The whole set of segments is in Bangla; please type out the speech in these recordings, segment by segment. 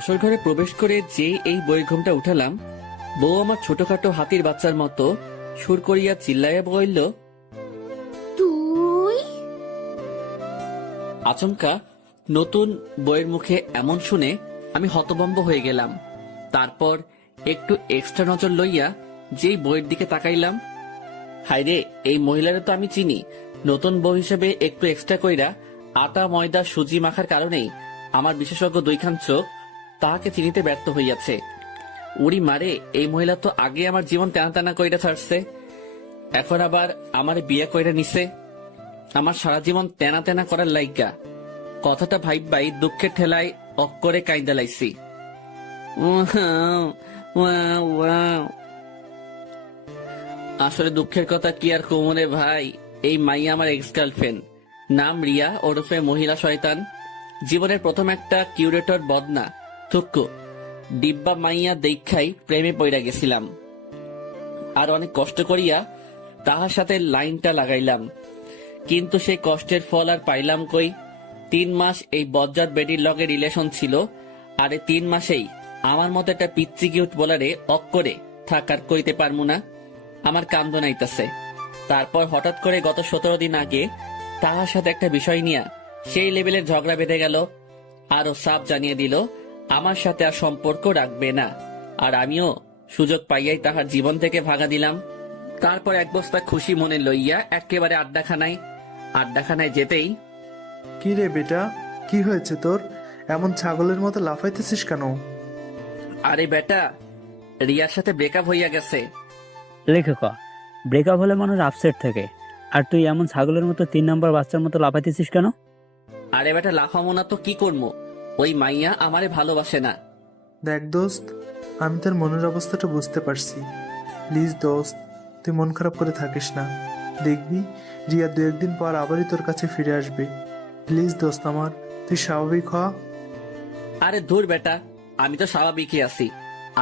বাসর ঘরে প্রবেশ করে যে এই বইয়ের ঘুমটা উঠালাম, বউ আমার ছোটখাটো হাতির বাচ্চার মতো সুর করিয়া চিল্লাইয়া বলল, তুই? আচমকা নতুন বইয়ের মুখে এমন শুনে আমি হতভম্ব হয়ে গেলাম। তারপর একটু এক্সট্রা নজর লইয়া যেই বইয়ের দিকে তাকাইলাম, হায়রে, এই মহিলারা তো আমি চিনি। নতুন বউ হিসেবে একটু এক্সট্রা কইরা আটা ময়দা সুজি মাখার কারণেই আমার বিশেষজ্ঞ দুইখান চোখ তাহাকে চিনিতে ব্যর্থ হইয়াছে। উড়ি মারে, এই মহিলা তো আগে আমার জীবন টানা টানা কইরা ছাড়ছে, এখন আবার আমার বিয়ে কইরা নিছে আমার সারা জীবন তেনা তেনা করার লাইগা। কথাটা ভাইবাই দুঃখের ঠেলায় অক্করে কাইন্দা লাইছি। আসলে দুঃখের কথা কি আর কোমরে ভাই, এই মাইয়া আমার এক্স গার্লফ্রেন্ড, নাম রিয়া ওরফে মহিলা শয়তান। জীবনের প্রথম একটা কিউরেটর বদনা থুক্কু ডিব্বা মাইয়া দেখাই প্রেমে পইরা গেছিলাম। আর অনেক কষ্ট করিয়া তাহার সাথে লাইনটা লাগাইলাম, কিন্তু সেই কষ্টের ফল আর পাইলাম কই। 3 মাস এই বজ্জাত বেডির লগে রিলেশন ছিল, আর এই 3 মাসেই আমার মতো একটা পিচ্চি কিউট বলারে অক্করে থাকার কইতে পারমু না। আমার কান্দ নাইতাছে। তারপর হঠাৎ করে গত 17 দিন আগে তাহার সাথে একটা বিষয় নিয়ে সেই লেভেলের ঝগড়া বেঁধে গেল। আরো সাফ জানিয়ে দিল আমার সাথে আর সম্পর্ক রাখবে না, আর আমিও সুযোগ পাইয়াই তাহার জীবন থেকে ভাগা দিলাম। তারপর এক বস্তা খুশি মনে লইয়া একেবারে আড্ডাখানায় যেতেই, কি রে বেটা, কি হয়েছে তোর? এমন ছাগলের মতো লাফাইতেছিস কেন? আরে বেটা, রিয়ার সাথে ব্রেকআপ হইয়া গেছে। লেখক, ব্রেকআপ হলে মানুষ আপসেট থাকে, আর তুই এমন ছাগলের মতো 3 নম্বর বাচ্চার মতো লাফাইতেছিস কেন? আরে বেটা, লাফামো না তো কি করবো, ওই মাইয়া আমারে ভালোবাসে না। দেখ দোস্ত, আমি তোর মনের অবস্থাটা বুঝতে পারছি। প্লিজ দোস্ত, তুই মন খারাপ করে থাকিস না। দেখবি রিয়া 2-1 দিন পর আবারই তোর কাছে ফিরে আসবে। প্লিজ দোস্ত আমার, তুই স্বাভাবিক হ। আরে দূর বেটা, আমি তো স্বাভাবিকই আছি।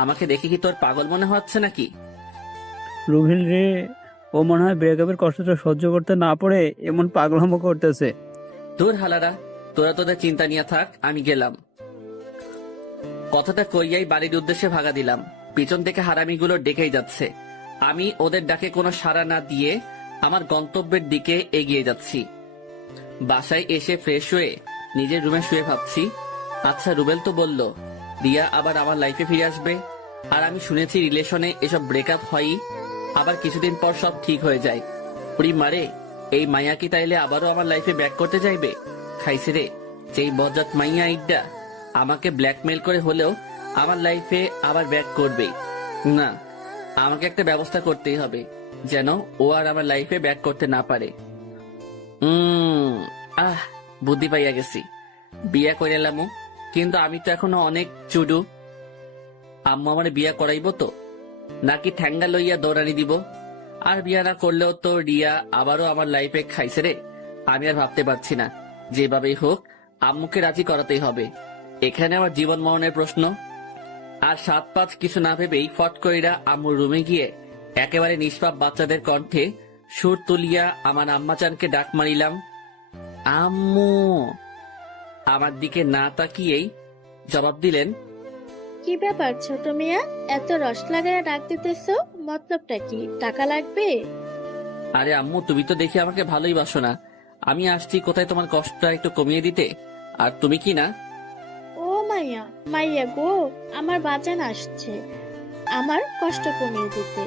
আমাকে দেখে কি তোর পাগল মনে হচ্ছে নাকি? রুবিল রে, ও মনে হয় ব্রেকআপের কষ্টটা সহ্য করতে না পারে এমন পাগলামো করতেছে। দূর হালারা, তোরা তোদের চিন্তা নিয়ে থাক, আমি গেলাম। কথাটা কইয়াই বাড়ির উদ্দেশ্যে ভাগা দিলাম। পিছন থেকে হারামিগুলো ডেকেই যাচ্ছে। আমি ওদের ডাকে কোনো সাড়া না দিয়ে আমার গন্তব্যের দিকে এগিয়ে যাচ্ছি। বাসায় এসে ফ্রেশ হয়ে নিজের রুমে শুয়ে ভাবছি, আচ্ছা রুবেল তো বলল রিয়া আবার আমার লাইফে ফিরে আসবে, আর আমি শুনেছি রিলেশনে এসব ব্রেকআপ হয়ই, আবার কিছুদিন পর সব ঠিক হয়ে যায়। উড়ি মারে, এই মাইয়া কি তাইলে আবারও আমার লাইফে ব্যাক করতে যাইবে? খাইছে রে, যেই বজ্জাত মাইয়া ইডা আমাকে ব্ল্যাকমেল করে হলেও আমার লাইফে আবার ব্যাক করবেই। না, আমাকে একটা ব্যবস্থা করতেই হবে যেন ও আর আমার লাইফে ব্যাক করতে না পারে। আহ, বুদ্ধি পাইয়া গেছি। বিয়া করে এলামও, কিন্তু আমি তো এখনো অনেক চুডু। আম্মু আমার বিয়া করাইবো তো, নাকি ঠ্যাঙ্গা লইয়া দৌড়ানি দিব? আর বিয়া না করলেও তো রিয়া আবারও আমার লাইফে খাইছে রে। আমি আর ভাবতে পারছি না, যেভাবেই হোক আম্মুকে রাজি করাতেই হবে। এখানে আমার জীবন মরণের প্রশ্ন। আর 7-5 কিছু না ভেবেই ফট কইরা আম্মুর রুমে গিয়ে একেবারে নিষ্পাপ বাচ্চাদের কণ্ঠে সুর তুলিয়া আমার আম্মাচানকে ডাক মারিলাম, আম্মু। আমার দিকে না তাকিয়েই জবাব দিলেন, কি ব্যাপার ছোট মিয়া, এত রস লাগায় ডাক দিতেছো? মতলবটা কি? টাকা লাগবে? আরে আম্মু, তুমি তো দেখি আমাকে ভালোই বাসো না। আমি আসছি কোথায় তোমার কষ্টটা একটু কমিয়ে দিতে, আর তুমি কি না। ও মাইয়া, মাইয়া গো, আমার বাজান আসছে আমার কষ্ট কমিয়ে দিতে।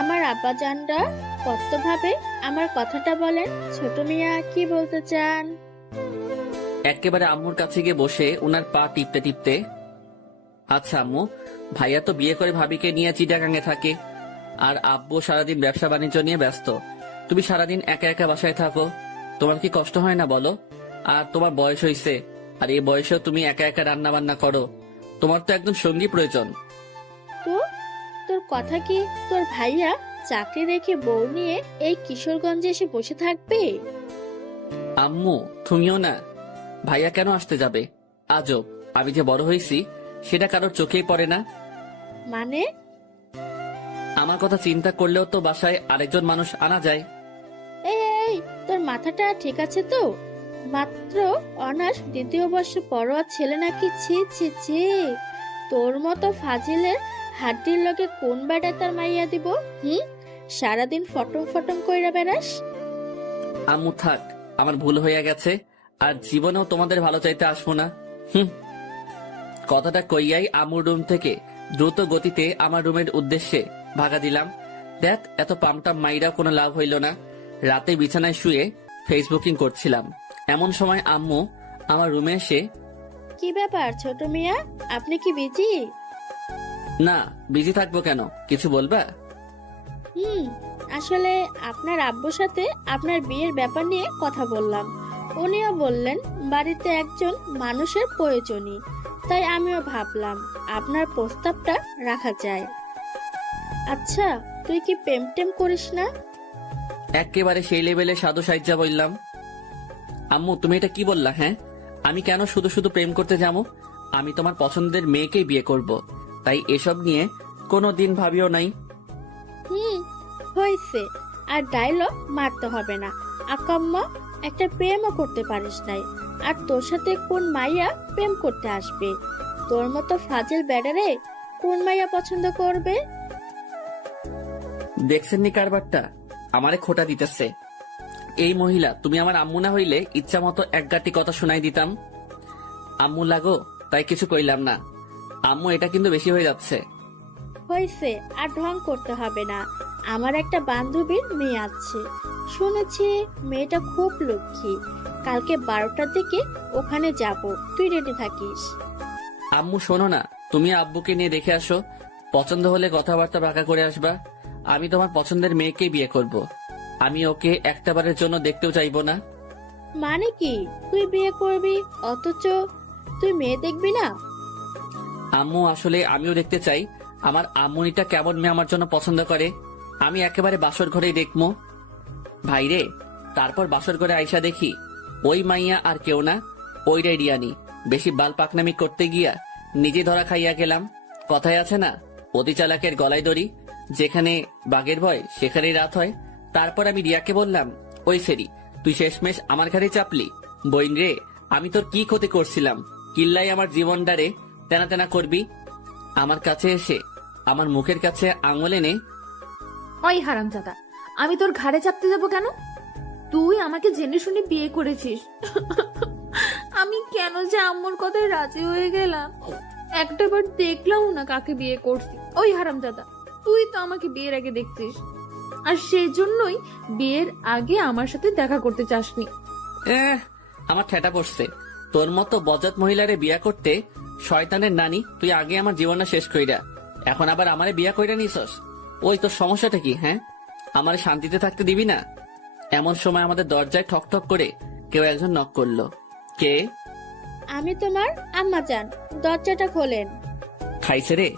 আমার আব্বাজানরা কত ভাবে আমার কথাটা বলেন। ছোট মিয়া কি বলতে চান? একেবারে আম্মুর কাছে গিয়ে বসে উনার পা টিপতে টিপতে, আচ্ছা আম্মু, ভাইয়া তো বিয়ে করে ভাবিকে নিয়ে চিটাগাঙ্গে থাকে, আর আব্বু সারাদিন ব্যবসা বাণিজ্য নিয়ে ব্যস্ত। তুমি সারাদিন একা একা বাসায় থাকো, তোমার কি কষ্ট হয় না বলো? আর তোমার বয়স হয়েছে, আর এই বয়সেও তুমি একা একা রান্না বান্না করো। তোমার তো একদম সঙ্গী প্রয়োজন। তো তোর কথা কি তোর ভাইয়া চাকরি রেখে বউ নিয়ে এই কিশোরগঞ্জে এসে বসে থাকবে? আম্মু তুমিও না, ভাইয়া কেন আসতে যাবে? আজব, আমি যে বড় হয়েছি সেটা কারোর চোখেই পড়ে না। মানে? আমার কথা চিন্তা করলেও তো বাসায় আরেকজন মানুষ আনা যায়। এই এই, তোর মাথাটা ঠিক আছে তো? মাত্র অনার্স দ্বিতীয় বর্ষে পড়ুয়া ছেলে নাকি? ছি ছি ছি, তোর মতো ফাজিলের হাড্ডির লগে কোন বেটা তার মাইয়া দিব? সারাদিন ফটম ফটম কইরা বেড়াস। আম্মু থাক, আমার ভুল হয়ে গেছে, আর জীবনেও তোমাদের ভালো চাইতে আসবো না। কথাটা কইয়াই আম্মুর রুম থেকে দ্রুত গতিতে আমার রুমের উদ্দেশ্যে ভাগা দিলাম। দেখ, এত পামটাম মাইরা কোনো লাভ হইল না। রাতে বিছানায় শুয়ে ফেসবুকিং করছিলাম, এমন সময় আম্মু আমার রুমে এসে, কি ব্যাপার ছোট মিয়া, আপনি কি বিজি? না, বিজি থাকবো কেন, কিছু বলবা? আসলে আপনার আব্বুর সাথে আপনার বিয়ের ব্যাপার নিয়ে কথা বললাম। উনিও বললেন বাড়িতে একজন মানুষের প্রয়োজনই, তাই আমিও ভাবলাম আপনার প্রস্তাবটা রাখা যায়। আচ্ছা, তুই কি প্রেম টেম করিস না? একেবারে সেই লেভেলে সাধু সাহিত্যা বললাম। আম্মু, তুমি এটা কি বললা? হ্যাঁ, আমি কেন শুধু শুধু প্রেম করতে যাবো? আমি তোমার পছন্দের মেয়েকেই বিয়ে করব, তাই এসব নিয়ে কোনো দিন ভাবিও নাই। হয়েছে, আর ডায়লগ মারতে হবে না। আকাম্মা, একটা প্রেমও করতে পারিস নাই, আর তোর সাথে কোন মাইয়া প্রেম করতে আসবে? তোর মতো ফাজিল ব্যাডারে কোন মাইয়া পছন্দ করবে? দেখছেন নি কারবারটা, আমারে খোটা দিতেছে। এই মহিলা, তুমি আমার আম্মু না হইলে ইচ্ছা মতো এক গাঁটি কথা শোনাই দিতাম। আম্মু লাগো, তাই কিছু কইলাম না। আম্মু, এটা কিন্তু বেশি হয়ে যাচ্ছে। হয়েছে, আর ঢং করতে হবে না। আমার একটা বান্ধবীর মেয়ে আছে, শুনেছি মেয়েটা খুব লক্ষ্মী। কালকে 12টার দিকে ওখানে যাব, তুই রেডি থাকিস। আম্মু শোনো না, তুমি আব্বুকে নিয়ে দেখে আসো, পছন্দ হলে কথাবার্তা বাঁকা করে আসবা। আমি তোমার পছন্দের মেয়েকেই বিয়ে করব, আমি ওকে একটাবারের জন্য দেখতেও চাইবো না। মানে কি, তুই বিয়ে করবি অথচ তুই মেয়ে দেখবি না? আম্মু, আসলে আমিও দেখতে চাই আমার আম্মুনিটা কেমন মেয়ে আমার জন্য পছন্দ করে। আমি একেবারে বাসর ঘরেই দেখবো। ভাইরে, তারপর বাসর ঘরে আইসা দেখি ওই মাইয়া আর কেউ না, ওইটাই রিয়ানি। বেশি বাল পাকনামি করতে গিয়া নিজে ধরা খাইয়া গেলাম। কথায় আছে না, অতি চালাকের গলায় দড়ি, যেখানে বাঘের ভয় সেখানেই রাত হয়। তারপর আমি রিয়াকে বললাম, ওই সেরি, তুই শেষমেশ আমার ঘাড়ে চাপলি। বইন রে, আমি তোর কি ক্ষতি করছিলাম? কিল্লাই আমার জীবনটারে তেনা তেনা করবি? আমার কাছে এসে আমার মুখের কাছে আঙুল এনে, ওই হারামজাদা, আমি তোর ঘাড়ে চাপতে যাব কেন? তুই আমাকে জেনে শুনে বিয়ে করেছিস। আমি কেন যে আম্মুর কথায় রাজি হয়ে গেলাম, একটাবার দেখলাম না কাকে বিয়ে করছি। ওই হারামজাদা, তুই তো আমাকে বিয়ের আগে দেখছিস, আর সেই জন্যই বিয়ের আগে আমার সাথে দেখা করতে চাসনি। আমার ঠেটা পড়ছে। তোর মতো বজাত মহিলারে বিয়া করতে শয়তানের নানি, তুই আগে আমার জীবনটা শেষ কইরা এখন আবার আমারে বিয়া কইরা নিছস। ওই তোর সমস্যাটা কি? হ্যাঁ, আমারে শান্তিতে থাকতে দিবি না? এমন সময় আমাদের দরজায় ঠক ঠক করে কেউ একজন নক করলো। কে? আমি তোমার আম্মা জান, দরজাটা খোলেন। খাইছে রে,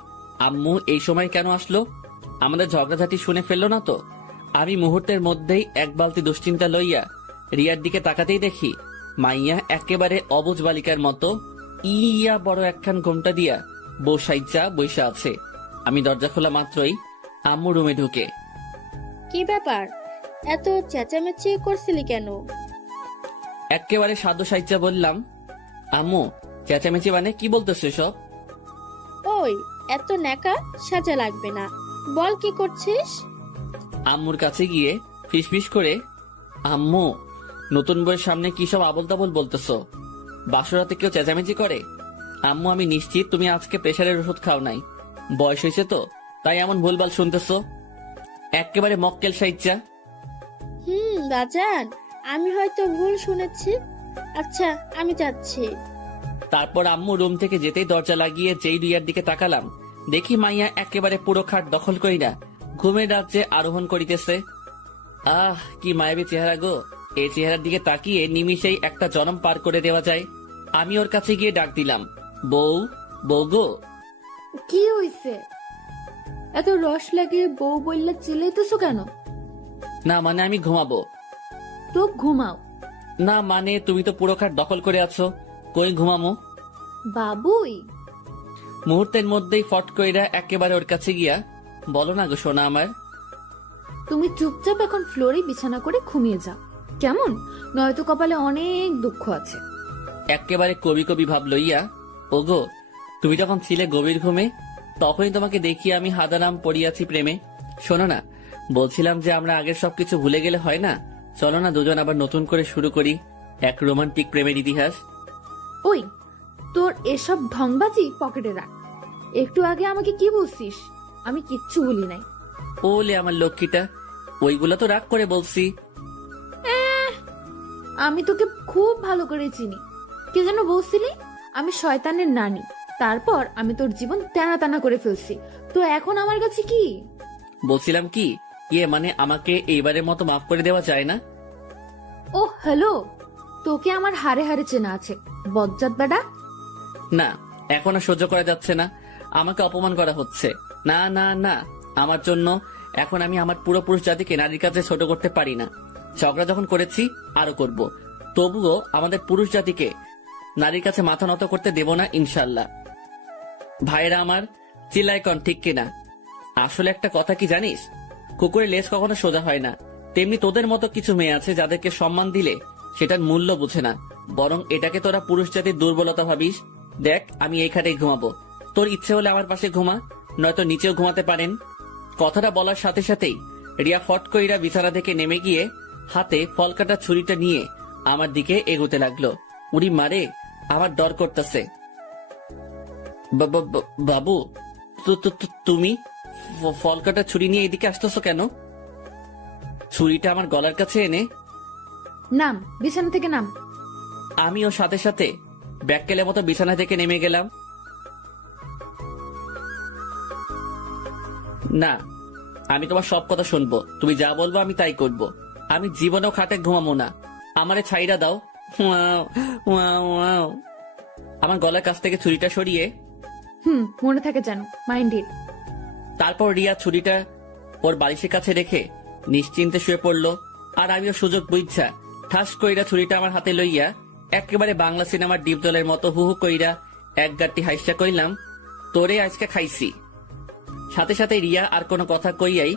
আম্মু এই সময় কেন আসলো? আমাদের ঝগড়াঝাটি শুনে ফেললো না তো? আমি মুহূর্তের মধ্যেই এক বালতি দুশ্চিন্তা লইয়া রিয়ার দিকে তাকাতেই দেখি মাইয়া একেবারে অবুঝ বালিকার মতো ইয়া বড় একখান ঘোমটা দিয়া বসাইচা বৈশা আছে। আমি দরজা খোলা মাত্রই আম্মু রুমে ঢুকে, কি ব্যাপার, এত চেঁচামেচি করছিলি কেন? একেবারে সাধু সাইচা বললাম, আম্মু, চেঁচামেচি মানে কি বলতেছো সব? ওই, এত ন্যাকা সাজা লাগবে না, বল কি করছিস? আম্মুর কাছে গিয়ে ফিসফিস করে, আম্মু, নতুন বইয়ের সামনে কি সব আবল তাবল বলতেছো? বাসরাতে কেউ চেঁচামেচি করে? আম্মু, আমি নিশ্চিত তুমি আজকে প্রেশারের ওষুধ খাও নাই, বয়স হয়েছে তো তাই এমন ভুলভাল শুনতেছো। একেবারে মক্কেল সাইচ্চা। বাজান, আমি হয়তো ভুল শুনেছি। আচ্ছা, আমি যাচ্ছি। তারপর আম্মু রুম থেকে যেতেই দরজা লাগিয়ে যেই রিয়ার দিকে তাকালাম, দেখি মাইয়া একেবারে পুরো খাট দখল কইরা ঘুমের রাজ্যে আরোহণ করিতেছে। আহ, কি মায়াবী চেহারা গো! এই চেহারার দিকে তাকিয়ে নিমিষেই একটা জনম পার করে দেওয়া যায়। আমি ওর কাছে গিয়ে ডাক দিলাম, বউ, বউ গো। কি হইছে? এত রস লাগিয়ে বউ বললে চিল্লাইতেছো কেন? না মানে আমি ঘুমাবো। তো ঘুমাও। না মানে তুমি তো পুরো খাট দখল করে আছো, কই ঘুমামো? বাবুই। মুহূর্তের মধ্যেই ফট কইরা একেবারে ওর কাছে গিয়া, বলো না গো সোনা আমার। তুমি চুপচাপ এখন ফ্লোরে বিছানা করে ঘুমিয়ে যাও। কেমন? নয়তো কপালে অনেক দুঃখ আছে। একেবারে কবি কবি ভাব লইয়া। ওগো, তুমি যখন ছিলে গভীর ঘুমে, তখনই তোমাকে দেখিয়ে আমি হাদারাম পড়িয়াছি প্রেমে। শোনো না, বলছিলাম যে আমরা আগের সবকিছু ভুলে গেলে হয় না। চলো না দুজন আবার নতুন করে শুরু করি এক রোমান্টিক প্রেমের ইতিহাস। ওই, তোর এসব ঢংবাজি পকেটে রাখ। একটু আগে আমাকে কি বলছিস? আমি কিচ্ছু বলি নাই। ওলে আমার লক্ষ্মীটা, ওইগুলো তো রাগ করে বলছি। আমি তোকে খুব ভালো করে চিনি। কে যেন বলছিলি আমি শয়তানের নানি, তারপর আমি তোর জীবন টানা টানা করে ফেলছি। তো এখন আমার কাছে কি? বলছিলাম কি, মানে আমাকে এইবারের মতো মাফ করে দেওয়া যায় না? ও হ্যালো, তোকে আমার হারে হারে চেনা আছে বজ্জাত বেটা। না, এখন আর সহ্য করা যাচ্ছে না। আমাকে অপমান করা হচ্ছে। না না না, আমার জন্য এখন আমি আমার পুরো পুরুষ জাতিকে নারীর কাছে ছোট করতে পারি না। ঝগড়া যখন করেছি আরো করব, তবুও আমাদের পুরুষ জাতিকে নারীর কাছে মাথা নত করতে দেব না ইনশাল্লাহ। ভাইরা আমার, চিল্লাইকন ঠিক কিনা? আসলে একটা কথা কি জানিস, কুকুরের লেজ কখনো সোজা হয় না। তেমনি তোদের মতো কিছু মেয়ে আছে যাদেরকে সম্মান দিলে সেটার মূল্য বুঝে না, বরং এটাকে তোরা পুরুষ জাতির দুর্বলতা ভাবিস। দেখ, আমি এই খাটেই ঘুমাবো, তোর ইচ্ছে হলে আমার পাশে ঘুমা, নয়তো নিচেও ঘুমাতে পারেন। কথাটা বলার সাথে সাথেই রিয়া ফট কইরা বিছানা থেকে নেমে গিয়ে হাতে ফল কাটা ছুরিটা নিয়ে আমার দিকে এগোতে লাগলো। উড়ি মারে, আমার ডর করতেছে। বাবু, তুমি ফল কাটা ছুরি নিয়ে এদিকে আসতেছো কেন? ছুরিটা আমার গলার কাছে এনে নাম, বিছানা থেকে নাম। আমিও সাথে সাথে ব্যাককেলের মতো বিছানা থেকে নেমে গেলাম। না, আমি তোমার সব কথা শুনবো, তুমি যা বলবো আমি তাই করব। আমি জীবনেও খাটে ঘুমাবো না, আমারে ছাইরা দাও। আমার গলার কাছ থেকে ছুরিটা সরিয়ে মনে থাকে যেন, মাইন্ড ইট। তারপর রিয়া ছুরিটা ওর বালিশের কাছে রেখে নিশ্চিন্তে শুয়ে পড়লো। আর আমিও সুযোগ বুঝছা ঠাস কইরা ছুরিটা আমার হাতে লইয়া একেবারে বাংলা সিনেমার ডিপ দলের মতো হু হু কইরা এক গাঁটটি হাইসা কইলাম, তোরে আজকে খাইছি। সাথে সাথে রিয়া আর কোনো কথা কইয়াই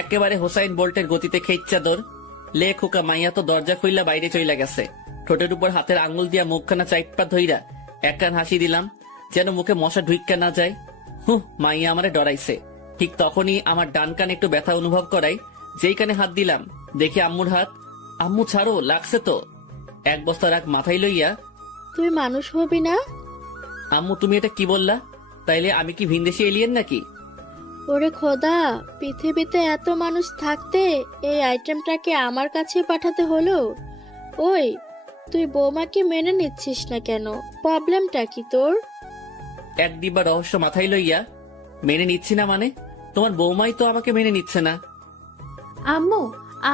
একেবারে হোসাইন বোল্টের গতিতে খেইচ্ছা দৌড়। লে খোকা মাইয়া তো দরজা খুইলা বাইরে চইলা গেছে। ঠোঁটের উপর হাতের আঙ্গুল দিয়া মুখখানা চাইপা ধইরা একখান হাসি দিলাম, যেন মুখে মশা ঢুইক্কা না যায়। মাইয়া আমারে ডরাইছে। ঠিক তখনই আমার ডান কানে একটু ব্যথা অনুভব করাই যেই কানে হাত দিলাম দেখি আম্মুর হাত। আম্মু ছাড়ো, লাগছে তো। এক বস্তা রাগ মাথায় লইয়া, তুই মানুষ হবি না? আম্মু তুমি এটা কি বললা? তাইলে আমি কি ভিনদেশি এলিয়েন নাকি? ওরে খোদা, পৃথিবীতে এত মানুষ থাকতে এই আইটেমটাকে আমার কাছে পাঠাতে হলো। ওই, তুই বৌমাকে মেনে নিচ্ছিস না কেন? প্রবলেমটা কি তোর? এক ডিব্বা রহস্য মাথায় লইয়া, মেনে নিচ্ছি না মানে? তোমার বৌমাই তো আমাকে মেনে নিচ্ছে না। আম্মু,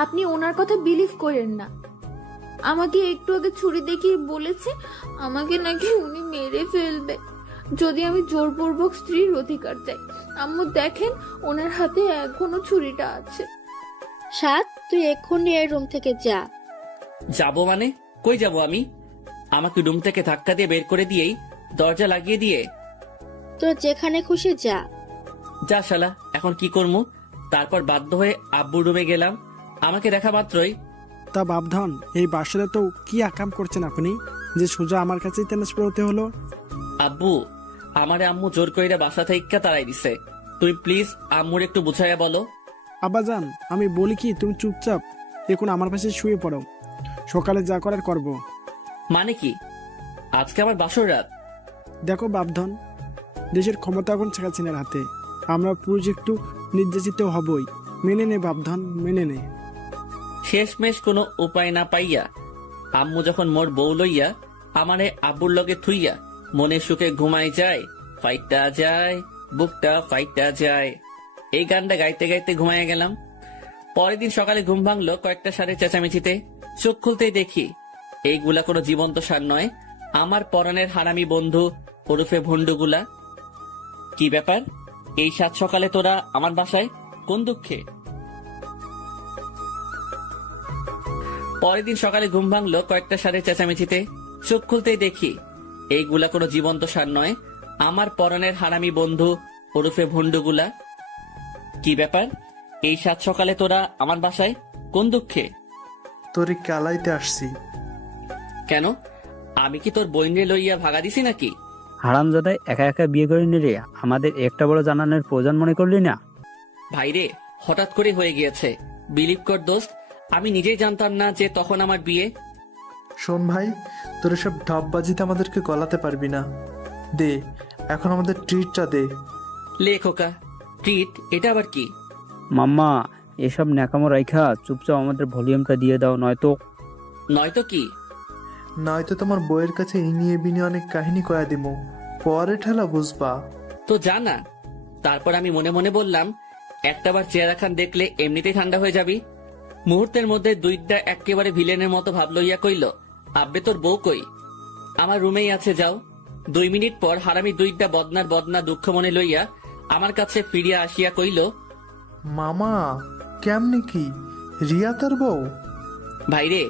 আপনি ওনার কথা বিলিভ করেন না। আমাকে একটু আগে ছুরি দেখিয়ে বলেছে আমাকে নাকি উনি মেরে ফেলবে যদি আমি জোরপূর্বক স্ত্রীর অধিকার চাই। আম্মু দেখেন, ওনার হাতে এখনো ছুরিটা আছে। সাত, তুই এক্ষুনি এই রুম থেকে যা। যাবো মানে? কই যাবো আমি? আমাকে রুম থেকে ধাক্কা দিয়ে বের করে দিয়েই দরজা লাগিয়ে দিয়ে, তোর যেখানে খুশি যা। যা শালা, এখন কি করবো? তারপর বাধ্য হয়ে আব্বুর রুমে গেলাম। আমাকে দেখা মাত্রই, তা বাপধন, এই বাসাটা তো কি আকাম করছেন আপনি যে সোজা আমার কাছেই ট্রান্সফার হতে হলো? আব্বু, আমারে আম্মু জোর কইরা বাসা থেকে তাড়াই দিছে। তুই প্লিজ আম্মুর একটু বুঝাইয়া বলো। আব্বাজান, আমি বলি কি, তুমি চুপচাপ এখন আমার পাশে শুয়ে পড়ো, সকালে যা করার করব। মানে কি? আজকে আমার বাসর রাত। দেখো বাপধন, দেশের ক্ষমতা এখন শেখ হাসিনার হাতে। আমরা পুরুষ একটু নির্যাতিত হবই, মেনে নে বাপধন, মেনে নে। শেষমেশ কোনো উপায় না পাইয়া আম্মু যখন মোর বউ লইয়া আমারে আব্বুর লগে থুইয়া মনের সুখে ঘুমাই যায়, ফাইটা যায়, বুকটা ফাইটা যায়, এই গানটা গাইতে গাইতে ঘুমাইয়া গেলাম। পরের দিন সকালে ঘুম ভাঙলো কয়েকটা সারে চেঁচামেচিতে। চোখ খুলতেই দেখি এইগুলা কোনো জীবন্ত সার নয়, আমার পরাণের হারামি বন্ধু ওরফে ভন্ডুগুলা। কি ব্যাপার, এই সাত সকালে তোরা আমার বাসায় কোন দুঃখে? পরের দিন সকালে ঘুম ভাঙলো কয়েকটা সারে চেঁচামেচিতে। চোখ খুলতেই দেখি এইগুলা কোনো জীবন্ত সার নয়, আমার পরাণের হারামি বন্ধু ওরফে ভন্ডুগুলা। কি ব্যাপার, এই সাত সকালে তোরা আমার বাসায় কোন দুঃখে? তোরে কালাইতে আসছি। কেন? আমি কি তোর বইনরে লইয়া ভাগা দিছি নাকি? হারামজাদাই একা একা বিয়ে করে নিলে আমাদের একটা বড় জানানোর প্রয়োজন মনে করলি না? ভাইরে, হঠাৎ করে হয়ে গিয়েছে, বিলিভ কর দোস্ত। আমি নিজেই জানতাম না যে তখন আমার বিয়ে। শোন ভাই, তোর এসব ঢপবাজিতে আমাদেরকে গলাতে পারবি না। দে, এখন আমাদের ট্রিটটা দে। লে খোকা, ট্রিট? এটা আবার কি? মাম্মা, এসব ন্যাকামো রাইখা চুপচাপ আমাদের ভলিউমটা দিয়ে দাও, নয়তো কি? নয়তো তোমার বইয়ের কাছে এই নিয়ে বিনি অনেক কাহিনী কয়া দিমু, পরে ঠেলা বুঝবা। তো জানা। তারপর আমি মনে মনে বললাম, একটাবার চেহারা খান দেখলে এমনিতেই ঠান্ডা হয়ে যাবি। মুহূর্তের মধ্যে দুইটা একেবারে ভিলেনের মতো ভাব লইয়া কইল, আব্বে তোর বউ কই? আমার রুমেই আছে, যাও। 2 মিনিট পর হারামি দুইটা বদনা দুঃখ মনে লইয়া আমার কাছে ফিরিয়া আসিয়া কইল, মামা, কেমনি কি রিয়া তোর বউ? ভাইরে,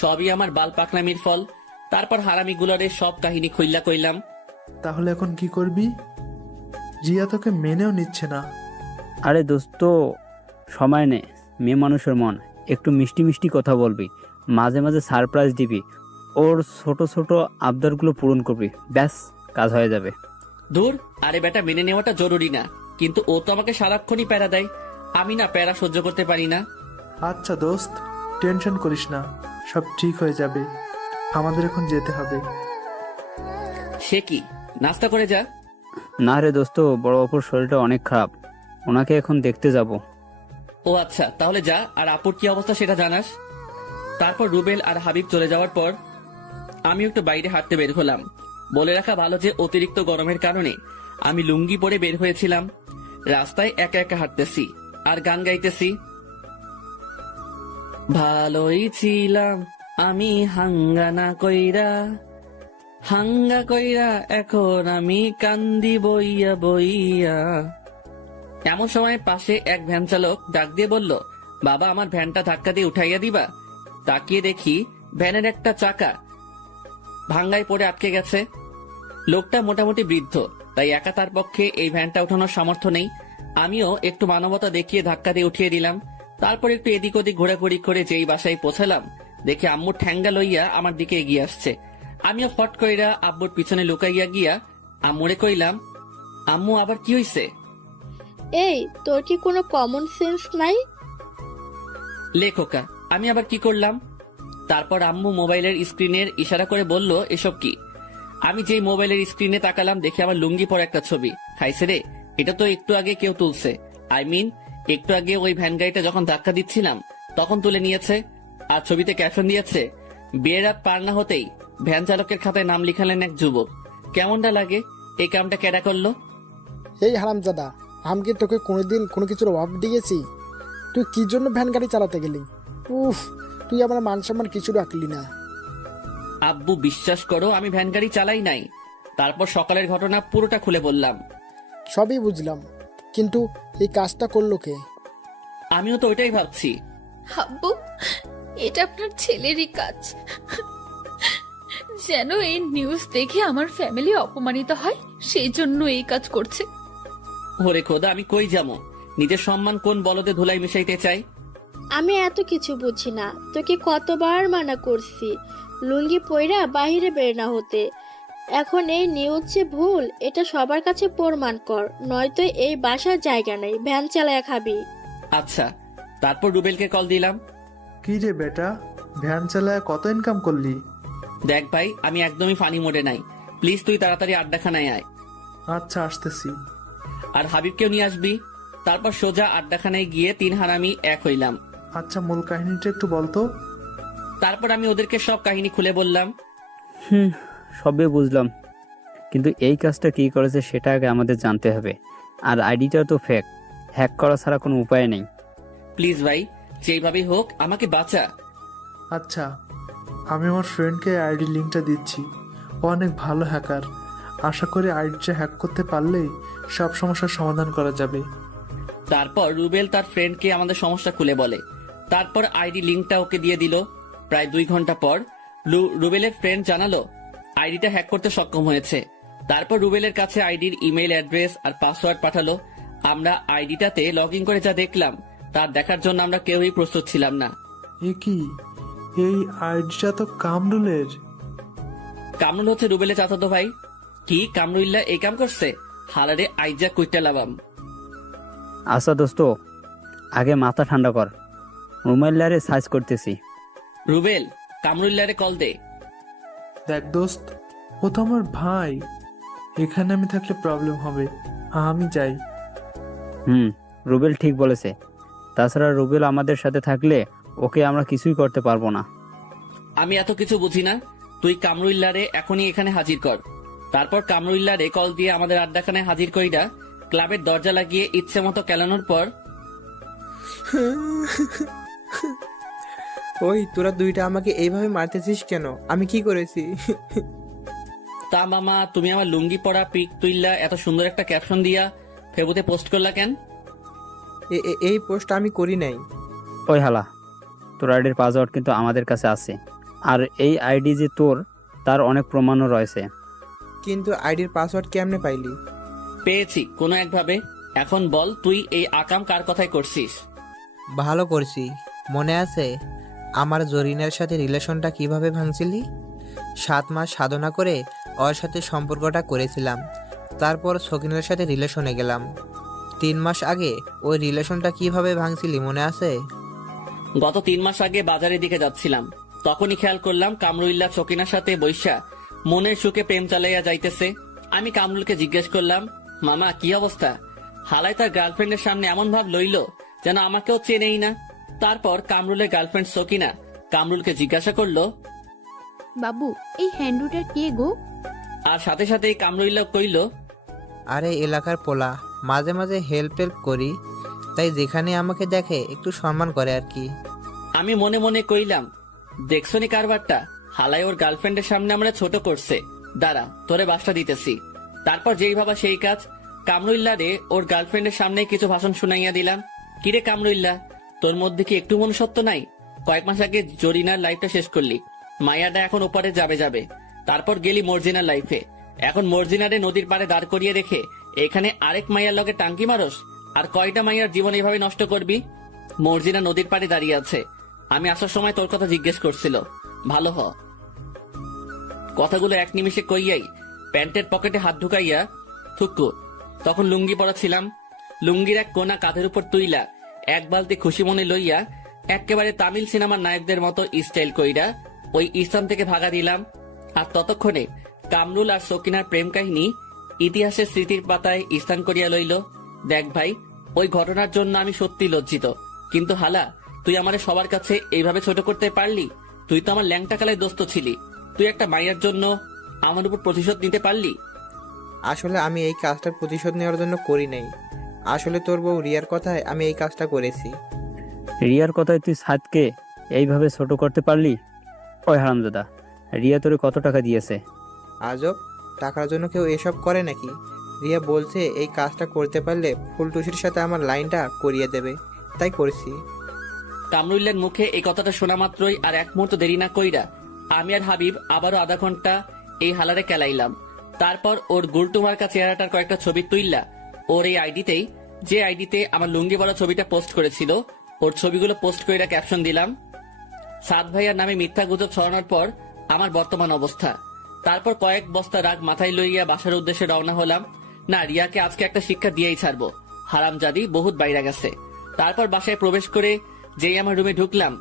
সবই আমার বাল পাকনামির ফল। তারপর হারামি গুলারে সব কাহিনী খুইল্লা কইলাম। তাহলে এখন কি করবি? রিয়া তোকে মেনেও নিচ্ছে না। আরে দোস্ত, সময় নে, মেয়ে মানুষের মন, একটু মিষ্টি মিষ্টি কথা বলবি, মাঝে মাঝে সারপ্রাইজ দিবি, ওর ছোট ছোট আবদারগুলো পূরণ করবি, ব্যাস কাজ হয়ে যাবে। দূর, আরে বেটা, মেনে নেওয়াটা জরুরি না, কিন্তু ও তো আমাকে সারাক্ষণই প্যারা দেয়। আমি না প্যারা সহ্য করতে পারি না। আচ্ছা দোস্ত, টেনশন করিস না, সব ঠিক হয়ে যাবে। আমাদের এখন যেতে হবে। সে কি, নাস্তা করে যা। না রে দোস্ত, বড় অপুর শরীরটা অনেক খারাপ, ওনাকে এখন দেখতে যাব। ও আচ্ছা, তাহলে যা, আর আপুর কি অবস্থা সেটা জানাস। তারপর রুবেল আর হাবিব চলে যাওয়ার পর আমি একটু বাইরে হাঁটতে বের হলাম। বলে রাখা ভালো যে অতিরিক্ত গরমের কারণে আমি লুঙ্গি পরে বের হয়েছিলাম। রাস্তায় একা একা হাঁটতেছি আর গান গাইতেছি। ভালোই ছিলাম আমি হাঙ্গা কইরা, এখন আমি কান্দি বইয়া বইয়া। এমন সময় পাশে এক ভ্যান চালক ডাক দিয়ে বলল, বাবা, আমার ভ্যানটা ধাক্কা দিয়ে উঠাইয়া দিবা। তাকিয়ে দেখি ভ্যানের একটা চাকা ভাঙ্গায় পড়ে আটকে গেছে। লোকটা মোটামুটি বৃদ্ধ, তাই একা তার পক্ষে এই ভ্যানটা উঠানোর সামর্থ্য নেই। আমিও একটু মানবতা দেখিয়ে ধাক্কা দিয়ে উঠিয়ে দিলাম। তারপর একটু এদিক ওদিক ঘোরাঘুরি করে যেই বাসায় পৌঁছালাম, দেখি আম্মুর ঠ্যাঙ্গা লইয়া আমার দিকে এগিয়ে আসছে। আমিও ফট কইরা আব্বুর পিছনে লুকাইয়া গিয়া আম্মুরে কইলাম, আম্মু, আবার কি হইছে? এই, তোর কি কোনো কমন সেন্স নাই? লেখকা, আমি আবার কি করলাম? তারপর আম্মু মোবাইলের স্ক্রিনের ইশারা করে বলল, এসব কি? আমি যেই মোবাইলের স্ক্রিনে তাকালাম, দেখি আমার লুঙ্গি পরে একটা ছবি। খাইছে রে, এটা তো একটু আগে কেউ তুলছে। একটু আগে ওই ভ্যান গাড়িটা যখন ধাক্কা দিচ্ছিলাম তখন তুলে নিয়েছে। আর ছবিতে ক্যাপশন দিয়েছে, বিয়ের রাত পার না হতেই ভ্যান চালকের খাতায় নাম লিখালেন এক যুবক। কেমনটা লাগে? এই কামটা কেডা করলো? এই হারামজাদা, আমি কি তোকে কোনোদিন কোনো কিছুর অভাব দিয়েছি? তুই কি জন্য ভ্যান গাড়ি চালাতে গেলি? উফ, তুই আমার মান সম্মান কিছু রাখলি না। আব্বু, বিশ্বাস করো, আমি ভ্যান গাড়ি চালাই নাই। তারপর সকালের ঘটনা পুরোটা খুলে বললাম। সবই বুঝলাম, কিন্তু এই কাজটা করলো কে? আমিও তো ওইটাই ভাবছি। আব্বু, এটা আপনার ছেলেরই কাজ। যেন এই নিউজ দেখে আমার ফ্যামিলি অপমানিত হয়, সেই জন্য এই কাজ করছে। ওরে খোদা, আমি কই যাবো? নিজের সম্মান কোন বলদে ধুলাই মিশাইতে চাই? আমি এত কিছু বুঝি না, তোকে কতবার মানা করছি লুঙ্গি পইরা বাহিরে বের না হতে। এখন এই নিউজ যে ভুল, এটা সবার কাছে প্রমাণ কর, নয়তো এই বাসার জায়গা নেই, ভ্যান চালায়া খাবি। আচ্ছা। তারপর রুবেলকে কল দিলাম। কি রে বেটা, ভ্যান চালায় কত ইনকাম করলি? দেখ ভাই, আমি একদমই ফানি মোডে নাই, প্লিজ তুই তাড়াতাড়ি আড্ডাখানায় আয়। আচ্ছা, আসতেছি। আর হাবিবকেও নিয়ে আসবি। তারপর সোজা আড্ডাখানায় গিয়ে 3 হারামি এক হইলাম। আচ্ছা, মূল কাহিনীটা একটু বলতো। তারপর আমি ওদেরকে সব কাহিনী খুলে বললাম। সবই বুঝলাম, কিন্তু এই কাজটা কি করেছে সেটা আগে আমাদের জানতে হবে। আর আইডিটা তো ফেক, হ্যাক করা ছাড়া কোনো উপায় নেই। প্লিজ ভাই, যেইভাবেই হোক আমাকে বাঁচা। আচ্ছা, আমি আমার ফ্রেন্ডকে আইডি লিঙ্কটা দিচ্ছি। ও অনেক ভালো হ্যাকার। আশা করি আইডিটা হ্যাক করতে পারলেই সব সমস্যার সমাধান করা যাবে। তারপর রুবেল তার ফ্রেন্ডকে আমাদের সমস্যা খুলে বলে। তারপর আইডি লিঙ্কটা ওকে দিয়ে দিল। প্রায় 2 ঘন্টা পর রুবেলের ফ্রেন্ড জানালো আইডিটা হ্যাক করতে সক্ষম হয়েছে। তারপর রুবেলের কাছে আইডির ইমেল অ্যাড্রেস আর পাসওয়ার্ড পাঠালো। আমরা আইডিটাতে লগ ইন করে যা দেখলাম, তা দেখার জন্য আমরা কেউই প্রস্তুত ছিলাম না। এ কি, এই আইডিটা তো কামরুলের। কামরুল হচ্ছে রুবেলের চাচাতো ভাই। কি কামরুল্লাহ এই কাম করছে? হালারে আইজা কুইটা লাভাম। আচ্ছা দোস্ত, আগে মাথা ঠান্ডা কর, রুমাইল্লারে সার্চ করতেছি। রুবেল, কামরুল্লাহরে কল দে। দেখ দোস্ত, ও তো আমার ভাই, এখানে আমি থাকলে প্রবলেম হবে, আমি যাই। রুবেল ঠিক বলেছে। তাছাড়া রুবেল আমাদের সাথে থাকলে ওকে আমরা কিছুই করতে পারবো না। আমি এত কিছু বুঝি না, তুই কামরুল্লাহরে এখনই এখানে হাজির কর। তারপর কামরুল্লাহরে কল দিয়ে আমাদের আড্ডাখানায় হাজির কইরা ক্লাবের দরজা লাগিয়ে ইচ্ছে মতো কেলানোর পর ওই তোরা দুইটা আমাকে এইভাবে মারতেছিস কেন? আমি কি করেছি? তা মামা, তুমি আমার লুঙ্গি পরা পিক তুইল্লা এত সুন্দর একটা ক্যাপশন দিয়া ফেসবুকে পোস্ট করলা কেন? এই পোস্ট আমি করি নাই। ওই হালা, তোর আইডির পাসওয়ার্ড কিন্তু আমাদের কাছে আছে, আর এই আইডি যে তোর তার অনেক প্রমাণও রয়েছে। কিন্তু আইডির পাসওয়ার্ড কেমনে পাইলি? পেয়েছি কোনো একভাবে। এখন বল, তুই এই আকাম কার কথাই করছিস? ভালো করছি। মনে আছে আমার জরিনার সাথে রিলেশনটা কিভাবে ভাঙছিলি? 7 মাস সাধনা করে ওর সাথে সম্পর্কটা করেছিলাম। তারপর সকিনের সাথে রিলেশনে গেলাম। 3 মাস আগে ওই রিলেশনটা কিভাবে ভাঙছিলি মনে আছে? গত 3 মাস আগে বাজারের দিকে যাচ্ছিলাম, তখনই খেয়াল করলাম কামরুল্লাহ চকিনার সাথে বৈশা মনের সুখে প্রেম চালাইয়া যাইতেছে। আমি কামরুলকে জিজ্ঞেস করলাম, মামা কি অবস্থা? হালাই তার গার্লফ্রেন্ডের সামনে এমন ভাব লইল যেন আমাকেও চেনেই না। তারপর কামরুলের গার্লফ্রেন্ড সকিনা কামরুলকে জিজ্ঞাসা করলো, বাবু এই হ্যান্ডুটা কে গো? আর সাথে সাথেই কামরুল্লাহ কইল, আরে এলাকার পোলা, মাঝে মাঝে হেল্প করি, তাই যেখানে আমাকে দেখে একটু সম্মান করে আর কি। আমি মনে মনে কইলাম, দেখছনি কারবারটা, হালাই ওর গার্লফ্রেন্ডের সামনে আমরা ছোট করছে, দাঁড়া তোরে বাসটা দিতেছি। তারপর যেই ভাবা সেই কাজ, কামরুল্লাহ রে ওর গার্লফ্রেন্ডের সামনে কিছু ভাষণ শুনাইয়া দিলাম। কিরে কামরুল্লাহ, তোর মধ্যে কি একটু মনুষ্যত্ব নাই? কয়েক মাস আগে জরিনার লাইফটা শেষ করলি, মায়াটা এখন ওপারে যাবে। তারপর গেলি মর্জিনার লাইফে, এখন মর্জিনারে নদীর পাড়ে দাঁড় করিয়ে রেখে এখানে আরেক মাইয়ার লগে টাঙ্কি মারস। আর কয়টা মাইয়ার জীবন এইভাবে নষ্ট করবি? মর্জিনা নদীর পাড়ে দাঁড়িয়ে আছে, আমি আসার সময় তোর কথা জিজ্ঞেস করছিল, ভালো হ। কথাগুলো এক নিমিষে কইয়াই প্যান্টের পকেটে হাত ঢুকাইয়া থুকু। তখন লুঙ্গি পরা ছিলাম, লুঙ্গির এক কোনা কাঁধের উপর তুইলা এক বালতি খুশি মনে লইয়া একেবারে তামিল সিনেমার নায়কদের মতো স্টাইল কইরা ওই স্থান থেকে ভাগা দিলাম। আর ততক্ষণে কামরুল আর সকিনার প্রেম কাহিনী ইতিহাসের স্মৃতির পাতায় স্থান করিয়া লইল। দেখ ভাই, ওই ঘটনার জন্য আমি সত্যি লজ্জিত, কিন্তু হালা তুই আমারে সবার কাছে এইভাবে ছোট করতে পারলি? তুই তো আমার ল্যাংটা কালায় দোস্ত ছিলি, তুই একটা মাইয়ার জন্য আমার উপর প্রতিশোধ নিতে পারলি? আসলে আমি এই কাজটার প্রতিশোধ নেওয়ার জন্য করি নাই। আসলে তোর বউ রিয়ার কথায় আমি এই কাজটা করেছি। রিয়ার কথায় তুই সাদকে এইভাবে ছোট করতে পারলি? ওই হারামজাদা, রিয়া তোরে কত টাকা দিয়েছে? আজব, টাকার জন্য কেউ এসব করে নাকি? রিয়া বলছে এই কাজটা করতে পারলে ফুলটুসির সাথে আমার লাইনটা করিয়ে দেবে, তাই করছি। কামরুল্লার মুখে এই কথাটা শোনা মাত্রই আর এক মুহূর্ত দেরি না কইরা আমি আর হাবিব আবারও আধা ঘন্টা এই হালারে কেলাইলাম। তারপর ওর গুলটুমার্কা চেহারাটার কয়েকটা ছবি তুইলা ওর এই আইডিতেই, যে আইডিতে আমার লুঙ্গি পরা ছবিটা পোস্ট করেছিল, ওর ছবিগুলো পোস্ট কইরা ক্যাপশন দিলাম, সাদ ভাইয়ার নামে মিথ্যা গুজব ছড়ানোর পর আমার বর্তমান অবস্থা। তারপর কয়েক বস্তা রাগ মাথায় লইয়া বাসার উদ্দেশ্যে রওনা হলাম। না, রিয়াকে আজকে একটা শিক্ষা দিয়েই ছাড়বো, হারামজাদি বহুত বাইরে গেছে। তারপর বাসায় প্রবেশ করে যেই আমার রুমে ঢুকলাম,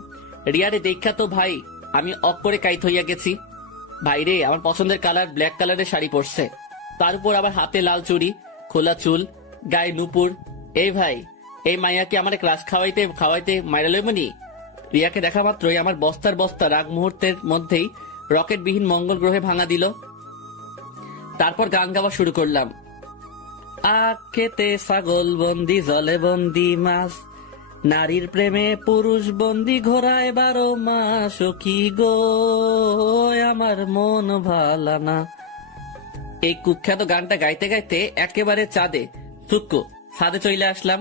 রিয়ারে দেখা তো ভাই আমি অক করে কাইত হইয়া গেছি। ভাইরে, আমার পছন্দের কালার ব্ল্যাক কালারের শাড়ি পরছে, তার উপর আবার হাতে লাল চুড়ি, খোলা চুল, গায়ে নুপুর। এই ভাই, এই মাইয়াকে আমার ক্লাস খাওয়াইতে মাইরা লইমনি। রিয়াকে দেখা মাত্রই আমার বস্তার বস্তা রাগ মুহূর্তের মধ্যেই রকেটবিহীন মঙ্গল গ্রহে ভাঙা দিল। তারপর গান গাওয়া শুরু করলাম, আখেতে ছাগল বন্দি, জলে বন্দি মাছ, নারীর প্রেমে পুরুষ বন্দি, ঘোড়ায় 12 মাস। ও কি গো আমার মন ভালা না। এই কুখ্যাত গানটা গাইতে গাইতে একেবারে ছাদে চলে আসলাম।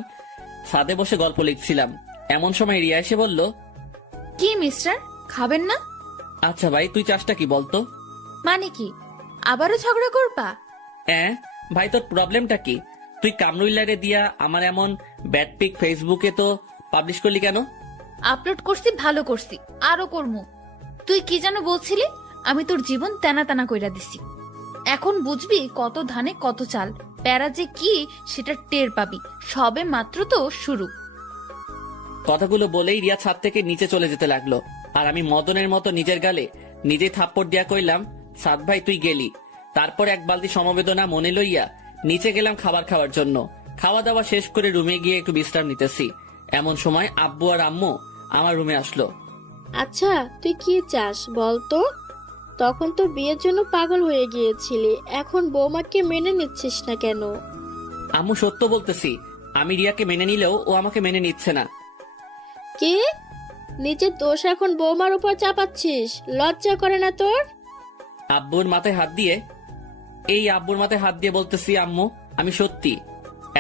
ছাদে বসে গল্প লিখছিলাম, এমন সময় রিয়া এসে বলল, কি মিস্টার, খাবেন না? আচ্ছা ভাই, তুই চাষটা কি বলতো? মানে কি, আবারও ঝগড়া করবা? ভাই তোর প্রবলেমটা কি? তুই কামরুল্লারে দিয়া আমার এমন ব্যাড পিক ফেসবুকে তো পাবলিশ করলি কেন? আপলোড করছি, ভালো করছি, আরো করমু। তুই কি যেন বলছিলি? আমি তোর জীবন তেনা তেনা কইরা দিছি। এখন বুঝবি কত ধানে কত চাল। প্যারা যে কি সেটা টের পাবি। সবে মাত্র তো শুরু। কথাগুলো বলেই রিয়া ছাদ থেকে নিচে চলে যেতে লাগলো, আর আমি মদনের মতো নিজের গালে নিজে থাপ্পড় দিয়া কইলাম, সাদ ভাই তুই গেলি। তারপর এক বালতি সমবেদনা মনে লইয়া নিচে গেলাম খাবার খাওয়ার জন্য। খাওয়া দাওয়া শেষ করে রুমে গিয়ে একটু বিশ্রাম নিতেছি, এমন সময় আব্বু আর আম্মু আমার রুমে আসলো। আচ্ছা তুই কি চাস বল তো? তখন তো বিয়ের জন্য পাগল হয়ে গিয়েছিলি, এখন বৌমাকে মেনে নিচ্ছিস না কেন? আম্মু সত্য বলতেছি, আমি রিয়াকে মেনে নিলেও ও আমাকে মেনে নিচ্ছে না। কি? নিজের দোষ এখন বৌমার উপর চাপাচ্ছিস? লজ্জা করে না তোর? আব্বুর মাথায় হাত দিয়ে বলতেছি, আম্মু আমি সত্যি।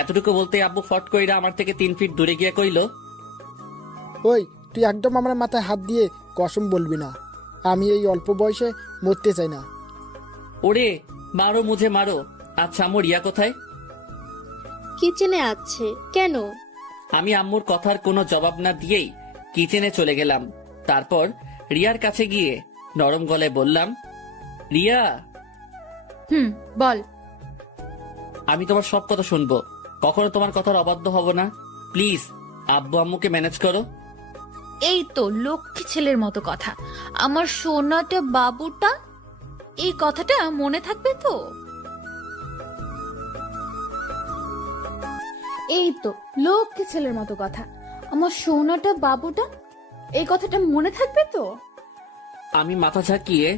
এতটুকু বলতে আব্বু ফট কইরা আমার থেকে 3 ফিট দূরে গিয়ে কইল, ওই তুই একদম আমার মাথায় হাত দিয়ে কসম বলবি না। আমি এই অল্প বয়সে মরতে চাই না। ওরে মারো মুঝে মারো। আচ্ছা আম্মু রিয়া কোথায়? কিচেনে আছে। কেন? আমি আম্মুর কথার কোনো জবাব না দিয়েই কিচেনে চলে গেলাম। তারপর রিয়ার কাছে গিয়ে নরম গলায় বললাম, রিয়া বল। আমি তোমার সব কথা শুনবো, কখনো তোমার কথার অবাধ্য হব না। প্লিজ আব্বু আম্মুকে ম্যানেজ করো। এই তো লক্ষ্মী ছেলের মতো কথা। আমার সোনাটা বাবুটা, এই কথাটা মনে থাকবে তো? এই তো লক্ষ্মী ছেলের মতো কথা। আমার সোনাটা বাবুটা, এই কথাটা মনে থাকবে তো? আমি মাথা ঝাঁকিয়ে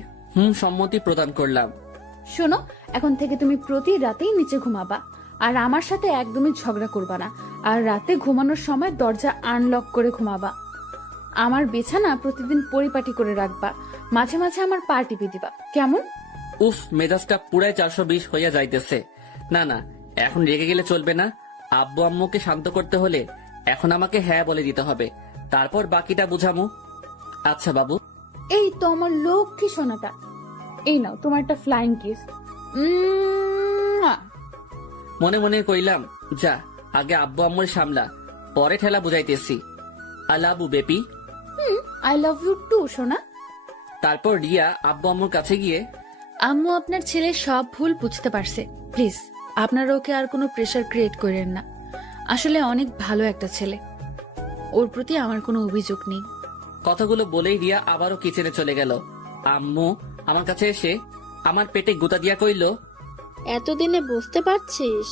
সম্মতি প্রদান করলাম। শোনো, এখন থেকে তুমি প্রতি রাতেই নিচে ঘুমাবা, আর আমার সাথে একদমই ঝগড়া করবা না। আর রাতে ঘুমানোর সময় দরজা আনলক করে ঘুমাবা। আমার বিছানা প্রতিদিন পরিপাটি করে রাখবা। মাঝে মাঝে আমার পা টিপে দিবা, কেমন? উফ, মেজাজটা পুরাই 420 হইয়া যাইতেছে। না না, এখন রেগে গেলে চলবে না। আব্বু আম্মুকে শান্ত করতে হলে এখন আমাকে হ্যাঁ বলে দিতে হবে, তারপর বাকিটা বুঝামু। আচ্ছা বাবু। এই তো আমার লক্ষ্মী সোনাটা, এই নাও তোমার একটা ফ্লাইং কিস। মনে মনে কইলাম, যা আগে আব্বু আম্মুর সামলা, পরে ঠেলা বুঝাইতেছি। আলাবু বেপি। আই লাভ ইউ টু সোনা। তারপর রিয়া আব্বু আম্মুর কাছে গিয়ে, আম্মু আপনার ছেলে সব ভুল বুঝতে পারছে। প্লিজ আপনারা ওকে আর কোনো প্রেশার ক্রিয়েট করেন না। আসলে অনেক ভালো একটা ছেলে, ওর প্রতি আমার কোনো অভিযোগ নেই। কথাগুলো বলেই রিয়া আবারও কিচেনে চলে গেল। আম্মু আমার কাছে এসে আমার পেটে গুতা দিয়া কইল, এতদিনে বুঝতে পারছিস?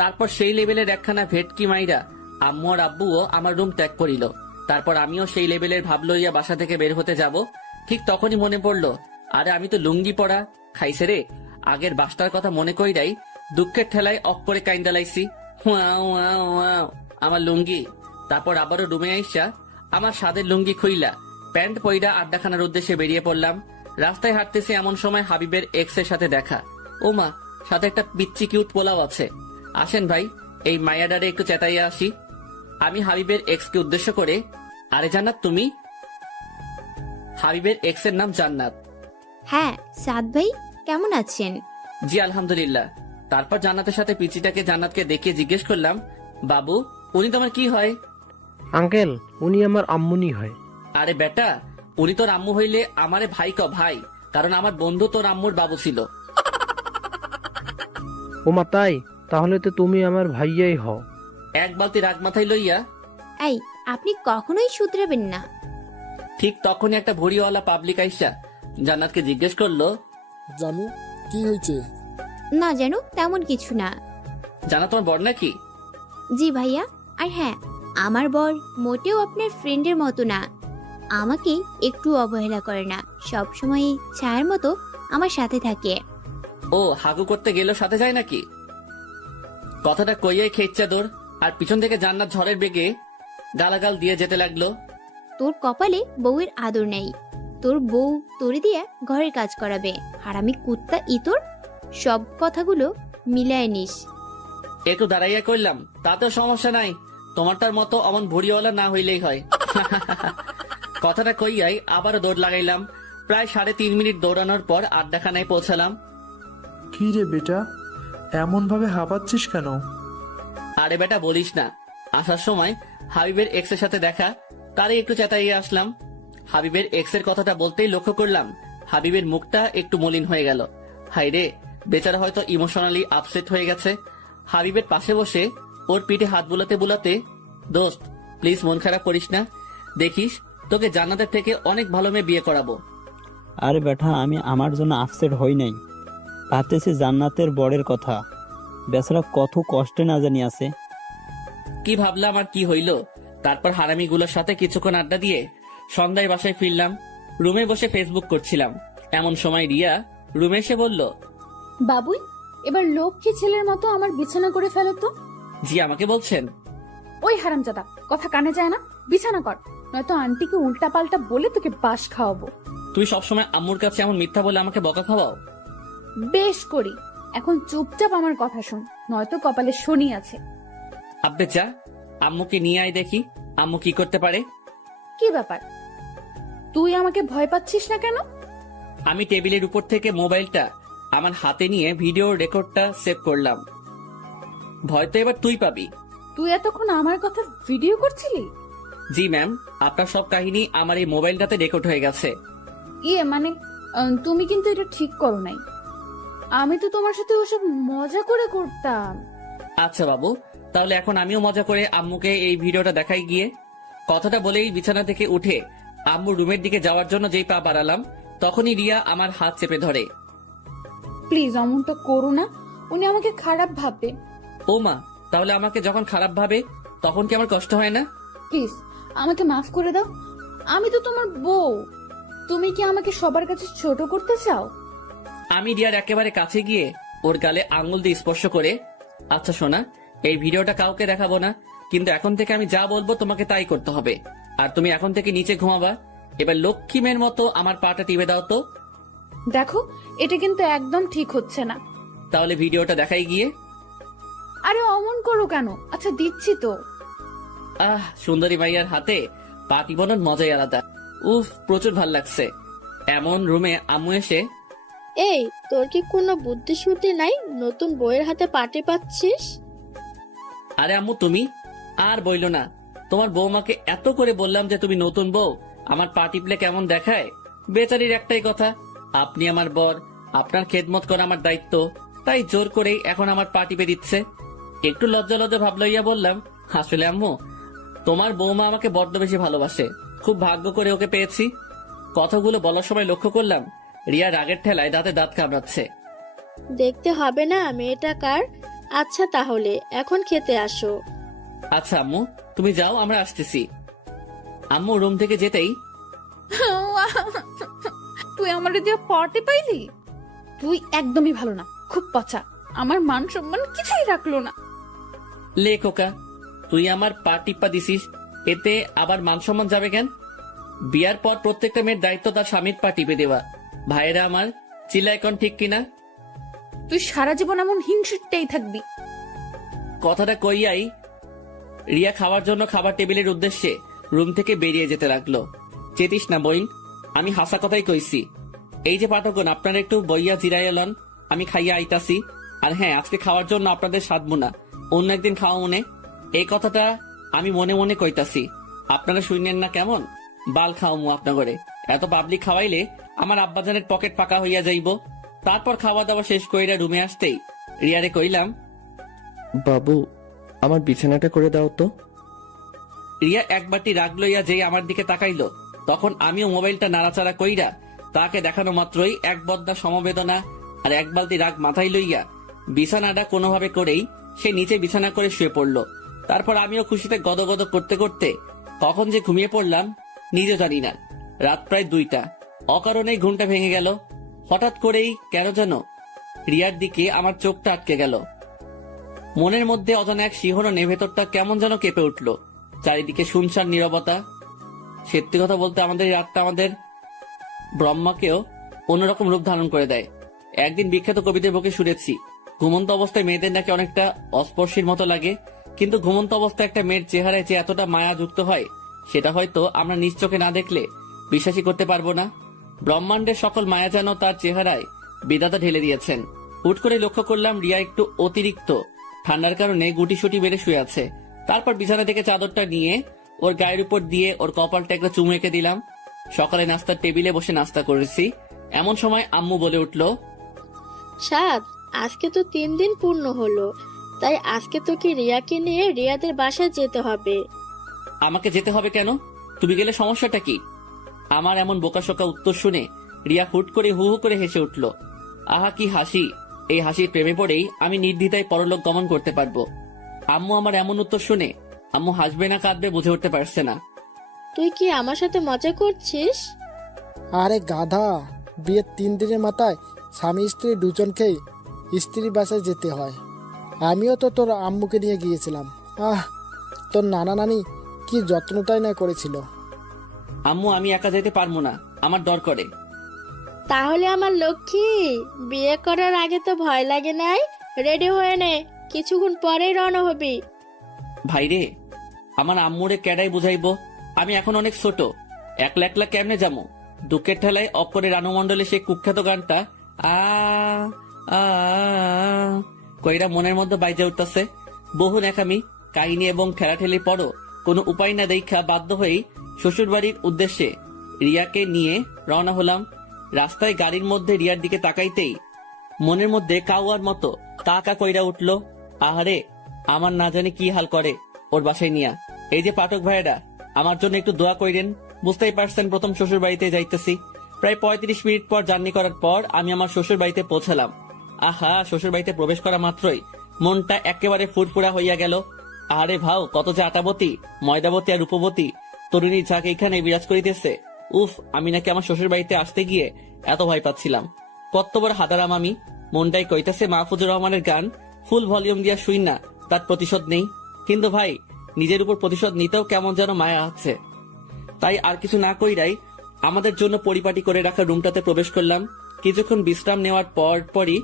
তারপর সেই লেভেলের একখানা ভেটকি মাইরা আম্মু আর আব্বুও আমার রুম ত্যাগ করিল। তারপর আমিও সেই লেভেলের ভাব লইয়া বাসা থেকে বের হতে যাব, ঠিক তখনই মনে পড়লো, আরে আমি তো লুঙ্গি পরা খাইছে রে। আগের বাসটার কথা মনে কইরাই দুঃখের ঠেলায় অক করে কাইন্দা লাইছি। ওয়াও ওয়াও ওয়াও, আমার লুঙ্গি। তারপর আবারও রুমে আইসা আমার সাদের লুঙ্গি খুইলা প্যান্ট পইরা আড্ডাখানার উদ্দেশ্যে বেরিয়ে পড়লাম। রাস্তায় হাঁটতেছি, এমন সময় হাবিবের এক্স এর সাথে দেখা। ও মা, সাথে একটা পিচ্চি কিউট পোলাও আছে। আসেন ভাই, এই মায়াডারে একটু চেতাইয়া আসি। আমি হাবিবের এক্স কে উদ্দেশ্য করে, আরে জান্নাত তুমি? হাবিবের এক্স এর নাম জান্নাত। হ্যাঁ সাদ ভাই, কেমন আছেন? জি আলহামদুলিল্লাহ। তারপর জান্নাতের সাথে পিচিটাকে জান্নাতকে দেখিয়ে জিজ্ঞেস করলাম, বাবু উনি তোমার কি হয়? আঙ্কেল, উনি আমার আম্মুনি হয়। আরে বেটা, উনি তোর আম্মু হইলে আমারে ভাই ক ভাই, কারণ আমার বন্ধু তোর আম্মুর বাবু ছিল। ওমা তাই? তাহলে তো তুমি আমার ভাইয়াই হও। এক বালতি রাগ মাথায় লইয়া এই, আপনি কখনোই শুধরাবেন না। ঠিক তখনই একটা ভুড়িওয়ালা পাবলিক আইসা জান্নাতকে জিজ্ঞেস করলো, জানু কি হয়েছে? না জানো, তেমন কিছু না। জান্নাত তোমার বর নাকি? জি ভাইয়া। আর হ্যাঁ, আমার বর মোটেও আপনার ফ্রেন্ডের মতো না। আমাকে একটু অবহেলা করে না, সব সময় ছায়ার মতো আমার সাথে থাকে। ও হাগু করতে গেলেও সাথে যায় নাকি? কথাটা কইয়াই খেচ্ছা দৌড়, আর পিছন থেকে জান্নাত ঝড়ের বেগে গালাগাল দিয়ে যেতে লাগলো। তোর কপালে বউয়ের আদর নেই। তোর বউ তোরে দিয়ে ঘরের কাজ করাবে। হারামি কুত্তা ইতর। সব কথাগুলো মিলায় নিস। একটু দাঁড়াইয়া কইলাম, তাতেও সমস্যা নাই, তোমারটার মতো অমন ভুড়িওয়ালা না হইলেই হয়। কথাটা কইয়াই আবারও দৌড় লাগাইলাম। প্রায় 3.5 মিনিট দৌড়ানোর পর আড্ডাখানায় পৌঁছালাম। কি রে বেটা, এমন ভাবে হাঁপাচ্ছিস কেন? আরে বেটা বলিস না, আসার সময় হাবিবের এক্স এর সাথে দেখা, তারই একটু চেতাইয়ে আসলাম। হাবিবের এক্স এর কথাটা বলতেই লক্ষ্য করলাম হাবিবের মুখটা একটু মলিন হয়ে গেল। হাই রে, বেচারা হয়তো ইমোশনালি আপসেট হয়ে গেছে। হাবিবের পাশে বসে ওর পিঠে হাত বুলাতে বুলাতে, দোস্ত প্লিজ মন খারাপ করিস না, দেখিস তোকে জান্নাতের থেকে অনেক ভালো মেয়ে বিয়ে করাবো। আরে বেটা, আমি আমার জন্য আপসেট হই নাই, ভাবতেছি জান্নাতের বরের কথা। বেচারা কত কষ্টে না জানি আছে। কি ভাবলাম আর কি হইল। তারপর হারামিগুলোর সাথে কিছুক্ষণ আড্ডা দিয়ে সন্ধ্যায় বাসায় ফিরলাম। রুমে বসে ফেসবুক করছিলাম, এমন সময় রিয়া রুমে এসে বলল, বাবুই, এবার লক্ষ্মী ছেলের মতো আমার বিছানা করে ফেলো তো। জি আমাকে বলছেন? ওই হারামজাদা, কথা কানে যায় না, বিছানা কর, নয়তো আন্টিকে উল্টা পাল্টা বলে তোকে বাস খাওয়াবো। তুই সবসময় আম্মুর কাছে এমন মিথ্যা বলে আমাকে বকা খাওয়াও? বেশ করি, এখন চুপচাপ আমার কথা শোন, নয়তো কপালে শনি আছে। আব্বে যা, আম্মুকে নিয়ে আয় দেখি আম্মু কি করতে পারে। কি ব্যাপার, তুই আমাকে ভয় পাচ্ছিস না কেন? আমি টেবিলের উপর থেকে মোবাইলটা আমার হাতে নিয়ে ভিডিও রেকর্ডটা সেভ করলাম। ভয় তো এবার তুই পাবি। তুই এতক্ষণ আমার কথা ভিডিও করছিলি? জি ম্যাম, আপনার সব কাহিনী আমার এই মোবাইলটাতে রেকর্ড হয়ে গেছে। ইয়ে মানে, তুমি কিন্তু এটা ঠিক করো নাই। আমি তো তোমার সাথে ওসব মজা করে করতাম। আচ্ছা বাবু, তাহলে এখন আমিও মজা করে আম্মুকে এই ভিডিওটা দেখাই গিয়ে। কথাটা বলেই বিছানা থেকে উঠে আম্মুর রুমের দিকে যাওয়ার জন্য যেই পা বাড়ালাম, তখনই রিয়া আমার হাত চেপে ধরে। প্লিজ অমনটা করো না, উনি আমাকে খারাপ ভাববে। ও মা, তাহলে আমাকে যখন খারাপ ভাবে তখন কি আমার কষ্ট হয় না? প্লিজ আমাকে মাফ করে দাও, আমি তো তোমার বউ। তুমি কি আমাকে সবার কাছে ছোট করতে চাও? আমি রিয়ার একেবারে কাছে গিয়ে ওর গালে আঙ্গুল দিয়ে স্পর্শ করে, আচ্ছা সোনা, এই ভিডিওটা কাউকে দেখাবো না, কিন্তু এখন থেকে আমি যা বলবো তোমাকে তাই করতে হবে। আর তুমি এখন থেকে নিচে ঘুমাবা। এবার লক্ষ্মী মেয়ের মতো আমার পাটা টিপে দাও তো। দেখো, এটা কিন্তু একদম ঠিক হচ্ছে না। তাহলে ভিডিওটা দেখাই গিয়ে। আরে অমন করো কেন? আচ্ছা দিচ্ছি তো। সুন্দরী মাইয়ার হাতে পা টিপানোর মজাই আলাদা। উফ, প্রচুর ভাল লাগছে। এমন রুমে আম্মু এসে, এই তোর কি কোনো বুদ্ধি শুদ্ধি নাই? নতুন বইয়ের হাতে পাটি পাচ্ছিস? আরে আম্মু তুমি আর বইলো না, তোমার বৌমাকে এত করে বললাম যে তুমি নতুন বউ, আমার পা টিপলে কেমন দেখায়। বেচারির একটাই কথা, আপনি আমার বর, আপনার খেদমত করা আমার দায়িত্ব, তাই জোর করেই এখন আমার পা টিপে দিচ্ছে। একটু লজ্জা লজ্জা ভাব লইয়া বললাম, আসলে আম্মু তোমার বৌমা আমাকে বড্ড বেশি ভালোবাসে, খুব ভাগ্য করে ওকে পেয়েছি। কথাগুলো বলার সময় লক্ষ্য করলাম রিয়া রাগের ঠেলায় দাঁতে দাঁত কামড়াচ্ছে। দেখতে হবে না মেয়েটা কার? আচ্ছা তাহলে এখন খেতে আসো। আচ্ছা আম্মু, তুমি যাও, আমরা আসতেছি। আম্মু রুম থেকে যেতেই, তুই আমার দিয়ে পড়তে পাইলি? তুই একদমই ভালো না, খুব পচা, আমার মান সম্মান কিছুই রাখলো না। লে খোকা, তুই আমার পা টিপ্পা দিছিস, এতে আবার মান সম্মান যাবে কেন? বিয়ার পর প্রত্যেকটা মেয়ের দায়িত্ব তার স্বামীর পা টিপে দেওয়া। ভাইয়েরা আমার, চিল্লা এখন ঠিক কিনা? তুই সারা জীবন এমন হিংসুটটাই থাকবি। কথাটা কইয়াই রিয়া খাওয়ার জন্য খাবার টেবিলের উদ্দেশ্যে রুম থেকে বেরিয়ে যেতে লাগলো। চেতিস না বইন, আমি হাসা কথাই কইছি। এই যে পাঠকগণ, আপনারা একটু বইয়া জিরাইয়া লন, আমি খাইয়া আইতাছি। আর হ্যাঁ, আজকে খাওয়ার জন্য আপনাদের সাধবো না, অন্য একদিন খাওয়া মনে। এই কথাটা আমি মনে মনে কইতাছি, আপনারা শুনেন না কেমন? বাল খাওয়ামু আপনাগরে। এত পাবলিক খাওয়াইলে আমার আব্বাজানের পকেট ফাঁকা হইয়া যাইব। তারপর খাওয়া দাওয়া শেষ কইরা রুমে আসতেই রিয়ারে কইলাম, বাবু আমার বিছানাটা করে দাও তো। রিয়া একবারটি রাগ লইয়া যেই আমার দিকে তাকাইলো, তখন আমিও মোবাইলটা নাড়াচাড়া কইরা তাকে দেখানো মাত্রই এক বদ্দা সমবেদনা আর এক বালতি রাগ মাথায় লইয়া বিছানাটা কোনোভাবে করেই সে নিচে বিছানা করে শুয়ে পড়ল। তারপর আমিও খুশিতে গদগদ করতে করতে কখন যে ঘুমিয়ে পড়লাম নিজে জানি না। রাত প্রায় 2টা, অকারণেই ঘুমটা ভেঙে গেল। হঠাৎ করেই কেন যেন রিয়ার দিকে আমার চোখটা আটকে গেল। মনের মধ্যে অজানা এক শিহরণে ভেতরটা কেমন যেন কেঁপে উঠল। চারিদিকে শুনশান নীরবতা। সত্যি কথা বলতে আমাদের এই রাতটা আমাদের ব্রহ্মাকেও অন্যরকম রূপ ধারণ করে দেয়। একদিন বিখ্যাত কবিদের বকে শুনেছি, ঘুমন্ত অবস্থায় মেয়েদের নাকি অনেকটা অস্পর্শীর মতো লাগে, কিন্তু ঘুমন্ত অবস্থায় একটা মেয়ের চেহারায় যে এতটা মায়া যুক্ত হয় সেটা হয়তো আমরা নিজ চোখে না দেখলে বিশ্বাসই করতে পারবো না। ব্রহ্মাণ্ডের সকল মায়া যেন তার চেহারায় বিধাতা ঢেলে দিয়েছেন। হুট করে লক্ষ্য করলাম রিয়া একটু অতিরিক্ত ঠান্ডার কারণে গুটিসুটি বেড়ে শুয়ে আছে। তারপর বিছানা থেকে চাদরটা নিয়ে ওর গায়ের উপর দিয়ে ওর কপালটা একটা চুমু এঁকে দিলাম। সকালে নাস্তার টেবিলে বসে নাস্তা করেছি, এমন সময় আম্মু বলে উঠলো, সাদ, আজকে তো 3 দিন পূর্ণ হলো, তাই আজকে তোকে রিয়াকে নিয়ে রিয়াদের বাসায় যেতে হবে। আমাকে যেতে হবে কেন? তুমি গেলে সমস্যাটা কি? আমার এমন বোকাশোকা উত্তর শুনে রিয়া হুট করে হু হু করে হেসে উঠল। আহা কি হাসি! এই হাসির প্রেমে পড়েই আমি নির্দ্বিধায় পরলোক গমন করতে পারবো। আম্মু আমার এমন উত্তর শুনে আম্মু হাসবে না কাঁদবে বুঝে উঠতে পারছে না। তুই কি আমার সাথে মজা করছিস? আরে গাধা, বিয়ের 3 দিনের মাথায় স্বামী স্ত্রী দুজনকেই স্ত্রীর বাসায় যেতে হয়। আমিও তো তোর আম্মুকে নিয়ে গিয়েছিলাম। তোর নানা নানি কি যত্নটাই না করেছিল। আম্মু আমি একা যেতে পারবো না, আমার ডর করে। তাহলে আমার লক্ষ্মী, বিয়ে করার আগে তো ভয় লাগে নাই? রেডি হয়ে নে, কিছুক্ষণ পরেই রওনা হবি। ভাইরে, আমার আম্মুরে ক্যাডাই বুঝাইবো? আমি এখন অনেক ছোট, একলা একলা কেমনে যাবো? দুঃখের ঠেলায় অক্ষরে রানু মণ্ডলে সেই কুখ্যাত গানটা আ আ কইরা মনের মধ্যে বাইজে উঠতেছে। বহু নেকামি কাহিনী এবং ঠেলাঠেলি পরও কোনো উপায় না দেখা বাধ্য হয়েই শ্বশুর বাড়ির উদ্দেশ্যে রিয়াকে নিয়ে রওনা হলাম। রাস্তায় গাড়ির মধ্যে রিয়ার দিকে তাকাইতেই মনের মধ্যে কাউয়ার মতো কাকা কইরা উঠলো, আহারে আমার না জানি কি হাল করে ওর বাসায় নিয়া। এই যে পাঠক ভাইয়েরা, আমার জন্য একটু দোয়া কইরেন। বুঝতেই পারছেন প্রথম শ্বশুর বাড়িতে যাইতেছি। প্রায় 35 মিনিট পর জার্নি করার পর আমি আমার শ্বশুর বাড়িতে পৌঁছালাম। আহা, শ্বশুর বাড়িতে প্রবেশ করা মাত্রই মনটা একেবারে ফুরফুরা হইয়া গেল। আরে ভাও, কত যে আটাবতী, ময়দাবতী আর রূপবতী তরুণী ঝাঁক এখানে বিরাজ করিতেছে। উফ, আমি নাকি আমার শ্বশুর বাড়িতে আসতে গিয়ে এত ভয় পাচ্ছিলাম। কত বড় হাদারাম আমি। মনটাই কইতাছে মাহফুজুর রহমানের গান ফুল ভলিউম দিয়া শুই না, তার প্রতিশোধ নেই। কিন্তু ভাই, নিজের উপর প্রতিশোধ নিতেও কেমন যেন মায়া আছে। তাই আর কিছু না কইরাই আমাদের জন্য পরিপাটি করে রাখা রুমটাতে প্রবেশ করলাম। কিছুক্ষণ বিশ্রাম নেওয়ার পরই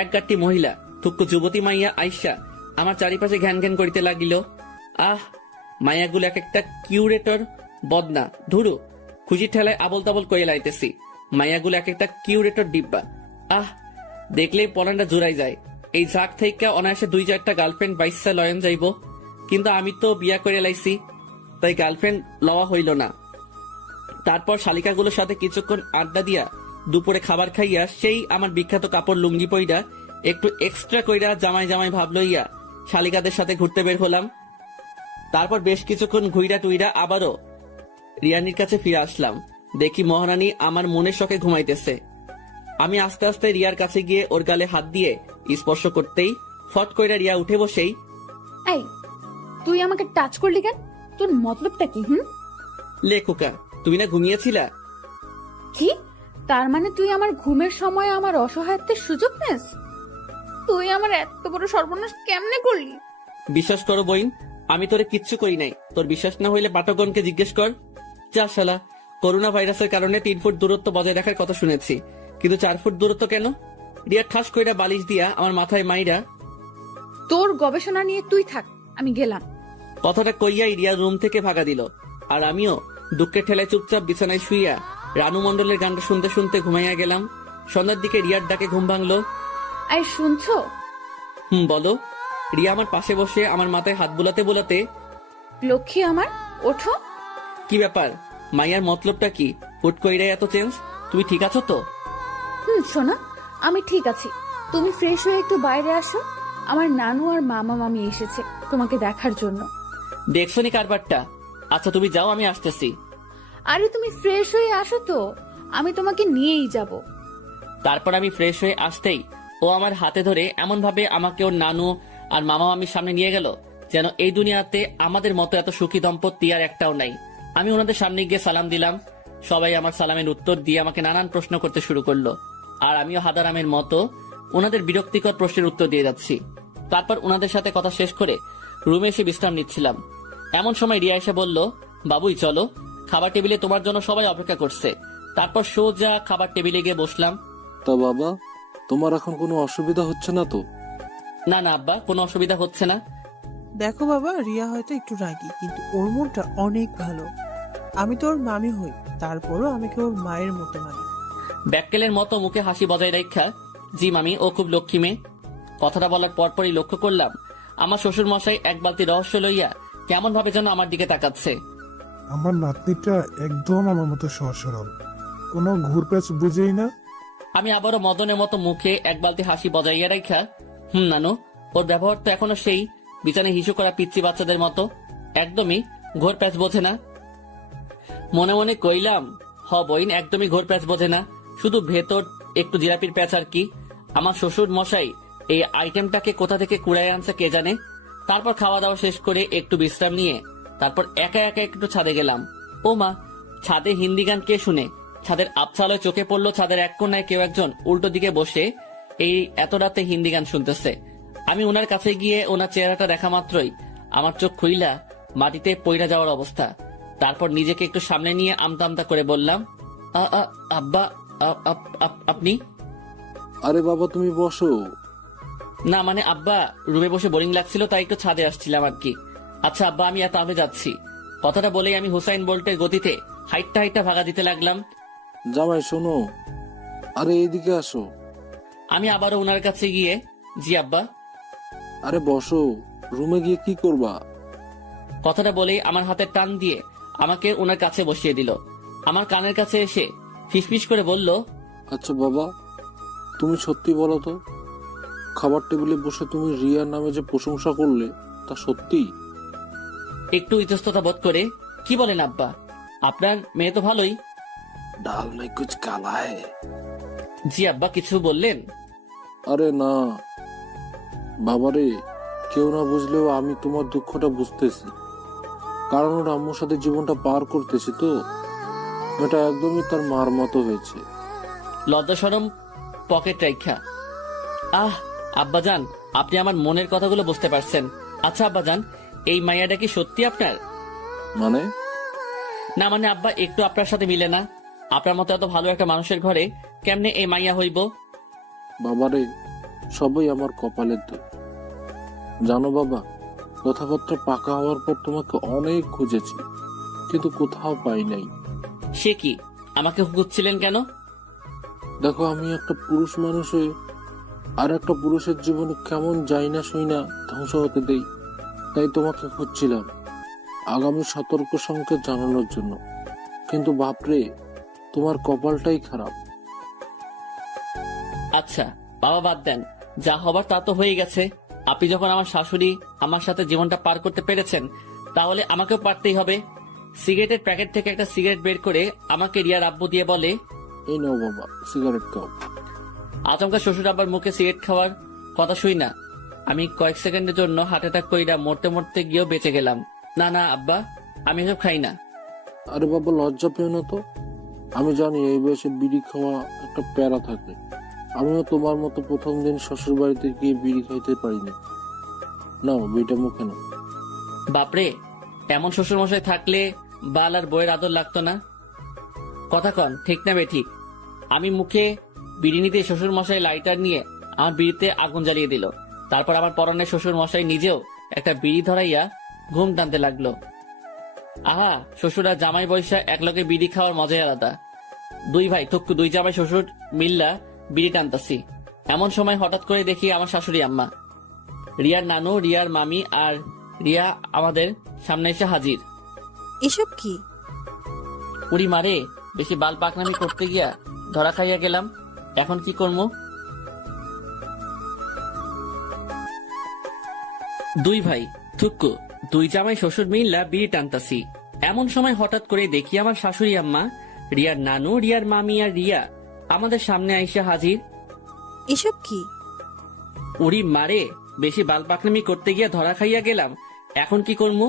এক গাঁটটি মহিলা, থুক্কু যুবতী মাইয়া আইসা আমার চারিপাশে ঘ্যান ঘ্যান করিতে লাগিল। আহ, মাইয়াগুলো এক একটা কিউরেটর বদনা, ধুরু খুশি ঠেলায় আবল তাবল কইয়া লাইতেছি। মাইয়াগুলো এক একটা কিউরেটর ডিব্বা। আহ, দেখলেই পরানটা জোড়াই যায়। এই ঝাঁক থেকে অনায়াসে 2-4টা গার্লফ্রেন্ড বাইসা লয়ন যাইব, কিন্তু আমি তো বিয়া করে লাইছি, তাই গার্লফ্রেন্ড লওয়া হইল না। তারপর শালিকাগুলোর সাথে কিছুক্ষণ আড্ডা দিয়া দুপুরে খাবার খাইয়া সেই আমার বিখ্যাত কাপড় লুঙ্গি পইরা একটু এক্সট্রা কইরা জামাই জামাই ভাব লইয়া শালিকাদের সাথে ঘুরতে বের হলাম। তারপর বেশ কিছুক্ষণ ঘুইরা টুইরা আবারও রিয়ানির কাছে ফিরে আসলাম। দেখি মহারানী আমার মনের শখে ঘুমাইতেছে। আমি আস্তে আস্তে রিয়ার কাছে গিয়ে ওর গালে হাত দিয়ে স্পর্শ করতেই ফট কইরা রিয়া উঠে বসেই, এই, তুই আমাকে টাচ করলি কেন? তোর মতলবটা কি? লে খোকা, তুমি না ঘুমিয়েছিলা? কি? তার মানে তুই আমার ঘুমের সময় আমার অসহায়ত্বের সুযোগ নেস? তুই আমার এত বড় সর্বনাশ কেমনে করলি? বিশ্বাস করো বইন, আমি তোরে কিচ্ছু করি নাই। তোর বিশ্বাস না হইলে পাঠকগণকে জিজ্ঞেস কর। যা শালা, করোনা ভাইরাসের কারণে 3 ফুট দূরত্ব বজায় রাখার কথা শুনেছি, কিন্তু 4 ফুট দূরত্ব কেন? রিয়া ঠাস কইরা বালিশ দিয়া আমার মাথায় মাইরা, তোর গবেষণা নিয়ে তুই থাক, আমি গেলাম। কথাটা কইয়াই রিয়া রুম থেকে ভাগা দিল। আর আমিও দুঃখের ঠেলায় চুপচাপ বিছানায় শুইয়া রানু মণ্ডলের গানটা শুনতে শুনতে ঘুমাইয়া গেলাম। সন্ধ্যার দিকে রিয়ার ডাকে ঘুম ভাঙলো। এই শুনছো? বলো। রিয়া আমার পাশে বসে আমার মাথায় হাত বুলাতে বুলাতে, লক্ষ্মী আমার, ওঠো। কি ব্যাপার? মাইয়ার মতলবটা কি? হুট কইরা এত চেঞ্জ? তুমি ঠিক আছো তো? শোনা, আমি ঠিক আছি। তুমি ফ্রেশ হয়ে একটু বাইরে আসো। আমার নানু আর মামা মামি এসেছে তোমাকে দেখার জন্য। দেখছনি কারবারটা? আচ্ছা তুমি যাও, আমি আসতেছি। আরে তুমি ফ্রেশ হয়ে আসো তো, আমি তোমাকে নিয়েই যাব। তারপর আমি ফ্রেশ হয়ে আসতেই ও আমার হাতে ধরে এমন ভাবে আমাকে ওর নানু আর মামা মামির সামনে নিয়ে গেল যেন এই দুনিয়াতে আমাদের মতো এত সুখী দম্পতি আর একটাও নাই। আমি ওনাদের সামনে গিয়ে সালাম দিলাম। সবাই আমার সালামের উত্তর দিয়ে আমাকে নানান প্রশ্ন করতে শুরু করলো, আর আমিও হাদারামের মতো ওনাদের বিরক্তিকর প্রশ্নের উত্তর দিয়ে যাচ্ছি। তারপর ওনাদের সাথে কথা শেষ করে রুমে এসে বিশ্রাম নিচ্ছিলাম। এমন সময় রিয়া এসে বলল, বাবুই চলো, খাবার টেবিলে তোমার জন্য সবাই অপেক্ষা করছে। তারপর সোজা খাবার টেবিলে গিয়ে বসলাম। তা বাবা, তোমার এখন কোনো অসুবিধা হচ্ছে না তো? না না আব্বা, কোনো অসুবিধা হচ্ছে না। দেখো বাবা, রিয়া হয়তো একটু রাগী, কিন্তু ওর মনটা অনেক ভালো। আমি তো ওর মামি হই, তারপরও আমাকে ওর মায়ের মতো মানি। ব্যাককেলের মতো মুখে হাসি বজায় রাখা, জি মামি, ও খুব লক্ষ্মী মেয়ে। কথাটা বলার পরপরই লক্ষ্য করলাম আমার শ্বশুর মশাই এক বালতি রহস্য লইয়া কেমন ভাবে যেন আমার দিকে তাকাচ্ছে। আমার নাতনিটা একদম আমার মতো সহজ সরল, কোনো ঘুরপ্যাচ বুঝেই না। আমি আবারও মদনের মতো মুখে এক বালতি হাসি বজাইয়া রাখা, নানু, ওর ব্যবহার তো এখনো সেই বিছানায় হিসু করা পিচ্চি বাচ্চাদের মতো, একদমই ঘোর প্যাচ বোঝে না। মনে মনে কইলাম, বইন একদমই ঘোর প্যাচ বোঝে না, শুধু ভেতর একটু জিলাপির প্যাচ আর কি। আমার শ্বশুর মশাই এই আইটেমটাকে কোথা থেকে কুড়ায় আনছে কে জানে। তারপর খাওয়া দাওয়া শেষ করে একটু বিশ্রাম নিয়ে তারপর একা একা একটু ছাদে গেলাম। ও মা, ছাদে হিন্দি গান কে শুনে? ছাদের আবছালোয় চোখে পড়লো ছাদের এক কোনায় কেউ একজন উল্টো দিকে বসে এই এত রাতে হিন্দি গান শুনতেছে। আমি ওনার কাছে গিয়ে ওনার চেহারাটা দেখা মাত্রই আমার চোখ খুইলা মাটিতে পইড়া যাওয়ার অবস্থা। তারপর নিজেকে একটু সামনে নিয়ে আমতা আমতা করে বললাম, আব্বা, আপনি? আরে বাবা, তুমি বসো। না মানে আব্বা, রুমে বসে বোরিং লাগছিল তাই একটু ছাদে আসছিলাম আর কি। আচ্ছা আব্বা, আমি এত আবে যাচ্ছি। কথাটা বলেই আমি হুসাইন বোল্টের গতিতে হাইটটা ভাগা দিতে লাগলাম। জামাই শোনো, আরে এইদিকে আসো। আমি আবারও ওনার কাছে গিয়ে, জি আব্বা। আরে বসো, রুমে গিয়ে কি করবা? কথাটা বলেই আমার হাতে টান দিয়ে আমাকে ওনার কাছে বসিয়ে দিল। আমার কানের কাছে এসে ফিসফিস করে বলল, আচ্ছা বাবা, তুমি সত্যি বলো তো, খাবার টেবিলে বসে তুমি রিয়ার নামে যে প্রশংসা করলে তা সত্যি? একটু ইতস্ততা বোধ করে, কি বলেন আব্বা, আপনার মেয়ে তো ভালোই। ডাল মে কুছ কালা হ্যায়। জি আব্বা, কিছু বললেন? আরে না বাবারে, কেউ না বুঝলেও আমি তোমার দুঃখটা বুঝতেছি, কারণ ওর আম্মুর সাথে জীবনটা পার করতেছি তো। এটা একদমই তার মার মতো হয়েছে। লজ্জা শরম পকেট রাখা। আব্বাজান, আপনি আমার মনের কথাগুলো বুঝতে পারছেন। আচ্ছা আব্বাজান, এই মাইয়াটা কি সত্যি আপনার? মানে? না মানে আব্বা, একটু আপনার সাথে মিলে না। আপনার মতো এত ভালো একটা মানুষের ঘরে কেমনে এই মাইয়া হইব? বাবারে, সবই আমার কপালের দোষ। জানো বাবা, কথাবার্তা পাকা হওয়ার পর তোমাকে অনেক খুঁজেছি, কিন্তু কোথাও পাই নাই। সে কি, আমাকে খুঁজছিলেন কেন? দেখো, আমি একটা পুরুষ মানুষ হয়ে আর একটা পুরুষের জীবনে কেমন যাই না শুই না ধ্বংস হতে দেই, তাই তোমাকে খুঁজছিলাম আগামী সতর্ক সংকেত জানানোর জন্য। কিন্তু বাপরে, তোমার কপালটাই খারাপ। আচ্ছা বাবা, বাদ দেন, যা হবার তা তো হয়ে গেছে। আপনি যখন আমার শাশুড়ি আমার সাথে জীবনটা পার করতে পেরেছেন, তাহলে আমাকেও পারতেই হবে। সিগারেটের প্যাকেট থেকে একটা সিগারেট বের করে আমাকে রিয়ার আব্বু দিয়ে বলে, এই নাও বাবা, সিগারেট খাও। আচমকা শ্বশুর আব্বার মুখে সিগারেট খাওয়ার কথা শুই না আমি কয়েক সেকেন্ডের জন্য হার্ট অ্যাটাক কইরা মরতে মরতে গিয়েও বেঁচে গেলাম। না না আব্বা, আমি এসব খাই না। আরে বাবা, লজ্জা পেও না তো। আমি জানি এই বয়সে বিড়ি খাওয়া একটা প্যারা থাকে। আমিও তোমার মতো প্রথম দিন শ্বশুর বাড়িতে গিয়ে বিড়ি খাইতে পারিনি। নাও, বিড়িটা মুখে নাও। বাপরে, এমন শ্বশুর মশাই থাকলে বাল আর বইয়ের আদর লাগতো না। কথা কন, ঠিক না বে ঠিক? আমি মুখে বিড়ি নিতে শ্বশুর মশাই লাইটার নিয়ে আমার বিড়িতে আগুন জ্বালিয়ে দিল। তারপর আমার পরনে শ্বশুর মশাই নিজেও একটা বিড়ি ধরাইয়া ঘুম টানতে লাগলো। আহা, শ্বশুর আর জামাই বৈশা একলগে বিড়ি খাওয়ার মজাই আলাদা। দুই ভাই থুক্কু, দুই জামাই শ্বশুর মিল্লা বিড়ি টানতাছি। এমন সময় হঠাৎ করে দেখি আমার শাশুড়ি আম্মা, রিয়ার নানু, রিয়ার মামি আর রিয়া আমাদের সামনে এসে হাজির। এসব কি? উড়ি মারে, বেশি বাল পাকনামি করতে গিয়া ধরা খাইয়া গেলাম। এখন কি করবো? দুই ভাই থুক্কু, দুই জামাই শ্বশুর মিল্লা বিড়ি টানতাছি। এমন সময় হঠাৎ করে দেখি আমার শাশুড়ি আম্মা, রিয়ার নানু, রিয়ার মামি আর রিয়া আমাদের সামনে আইসা হাজির। এসব কি? উড়ি মারে, বেশি বাল পাকনামি করতে গিয়া ধরা খাইয়া গেলাম। এখন কি করবো?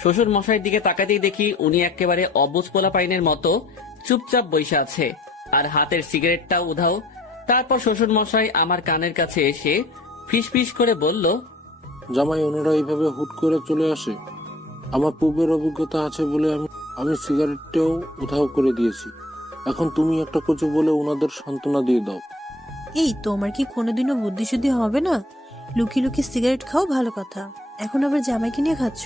শ্বশুর মশাইয়ের দিকে তাকাতেই দেখি উনি একেবারে অবুঝ পোলা পাইনের মতো চুপচাপ বইসা আছে, আর হাতের সিগারেটটাও উধাও। তারপর শ্বশুর মশাই আমার কানের কাছে এসে ফিস ফিস করে বলল, জামাই, ওনারা এইভাবে হুট করে চলে আসে? আমার পূর্বের অভিজ্ঞতা আছে বলে আমি সিগারেটটাও উধাও করে দিয়েছি। এখন তুমি একটা কিছু বলে ওনাদের সান্ত্বনা দিয়ে দাও। এই, তোমার কি কোনোদিনও বুদ্ধিশুদ্ধি হবে না? লুকিয়ে লুকিয়ে সিগারেট খাও ভালো কথা, এখন আবার জামাইকে নিয়ে খাচ্ছ।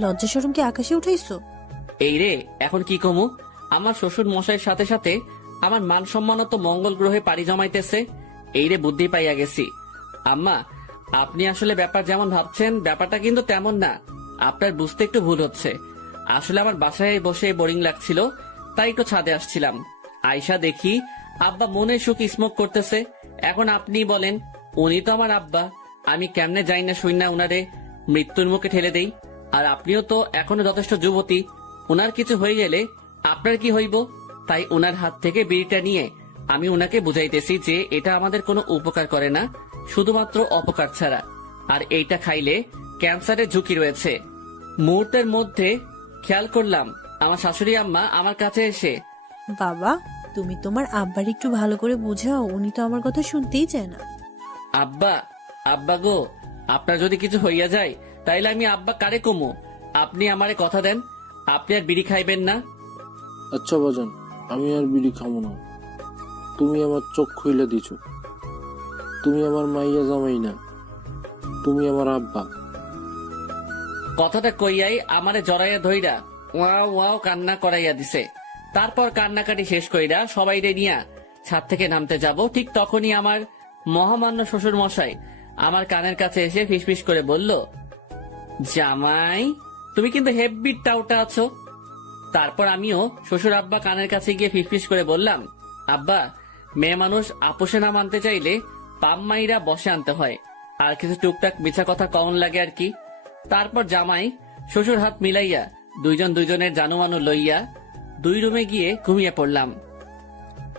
লজ্জা শরম কি আকাশে উঠাইছো? এই রে, এখন কি কমু? আমার শ্বশুর মশাইয়ের সাথে সাথে আমার মান সম্মানও তো মঙ্গল গ্রহে পাড়ি জমাইতেছে। এই রে, বুদ্ধি পাইয়া গেছি। আম্মা, আপনি আসলে ব্যাপার যেমন ভাবছেন ব্যাপারটা কিন্তু তেমন না। আপনার বুঝতে একটু ভুল হচ্ছে। আসলে আমার বাসায় বসে বোরিং লাগছিল, তাই একটু ছাদে আসছিলাম। আয়শা দেখি আব্বা মনে সুখ স্মোক করতেছে। এখন আপনি বলেন, উনি তো আমার আব্বা, আমি কেমনে যাই না শুই না উনারে মৃত্যুর মুখে ঠেলে দেই? আর আপনিও তো এখনো যথেষ্ট যুবতী, উনার কিছু হয়ে গেলে আপনার কি হইব? তাই উনার হাত থেকে বিড়িটা নিয়ে আমি উনাকে বুঝাইতেছি যে এটা আমাদের কোনো উপকার করে না, শুধুমাত্র অপকার ছাড়া। আর এইটা খাইলে ক্যান্সারের ঝুঁকি রয়েছে। মুহূর্তের মধ্যে খেয়াল করলাম আমার শাশুড়ি আম্মা আমার কাছে এসে, বাবা, তুমি তোমার আব্বার একটু ভালো করে বোঝাও, উনি তো আমার কথা শুনতেই চায় না। আব্বা, আব্বা গো, আপনার যদি কিছু হইয়া যায় তাইলে আমি আব্বা কারে কমু? আপনি আমারে কথা দেন, আপনি আর বিড়ি খাইবেন না। আচ্ছা বাজান, আমি আর বিড়ি খাবো না। তুমি আমার চোখ খুইলে দিছ। তুমি আমার মাইয়া জামাই না, তুমি আমার আব্বা। কথাটা কইয়াই আমারে জড়াইয়া ধইরা ওয়াও ওয়াও কান্না করাইয়া দিছে। তারপর কান্নাকাটি শেষ কইরা সবাই রে নিয়া ছাদ থেকে নামতে যাব, ঠিক তখনই আমার মহামান্য শ্বশুর মশাই আমার কানের কাছে এসে ফিসফিস করে বলল, জামাই তুমি কিন্তু হেব্বি টাউটা আছো। তারপর আমিও শ্বশুর আব্বা কানের কাছে গিয়ে ফিসফিস করে বললাম, আব্বা, মেয়ে মানুষ আপোষে না মানতে চাইলে পাম্মাইরা বসে আনতে হয়, আর কিছু টুকটাক মিছা কথা কমন লাগে আর কি। তারপর জামাই শ্বশুর হাত মিলাইয়া দুইজন দুইজনের জানুমানু লইয়া 2 রুমে গিয়ে ঘুমিয়ে পড়লাম।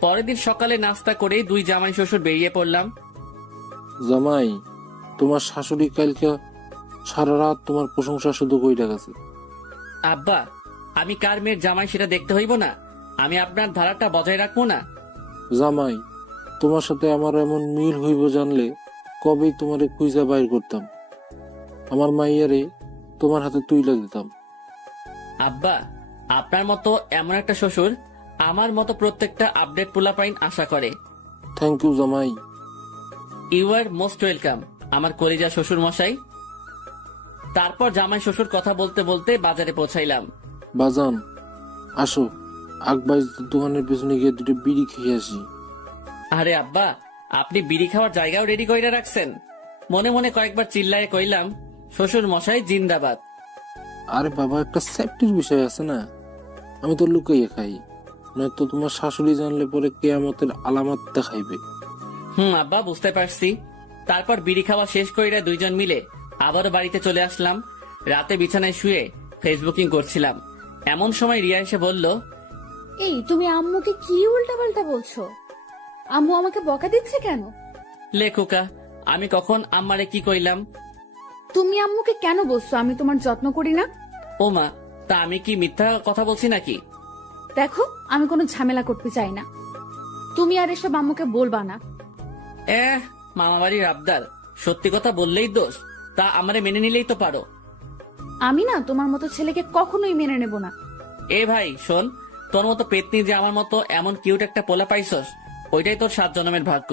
পরের দিন সকালে নাস্তা করে 2 জামাই শ্বশুর বেরিয়ে পড়লাম। জামাই, তোমার শাশুড়ি কালকে সারা রাত তোমার প্রশংসা শুধু কইরা গেছে। আব্বা, আমি কার মেয়ের জামাই সেটা দেখতে হইব না? আমি আপনার ধারাটা বজায় রাখবো না? জামাই, তোমার সাথে আমার এমন মিল হইব জানলে কবেই তোমারে খুঁজা বাইর করতাম, আমার মাইয়ারে তোমার হাতে তুইলা দিতাম। আব্বা, আপনার মতো এমন একটা শ্বশুর আমার মতো প্রত্যেকটা আপডেট পোলাপাইন আশা করে। থ্যাংক ইউ জামাই। ইউ আর মোস্ট ওয়েলকাম আমার কলিজা শ্বশুর মশাই। তারপর জামাই শ্বশুর কথা বলতে বলতে বাজারে পৌঁছাইলাম। বাজান, আসো আকবাইজ দোকানের পেছনে গিয়ে 2টো বিড়ি খেয়ে আসি। আরে আব্বা, আপনি বিড়ি খাওয়ার জায়গাও রেডি কইরা রাখছেন? মনে মনে কয়েকবার চিল্লায় কইলাম, শ্বশুর মশাই জিন্দাবাদ। আরে বাবা, একটা সেফটির বিষয় আছে না, আমি তো লুকাইয়ে খাই, নয়তো তোমার শাশুড়ি জানলে পরে কেয়ামতের আলামত দেখাইবে। আব্বা, বুঝতে পারছি। তারপর বিড়ি খাওয়া শেষ কইরা 2 জন মিলে আবারও বাড়িতে চলে আসলাম। রাতে বিছানায় শুয়ে ফেসবুকিং করছিলাম, এমন সময় রিয়া এসে বলল, এই তুমি আম্মুকে কি উল্টাপাল্টা বলছো? আম্মু আমাকে বকা দিচ্ছে কেন? লেখুকা, আমি কখন আম্মারে কি কইলাম? তুমি আম্মুকে কেন বলছো আমি তোমার যত্ন করি না? ও মা, তা আমি কি মিথ্যা কথা বলছি নাকি? দেখো, আমি কোনো ঝামেলা করতে চাই না, তুমি আর এসব আম্মুকে বলবা না। মামা বাড়ির আবদার, সত্যি কথা বললেই দোষ, তা আমারে মেনে নিলেই তো পারো। আমি না তোমার মতো ছেলেকে কখনোই মেনে নেব না। এ ভাই শোন, তোর মতো পেতনি যে আমার মতো এমন কিউট একটা পোলা পাইছস, ওইটাই তোর 7 জন্মের ভাগ্য।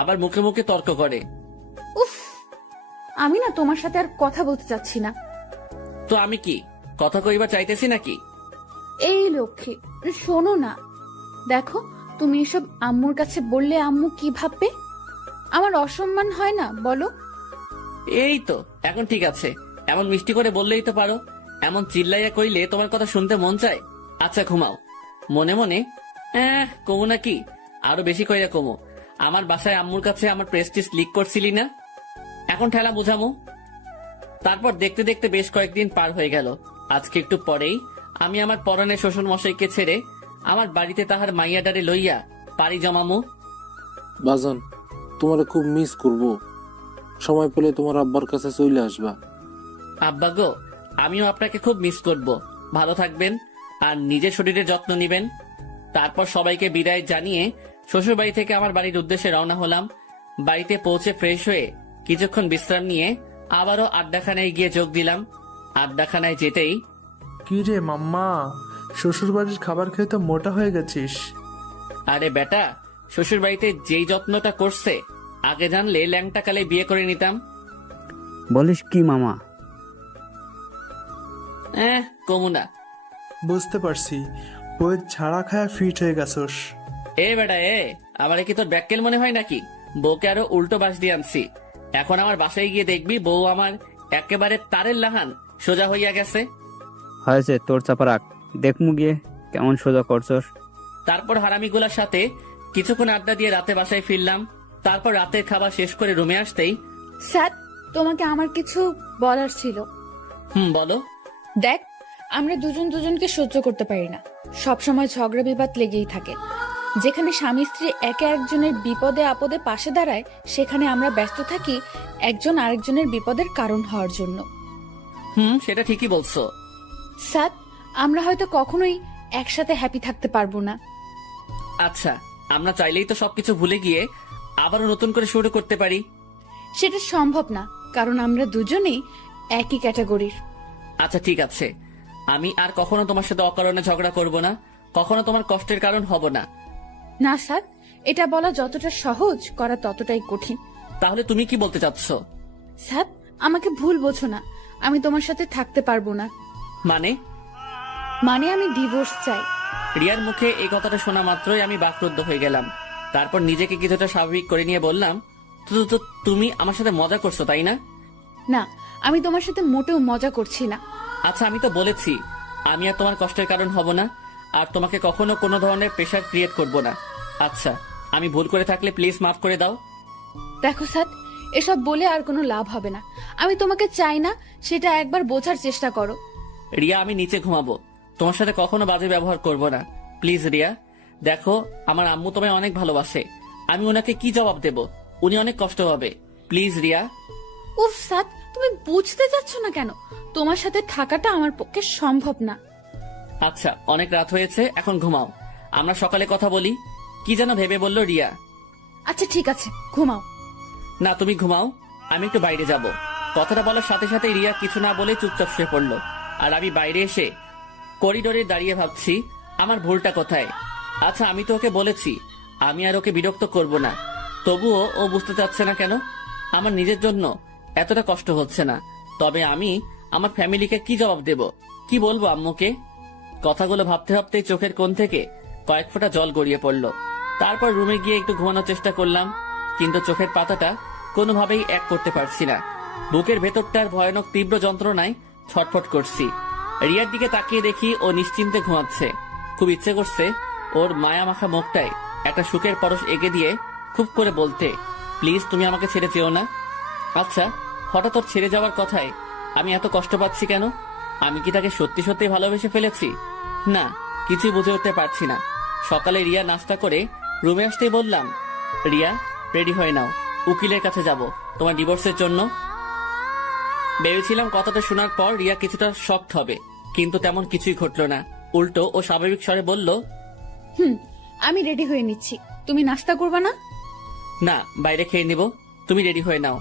আবার মুখে মুখে তর্ক করে। উফ, আমি না তোমার সাথে আর কথা বলতে চাচ্ছি না। তো আমি কি কথা কইবা চাইতেছি নাকি? এই লক্ষ্মী, শোনো না, দেখো তুমি এসব আম্মুর কাছে বললে আম্মু কি ভাববে? আমার অসম্মান হয় না বলো? এই তো এখন ঠিক আছে, এমন মিষ্টি করে বললেই তো পারো। এমন চিল্লাইয়া কইলে তোমার কথা শুনতে মন চায়। আচ্ছা ঘুমাও। মনে মনে কমু নাকি, আরো বেশি কইরা কমু। আমার বাসায় আম্মুর কাছে আমার প্রেস্টিজ লিক করছিলি না, এখন ঠেলা বুঝামু। তারপর দেখতে দেখতে বেশ কয়েকদিন পার হয়ে গেল। আজকে একটু পরেই আমি আমার পরনের শ্বশুর মশাইকে ছেড়ে আমার বাড়িতে তাহার মাইয়াডারে লইয়া পাড়ি জমামু। বাজান, তোমারে খুব মিস করব, সময় পেলে তোমার আব্বার কাছে চলে আসবা। আব্বা গো, আমিও আপনাকে খুব মিস করব। ভালো থাকবেন আর নিজের শরীরের যত্ন নিবেন। তারপর সবাইকে বিদায় জানিয়ে শ্বশুর বাড়ি থেকে আমার বাড়ির উদ্দেশ্যে রওনা হলাম। বাড়িতে পৌঁছে ফ্রেশ হয়ে কিছুক্ষণ বিশ্রাম নিয়ে আবারও আড্ডাখানায় গিয়ে যোগ দিলাম। আড্ডাখানায় যেতেই, কি রে মাম্মা, শ্বশুর বাড়ির খাবার খেয়ে তো মোটা হয়ে গেছিস। আরে বেটা, শ্বশুর বাড়িতে যেই যত্নটা করছে, আগে জানলে ল্যাংটা কালে বিয়ে করে নিতাম। বলিস কি মামা? কমুনা। বুঝতে পারছি, বই ছাড়া খায়া ফিট হয়ে গেছস। এ বেটা আমার কি তোর ব্যাককেল মনে হয় নাকি? বউকে আরো উল্টো বাস দিয়ে আনছি। এখন আমার বাসায় গিয়ে দেখবি বউ আমার একেবারে তারের লাহান সোজা হইয়া গেছে। হয়েছে, তোর চাপা রাখ, দেখমু গিয়ে কেমন সোজা করছস। তারপর হারামিগুলার সাথে কিছুক্ষণ আড্ডা দিয়ে রাতে বাসায় ফিরলাম। তারপর রাতের খাবার শেষ করে রুমে আসতেই স্যার, তোমাকে আমার কিছু বলার ছিল। বলো। দেখ, আমরা দুজন দুজনকে সহ্য করতে পারি না, সব সময় ঝগড়া বিবাদ লেগেই থাকে। যেখানে স্বামী স্ত্রী একে একজনের বিপদে আপদে পাশে দাঁড়ায়, সেখানে আমরা ব্যস্ত থাকি একজন আরেকজনের বিপদের কারণ হওয়ার জন্য। সেটা ঠিকই বলছো। স্যার, আমরা হয়তো কখনোই একসাথে হ্যাপি থাকতে পারবো না। আচ্ছা, আমরা চাইলেই তো সবকিছু ভুলে গিয়ে আবারও নতুন করে শুরু করতে পারি। সেটা সম্ভব না, কারণ আমরা দুজনেই একই ক্যাটাগরির। আচ্ছা ঠিক আছে, আমি আর কখনো তোমার সাথে অকারণে ঝগড়া করব না, কখনো তোমার কষ্টের কারণ হব না। না স্যার, এটা বলা যতটা সহজ, করা ততটাই কঠিন। তাহলে তুমি কি বলতে চাচ্ছ? স্যার, আমাকে ভুল বোঝো না, আমি তোমার সাথে থাকতে পারবো না। মানে আমি ডিভোর্স চাই। রিয়ার মুখে এই কথাটা শোনা মাত্রই আমি বাকরুদ্ধ হয়ে গেলাম। তারপর নিজেকে কিছুটা স্বাভাবিক করে নিয়ে বললাম, তো তুমি আমার সাথে মজা করছো তাই না? না, আমি তোমার সাথে মোটেও মজা করছি না। আচ্ছা, আমি তো বলেছি আমি আর তোমার কষ্টের কারণ হব না, আর তোমাকে কখনো কোনো ধরনের প্রেশার ক্রিয়েট করব না। আচ্ছা, আমি ভুল করে থাকলে প্লিজ মাফ করে দাও। দেখো স্যার, এসব বলে আর কোনো লাভ হবে না। আমি তোমাকে চাই না, সেটা একবার বোঝার চেষ্টা করো। রিয়া, আমি নিচে ঘুমাবো, তোমার সাথে কখনো বাজে ব্যবহার করব না, প্লিজ রিয়া। দেখো, আমার আম্মু তোমায় অনেক ভালোবাসে, আমি ওনাকে কি জবাব দেব? উনি অনেক কষ্ট হবে, প্লিজ রিয়া। উফ স্যার, তুমি বুঝতে চাচ্ছ না কেন? তোমার সাথে থাকাটা আমার পক্ষে সম্ভব না। আচ্ছা, অনেক রাত হয়েছে, এখন ঘুমাও, আমরা সকালে কথা বলি। কি যেন ভেবে বলল রিয়া। আচ্ছা ঠিক আছে, ঘুমাও। না, তুমি ঘুমাও, আমি একটু বাইরে যাব। কথাটা বলার সাথে সাথে রিয়া কিছু না বলে চুপচাপ শুয়ে পড়লো। আর আমি বাইরে এসে করিডোরে দাঁড়িয়ে ভাবছি আমার ভুলটা কোথায়। আচ্ছা, আমি তো ওকে বলেছি আমি আর ওকে বিরক্ত করব না, তবুও ও বুঝতে চাচ্ছে না কেন? আমার নিজের জন্য এতটা কষ্ট হচ্ছে না, তবে আমি আমার ফ্যামিলিকে কি জবাব দেব? কি বলবো আম্মুকে? কথাগুলো ভাবতে ভাবতে চোখের কোণ থেকে কয়েক ফোঁটা জল গড়িয়ে পড়লো। তারপর রুমে গিয়ে একটু ঘুমানোর চেষ্টা করলাম, কিন্তু চোখের পাতাটা কোনোভাবেই এক করতে পারছি না। বুকের ভেতরটার ভয়ানক তীব্র যন্ত্রণায় ছটফট করছি। রিয়ার দিকে তাকিয়ে দেখি ও নিশ্চিন্তে ঘুমাচ্ছে। খুব ইচ্ছে করছে ওর মায়া মাখা মুখটায় একটা সুখের পরশ এঁকে দিয়ে খুব করে বলতে, প্লিজ তুমি আমাকে ছেড়ে যেও না। আচ্ছা, হঠাৎ ওর ছেড়ে যাওয়ার কথায় আমি এত কষ্ট পাচ্ছি কেন? আমি কি তাকে সত্যি সত্যি ভালোবেসে ফেলেছি? না, কিছুই বুঝে উঠতে পারছি না। সকালে রিয়া নাস্তা করে রুমে আসতেই বললাম, রিয়া রেডি হয়ে নাও, উকিলের কাছে যাব তোমার ডিভোর্সের জন্য। ভেবেছিলাম কথাটা শোনার পর রিয়া কিছুটা শকড হবে, কিন্তু তেমন কিছুই ঘটলো না। উল্টো ও স্বাভাবিক স্বরে বলল, আমি রেডি হয়ে নিচ্ছি, তুমি নাস্তা করবে না? না, বাইরে খেয়ে নিব, তুমি রেডি হয়ে নাও।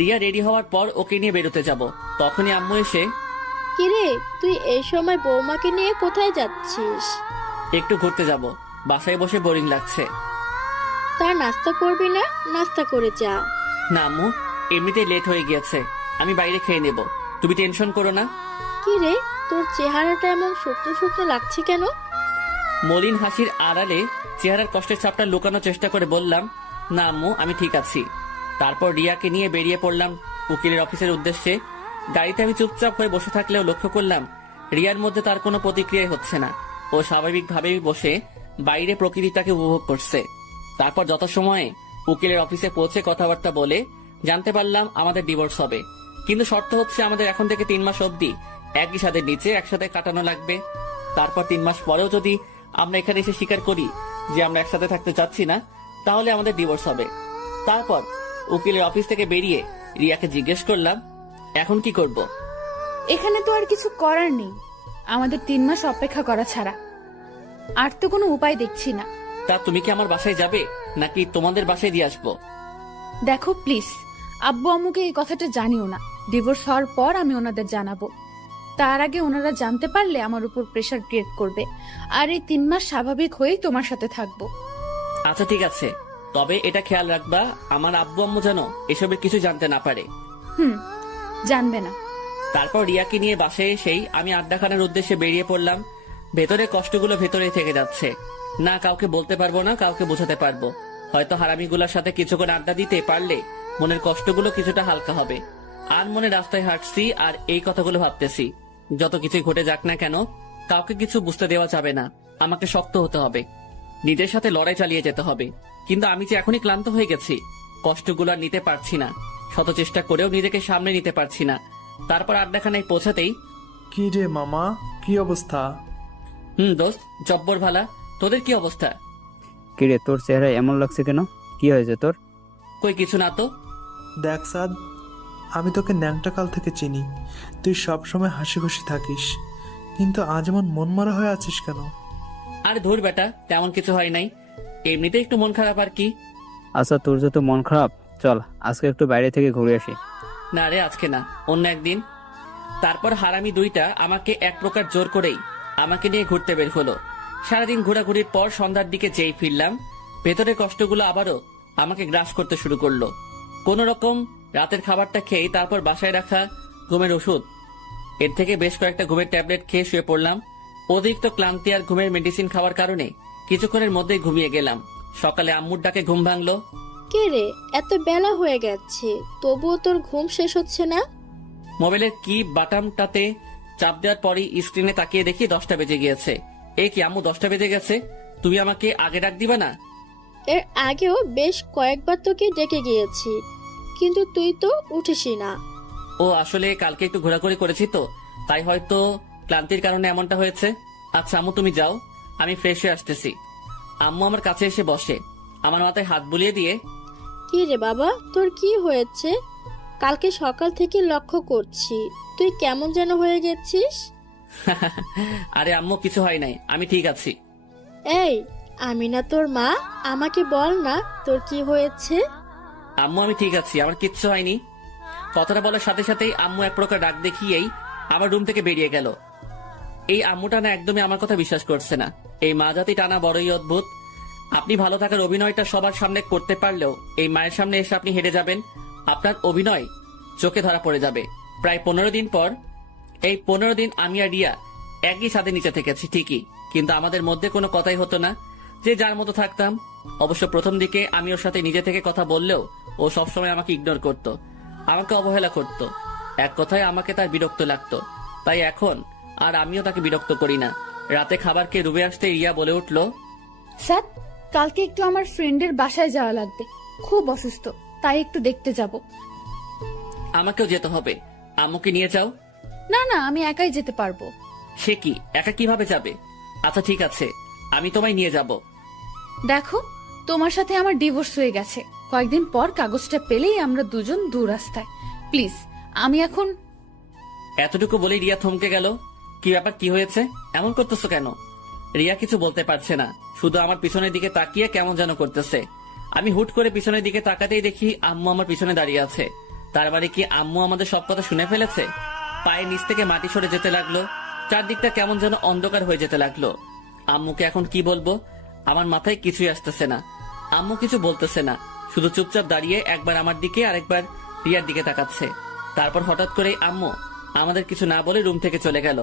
রিয়া রেডি হওয়ার পর ওকে নিয়ে বেরোতে যাব, তখনই আম্মু এসে, কিরে, তুই এই সময় বৌমাকে নিয়ে কোথায় যাচ্ছিস? একটু ঘুরতে যাব, বাসায় বসে বোরিং লাগছে। তা নাস্তা করবি না? নাস্তা করে যা। না আম্মু, এমনিতেই লেট হয়ে গিয়েছে, আমি বাইরে খেয়ে নেব, তুমি টেনশন করো না। কিরে, তোর চেহারাটা এমন শুকনো শুকনো লাগছে কেন? মলিন হাসির আড়ালে চেহারার কষ্টের ছাপটা লুকানোর চেষ্টা করে বললাম, না আম্মু, আমি ঠিক আছি। তারপর রিয়াকে নিয়ে বেরিয়ে পড়লাম উকিলের অফিসের উদ্দেশ্যে। গাড়িতে আমি চুপচাপ হয়ে বসে থাকলেও লক্ষ্য করলাম রিয়ার মধ্যে তার কোনো প্রতিক্রিয়া হচ্ছে না। ও স্বাভাবিকভাবেই বসে বাইরে প্রকৃতিটাকে উপভোগ করছে। তারপর যথাসময়ে উকিলের অফিসে পৌঁছে কথাবার্তা বলে জানতে পারলাম আমাদের ডিভোর্স হবে, কিন্তু শর্ত হচ্ছে আমাদের এখন থেকে 3 মাস অবধি একই ছাদের নিচে একসাথে কাটানো লাগবে। তারপর 3 মাস পরেও যদি আমরা এখানে এসে স্বীকার করি যে আমরা একসাথে থাকতে চাচ্ছি না, তাহলে আমাদের ডিভোর্স হবে। তারপর উকিলের অফিস থেকে বেরিয়ে রিয়াকে জিজ্ঞেস করলাম, এখন কি করব? এখানে তো আর কিছু করার নেই, আমাদের 3 মাস অপেক্ষা করা ছাড়া আর তো কোনো উপায় দেখছি না। তা তুমি কি আমার বাসায় যাবে নাকি তোমাদের বাসায় দিয়ে আসবো? দেখো প্লিজ, আব্বু আম্মুকে এই কথাটা জানিও না। ডিভোর্স হওয়ার পর আমি ওনাদের জানাবো, তার আগে ওনারা জানতে পারলে আমার উপর প্রেশার ক্রিয়েট করবে। আর এই 3 মাস স্বাভাবিক হয়েই তোমার সাথে থাকবো। আচ্ছা ঠিক আছে, তবে এটা খেয়াল রাখবা আমার আব্বু আম্মু যেন এসবের কিছু জানতে না পারে। জানবে না। তারপর রিয়াকে নিয়ে বাসায় এসেই আমি আড্ডাখানার উদ্দেশ্যে বেরিয়ে পড়লাম। ভেতরে কষ্টগুলো ভেতরে থেকে যাচ্ছে, না কাউকে বলতে পারবো না কাউকে বোঝাতে পারবো। হয়তো হারামিগুলোর সাথে কিছুক্ষণ আড্ডা দিতে পারলে মনের কষ্টগুলো কিছুটা হালকা হবে। আর মনে রাস্তায় হাঁটছি আর এই কথাগুলো ভাবতেছি। যত কিছুই ঘটে যাক না কেন কাউকে কিছু বুঝতে দেওয়া যাবে না। আমাকে শক্ত হতে হবে, নিজের সাথে লড়াই চালিয়ে যেতে হবে। কিন্তু আমি যে এখনই ক্লান্ত হয়ে গেছি, কষ্টগুলো আর নিতে পারছি না। শত চেষ্টা করেও নিজেকে সামনে নিতে পারছি না। তারপর আড্ডাখানায় পৌঁছাতেই, কি রে মামা, কি অবস্থা? দোস্ত, জব্বর ভালা। তোদের কি অবস্থা? কিরে, তোর চেহারা এমন লাগছে কেন? কি হয়েছে তোর? কই কিছু না তো। দেখ সাদ, আমি তোকে ন্যাংটা কাল থেকে চিনি। তুই সবসময় হাসি খুশি থাকিস, কিন্তু আজ এমন মন মরা হয়ে আছিস কেন? আরে ধুর বেটা, তেমন কিছু হয় নাই, এমনিতে একটু মন খারাপ আর কি। আচ্ছা, তোর যত মন খারাপ, চল আজকে একটু বাইরে থেকে ঘুরে আসি। না রে, আজকে না, অন্য একদিন। তারপর হারামি দুইটা আমাকে এক প্রকার জোর করেই আমাকে নিয়ে ঘুরতে বের হলো। সারাদিন ঘোরাঘুরির পর সন্ধ্যার দিকে যেই ফিরলাম, ভেতরের কষ্টগুলো আবারও আমাকে গ্রাস করতে শুরু করলো। কোন রকম রাতের খাবারটা খেয়ে তারপর বাসায় রাখা ঘুমের ওষুধ, এর থেকে বেশ কয়েকটা ঘুমের ট্যাবলেট খেয়ে শুয়ে পড়লাম। অতিরিক্ত ক্লান্তি আর ঘুমের মেডিসিন খাওয়ার কারণে কিছুক্ষণের মধ্যেই ঘুমিয়ে গেলাম। সকালে আম্মুর ডাকে ঘুম ভাঙলো। কে রে, এত বেলা হয়ে গেছে, তবুও তোর ঘুম শেষ হচ্ছে না? মোবাইলের কি বাটামটাতে চাপ দেওয়ার পরই স্ক্রিনে তাকিয়ে দেখি 10টা বেজে গিয়েছে। এ কি আম্মু, 10টা বেজে গেছে? তুমি আমাকে আগে ডাক দিবা না? এর আগেও বেশ কয়েকবার তোকে ডেকে গিয়েছি, কিন্তু তুই তো উঠিসই না। ও আসলে কালকে একটু ঘোরাঘুরি করেছি তো, তাই হয়তো ক্লান্তির কারণে এমনটা হয়েছে। আচ্ছা আম্মু, তুমি যাও, আমি ফ্রেশ হয়ে আসতেছি। আম্মু আমার কাছে এসে বসে, আমার মাথায় হাত বুলিয়ে দিয়ে, কি রে বাবা, তোর কি হয়েছে? কালকে সকাল থেকে লক্ষ্য করছি তুই কেমন যেন হয়ে গেছিস। আরে আম্মু, কিছু হয় নাই, আমি ঠিক আছি। এই, আমি না তোর মা, আমাকে বল না তোর কি হয়েছে। আম্মু, আমি ঠিক আছি, আমার কিচ্ছু হয়নি। কথাটা বলার সাথে সাথেই আম্মু এক প্রকার ডাক দেখিয়েই আমার রুম থেকে বেরিয়ে গেল। এই আম্মুটা না একদমই আমার কথা বিশ্বাস করছে না। এই মা জাতি টানা বড়ই অদ্ভুত। আপনি ভালো থাকার অভিনয়টা সবার সামনে করতে পারলেও এই মায়ের সামনে এসে আপনি হেরে যাবেন, আপনার অভিনয় চোখে ধরা পড়ে যাবে। প্রায় 15 দিন পর, এই 15 দিন আমি আর রিয়া একই সাথে নিচে থেকেছি ঠিকই, কিন্তু আমাদের মধ্যে কোনো কথাই হতো না, যে যার মতো থাকতাম। অবশ্য প্রথম দিকে আমি ওর সাথে নিজে থেকে কথা বললেও ও সবসময় আমাকে ইগনোর করত, আমাকে অবহেলা করত। এক কথায় আমাকে তার বিরক্ত লাগতো। তাই এখন আর আমিও তাকে বিরক্ত করি না। রাতে খাবার খেয়ে রুমে আসতে রিয়া বলে উঠলো, স্যার, কালকে একটু আমার ফ্রেন্ডের বাসায় যাওয়া লাগবে, খুব অসুস্থ, তাই একটু দেখতে যাব। আমাকেও যেতে হবে, আম্মুকে নিয়ে যাও। না না, আমি একাই যেতে পারবো। সে কি, একা কিভাবে যাবে? আচ্ছা ঠিক আছে, আমি তোমায় নিয়ে যাব। দেখো, তোমার সাথে আমার ডিভোর্স হয়ে গেছে, কয়েকদিন পর কাগজটা পেলেই আমরা দুজন দু রাস্তায়। প্লিজ, আমি এখন। এতটুকু বলে রিয়া থমকে গেল। কি ব্যাপার, কি হয়েছে? এমন করতেছো কেন? রিয়া কিছু বলতে পারছে না, শুধু আমার পিছনের দিকে তাকিয়ে কেমন যেন করতেছে। আমি হুট করে পিছনের দিকে তাকাতেই দেখি আম্মু আমার পিছনে দাঁড়িয়ে আছে। তার মানে কি আম্মু আমাদের সব কথা শুনে ফেলেছে? পায়ের নিচ থেকে মাটি সরে যেতে লাগলো, চারদিকটা কেমন যেন অন্ধকার হয়ে যেতে লাগলো। আম্মুকে এখন কি বলবো, আমার মাথায় কিছুই আসতেছে না। আম্মু কিছু বলতেছে না, শুধু চুপচাপ দাঁড়িয়ে একবার আমার দিকে আরেকবার রিয়ার দিকে তাকাচ্ছে। তারপর হঠাৎ করে আম্মু আমাদের কিছু না বলে রুম থেকে চলে গেল।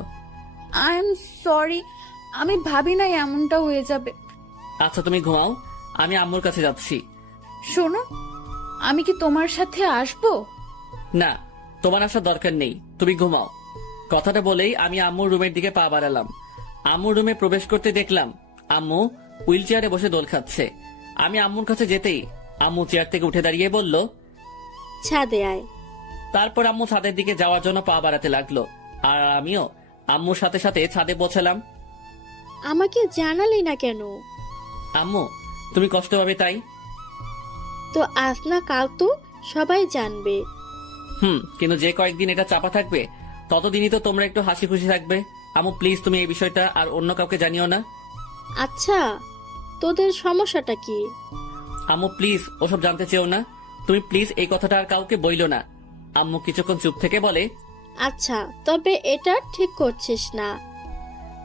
আই এম সরি, আমি ভাবি নাই এমনটা হয়ে যাবে। আচ্ছা তুমি ঘুমাও, আমি আম্মুর কাছে যাচ্ছি। শোনো, আমি কি তোমার সাথে আসবো? না, তোমার আসার দরকার নেই, তুমি ঘুমাও। কথাটা বলেই আমি আম্মুর রুমের দিকে পা বাড়ালাম। আম্মুর রুমে প্রবেশ করতে দেখলাম আম্মু হুইল চেয়ারে বসে দোল খাচ্ছে। আমি আম্মুর কাছে যেতেই আম্মু চেয়ার থেকে উঠে দাঁড়িয়ে বলল, ছাদে আয়। তারপর আম্মু ছাদের দিকে যাওয়ার জন্য পা বাড়াতে লাগলো, আর আমিও আম্মুর সাথে সাথে ছাদে পৌঁছালাম। আমাকে জানালি না কেন? আম্মু, তুমি কষ্ট পাবে তাই। তো আজ না কাল তো সবাই জানবে। কিন্তু যে কয়েকদিন এটা চাপা থাকবে ততদিনই তো তোমরা একটু হাসি খুশি থাকবে। আম্মু প্লিজ, তুমি এই বিষয়টা আর অন্য কাউকে জানিও না। আচ্ছা, তোদের সমস্যাটা কি? আম্মু প্লিজ, ওসব জানতে চেও না। তুমি প্লিজ এই কথাটা আর কাউকে বইলো না। আম্মু কিছুক্ষণ চুপ থেকে বলে, আচ্ছা, তবে এটা ঠিক করছিস না।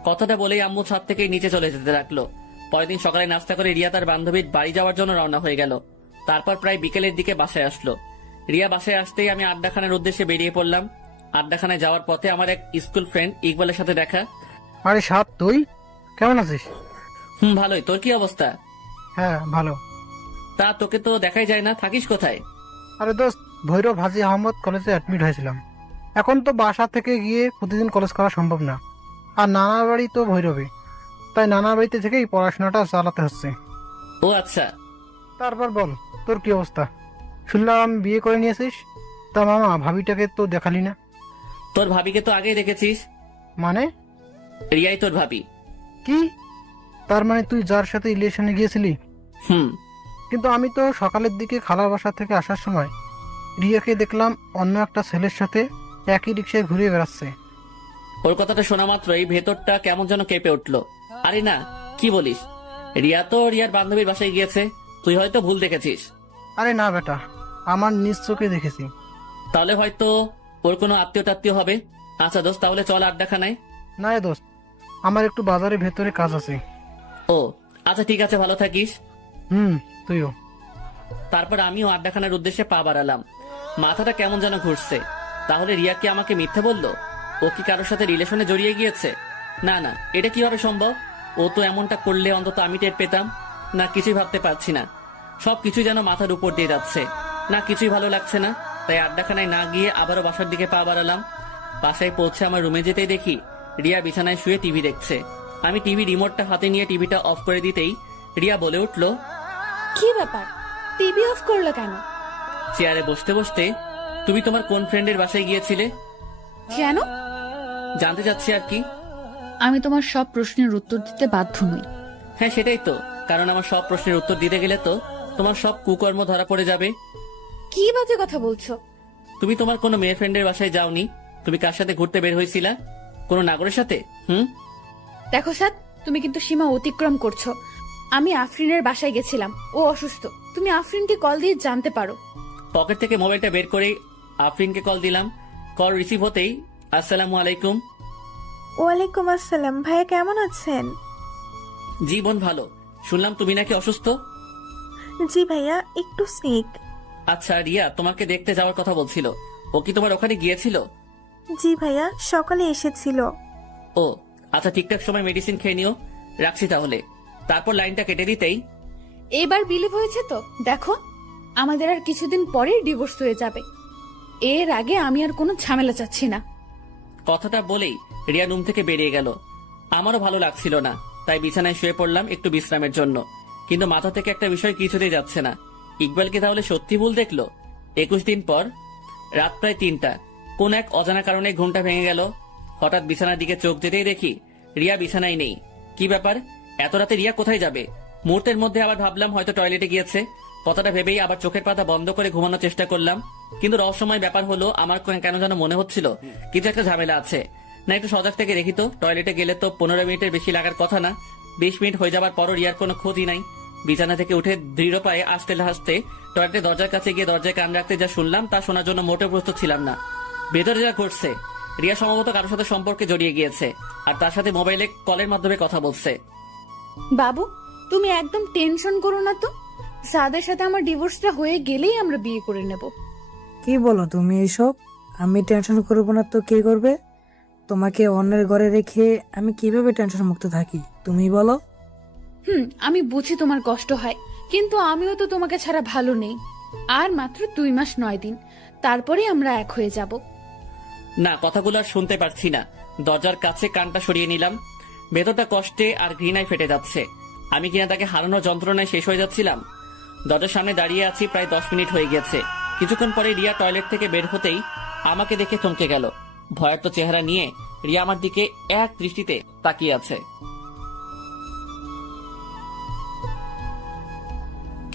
কথাটা বলেই আম্মু ছাদ থেকে নিচে চলে যেতে লাগলো। পরের দিন সকালে নাস্তা করে রিয়া তার বান্ধবীর বাড়ি যাওয়ার জন্য রওনা হয়ে গেল। তারপর প্রায় বিকেলের দিকে বাসায় আসলো। রিয়া বাসায় আসতেই আমি আড্ডাখানার উদ্দেশ্যে বেরিয়ে পড়লাম। আড্ডাখানায় যাওয়ার পথে আমার এক স্কুল ফ্রেন্ড ইকবালের সাথে দেখা। আরে সাত, তুই কেমন আছিস? ভালোই, তোর কি অবস্থা? হ্যাঁ ভালো। তা তোকে তো দেখাই যায় না, থাকিস কোথায়? আরে দোস্ত, ভৈরব হাজী আহমদ কলেজে অ্যাডমিট হয়েছিলাম, এখন তো বাসা থেকে গিয়ে প্রতিদিন কলেজ করা সম্ভব না, আর নানার বাড়ি তো ভৈরবে, তাই নানার বাড়িতে থেকেই পড়াশোনাটা চালাতে হচ্ছে। ও আচ্ছা। তারপর বল, তোর কি অবস্থা? শুনলাম বিয়ে করে নিয়েছিস। তা মামা, ভাবিটাকে তো দেখালি না। তোর ভাবিকে তো আগেই দেখেছিস। মানে? রিয়াই তোর ভাবি। কি? তার মানে তুই যার সাথে রিলেশনে গিয়েছিলি? হুম। কিন্তু আমি তো সকালের দিকে খালার বাসা থেকে আসার সময় রিয়াকে দেখলাম অন্য একটা ছেলের সাথে একই রিক্সায় ঘুরে বেড়াচ্ছে। ওর কথাটা শোনা মাত্রই ভেতরটা কেমন যেন কেঁপে উঠলো। আরে না, কি বলিস? রিয়া তো রিয়ার বান্ধবীর বাসায় গিয়েছে, তুই হয়তো ভুল দেখেছিস। আরে না বেটা, আমার নিজ চোখে দেখেছি। তাহলে হয়তো ওর কোনো আত্মীয় হবে। আচ্ছা দোস্ত, তাহলে চল আড্ডাখানায়। না রে দোস্ত, আমার একটু বাজারে ভেতরে কাজ আছে। ও আচ্ছা ঠিক আছে, ভালো থাকিস। তুইও। তারপর আমিও আড্ডাখানার উদ্দেশ্যে পা বাড়ালাম। মাথাটা কেমন যেন ঘুরছে। তাহলে রিয়া কি আমাকে মিথ্যে বললো? ও কি কারোর সাথে রিলেশনে জড়িয়ে গিয়েছে? না না, এটা কিভাবে সম্ভব? ও তো এমনটা করলে অন্তত আমি টের পেতাম না। কিছুই ভাবতে পারছি না, সবকিছু যেন মাথার উপর দিয়ে যাচ্ছে না, কিছুই ভালো লাগছে না। তাই আড্ডাখানায় না গিয়ে আবারও বাসার দিকে পা বাড়ালাম। বাসায় পৌঁছে আমার রুমে যেতেই দেখি রিয়া বিছানায় শুয়ে টিভি দেখছে। আমি টিভি রিমোটটা হাতে নিয়ে টিভিটা অফ করে দিতেই রিয়া বলে উঠলো, কি ব্যাপার, টিভি অফ করলো কেন? চেয়ারে বসতে বসতে, তুমি তোমার কোন ফ্রেন্ডের বাসায় গিয়েছিলে? কেন? জানতে চাচ্ছি আর কি। আমি তোমার সব প্রশ্নের উত্তর দিতে বাধ্য নই। হ্যাঁ সেটাই তো, কারণ আমার সব প্রশ্নের উত্তর দিতে গেলে তো তোমার সব কুকর্ম ধরা পড়ে যাবে। কি বাজে কথা বলছো? তুমি তোমার কোনো মেয়ে ফ্রেন্ডের বাসায় যাওনি। তুমি কার সাথে ঘুরতে বের হয়েছিলা? কোনো নাগরের সাথে? দেখো সাদ, তুমি কিন্তু সীমা অতিক্রম করছো। আমি আফরিনের বাসায় গেছিলাম, ও অসুস্থ। তুমি আফরিনকে কল দিয়ে জানতে পারো। পকেট থেকে মোবাইলটা বের করে আফরিনকে কল দিলাম। কল রিসিভ হতেই, আসসালামু আলাইকুম। ওয়ালাইকুম আসসালাম। ভাইয়া কেমন আছেন? জি বোন, ভালো। শুনলাম তুমি নাকি অসুস্থ। জি ভাইয়া, একটু সিক। আচ্ছা, রিয়া তোমাকে দেখতে যাওয়ার কথা বলছিল, ও কি তোমার ওখানে গিয়েছিল? জি ভাইয়া, সকালে এসেছিল। ও আচ্ছা, ঠিকঠাক সময় মেডিসিন খেয়ে নিও। রাখছি তাহলে। তারপর লাইনটা কেটে দিতেই, এবার বিলিভ হয়েছে তো? দেখো, আমাদের আর কিছুদিন পরেই ডিভোর্স হয়ে যাবে। এর আগে আমি আর কোনো ঝামেলা চাচ্ছি না। কথাটা বলেই রিয়া রুম থেকে বেরিয়ে গেল। আমারও ভালো লাগছিল না, তাই বিছানায় শুয়ে পড়লাম একটু বিশ্রামের জন্য। কিন্তু মাথা থেকে একটা বিষয় কিছুতেই যাচ্ছে না। ইকবাল কি তাহলে সত্যি ভুল দেখলো? 21 দিন পর রাত প্রায় 3টা, কোন এক অজানা কারণে ঘুমটা ভেঙে গেল। হঠাৎ বিছানার দিকে চোখ যেতেই দেখি রিয়া বিছানায় নেই। কি ব্যাপার, এত রাতে রিয়া কোথায় যাবে? মুহূর্তের মধ্যে আবার ভাবলাম হয়তো টয়লেটে গিয়েছে। কথাটা ভেবেই আবার চোখের পাতা বন্ধ করে ঘুমানোর চেষ্টা করলাম। কিন্তু রহস্যময় ব্যাপার হলো, আমার কেন যেন মনে হচ্ছিল কিছু একটা ঝামেলা আছে। না, একটু সজাগ থেকে দেখি তো। টয়লেটে গেলে তো 15 মিনিটের বেশি লাগার কথা না। 20 মিনিট হয়ে যাবার পরও রিয়ার কোনো খোঁজই নাই। বিছানা থেকে উঠে দৃঢ় পায়ে আস্তে হাসতে টয়লেটের দরজার কাছে গিয়ে দরজায় কান রাখতে যা শুনলাম তা শোনার জন্য মোটেও প্রস্তুত ছিলাম না। ভেতরে যা ঘটছে, রিয়া সম্ভবত কারোর সাথে সম্পর্কে জড়িয়ে গিয়েছে, আর তার সাথে মোবাইলে কলের মাধ্যমে কথা বলছে। বাবু, তুমি একদম টেনশন করো না তো। সাদের সাথে আমার ডিভোর্সটা হয়ে গেলেই আমরা বিয়ে করে নেব। কি বলো তুমি এইসব? আমি টেনশন করবো না তো কে করবে? তোমাকে অন্যের ঘরে রেখে আমি কিভাবে টেনশন মুক্ত থাকি তুমি বলো? আমি বুঝি তোমার কষ্ট হয়, কিন্তু আমিও তো তোমাকে ছাড়া ভালো নেই। আর মাত্র 2 মাস 9 দিন, তারপরে আমরা এক হয়ে যাব। না, কথাগুলো আর শুনতে পারছি না। দরজার কাছে কানটা সরিয়ে নিলাম। ভেতরটা কষ্টে আর ঘৃণায় ফেটে যাচ্ছে। আমি কিনা তাকে হারানোর যন্ত্রণায় শেষ হয়ে যাচ্ছিলাম। দরজার সামনে দাঁড়িয়ে আছি, প্রায় 10 মিনিট হয়ে গেছে। কিছুক্ষণ পরে রিয়া টয়লেট থেকে বের হতেই আমাকে দেখে চমকে গেল। ভয়ার্ত চেহারা নিয়ে রিয়া আমার দিকে এক দৃষ্টিতে তাকিয়ে আছে।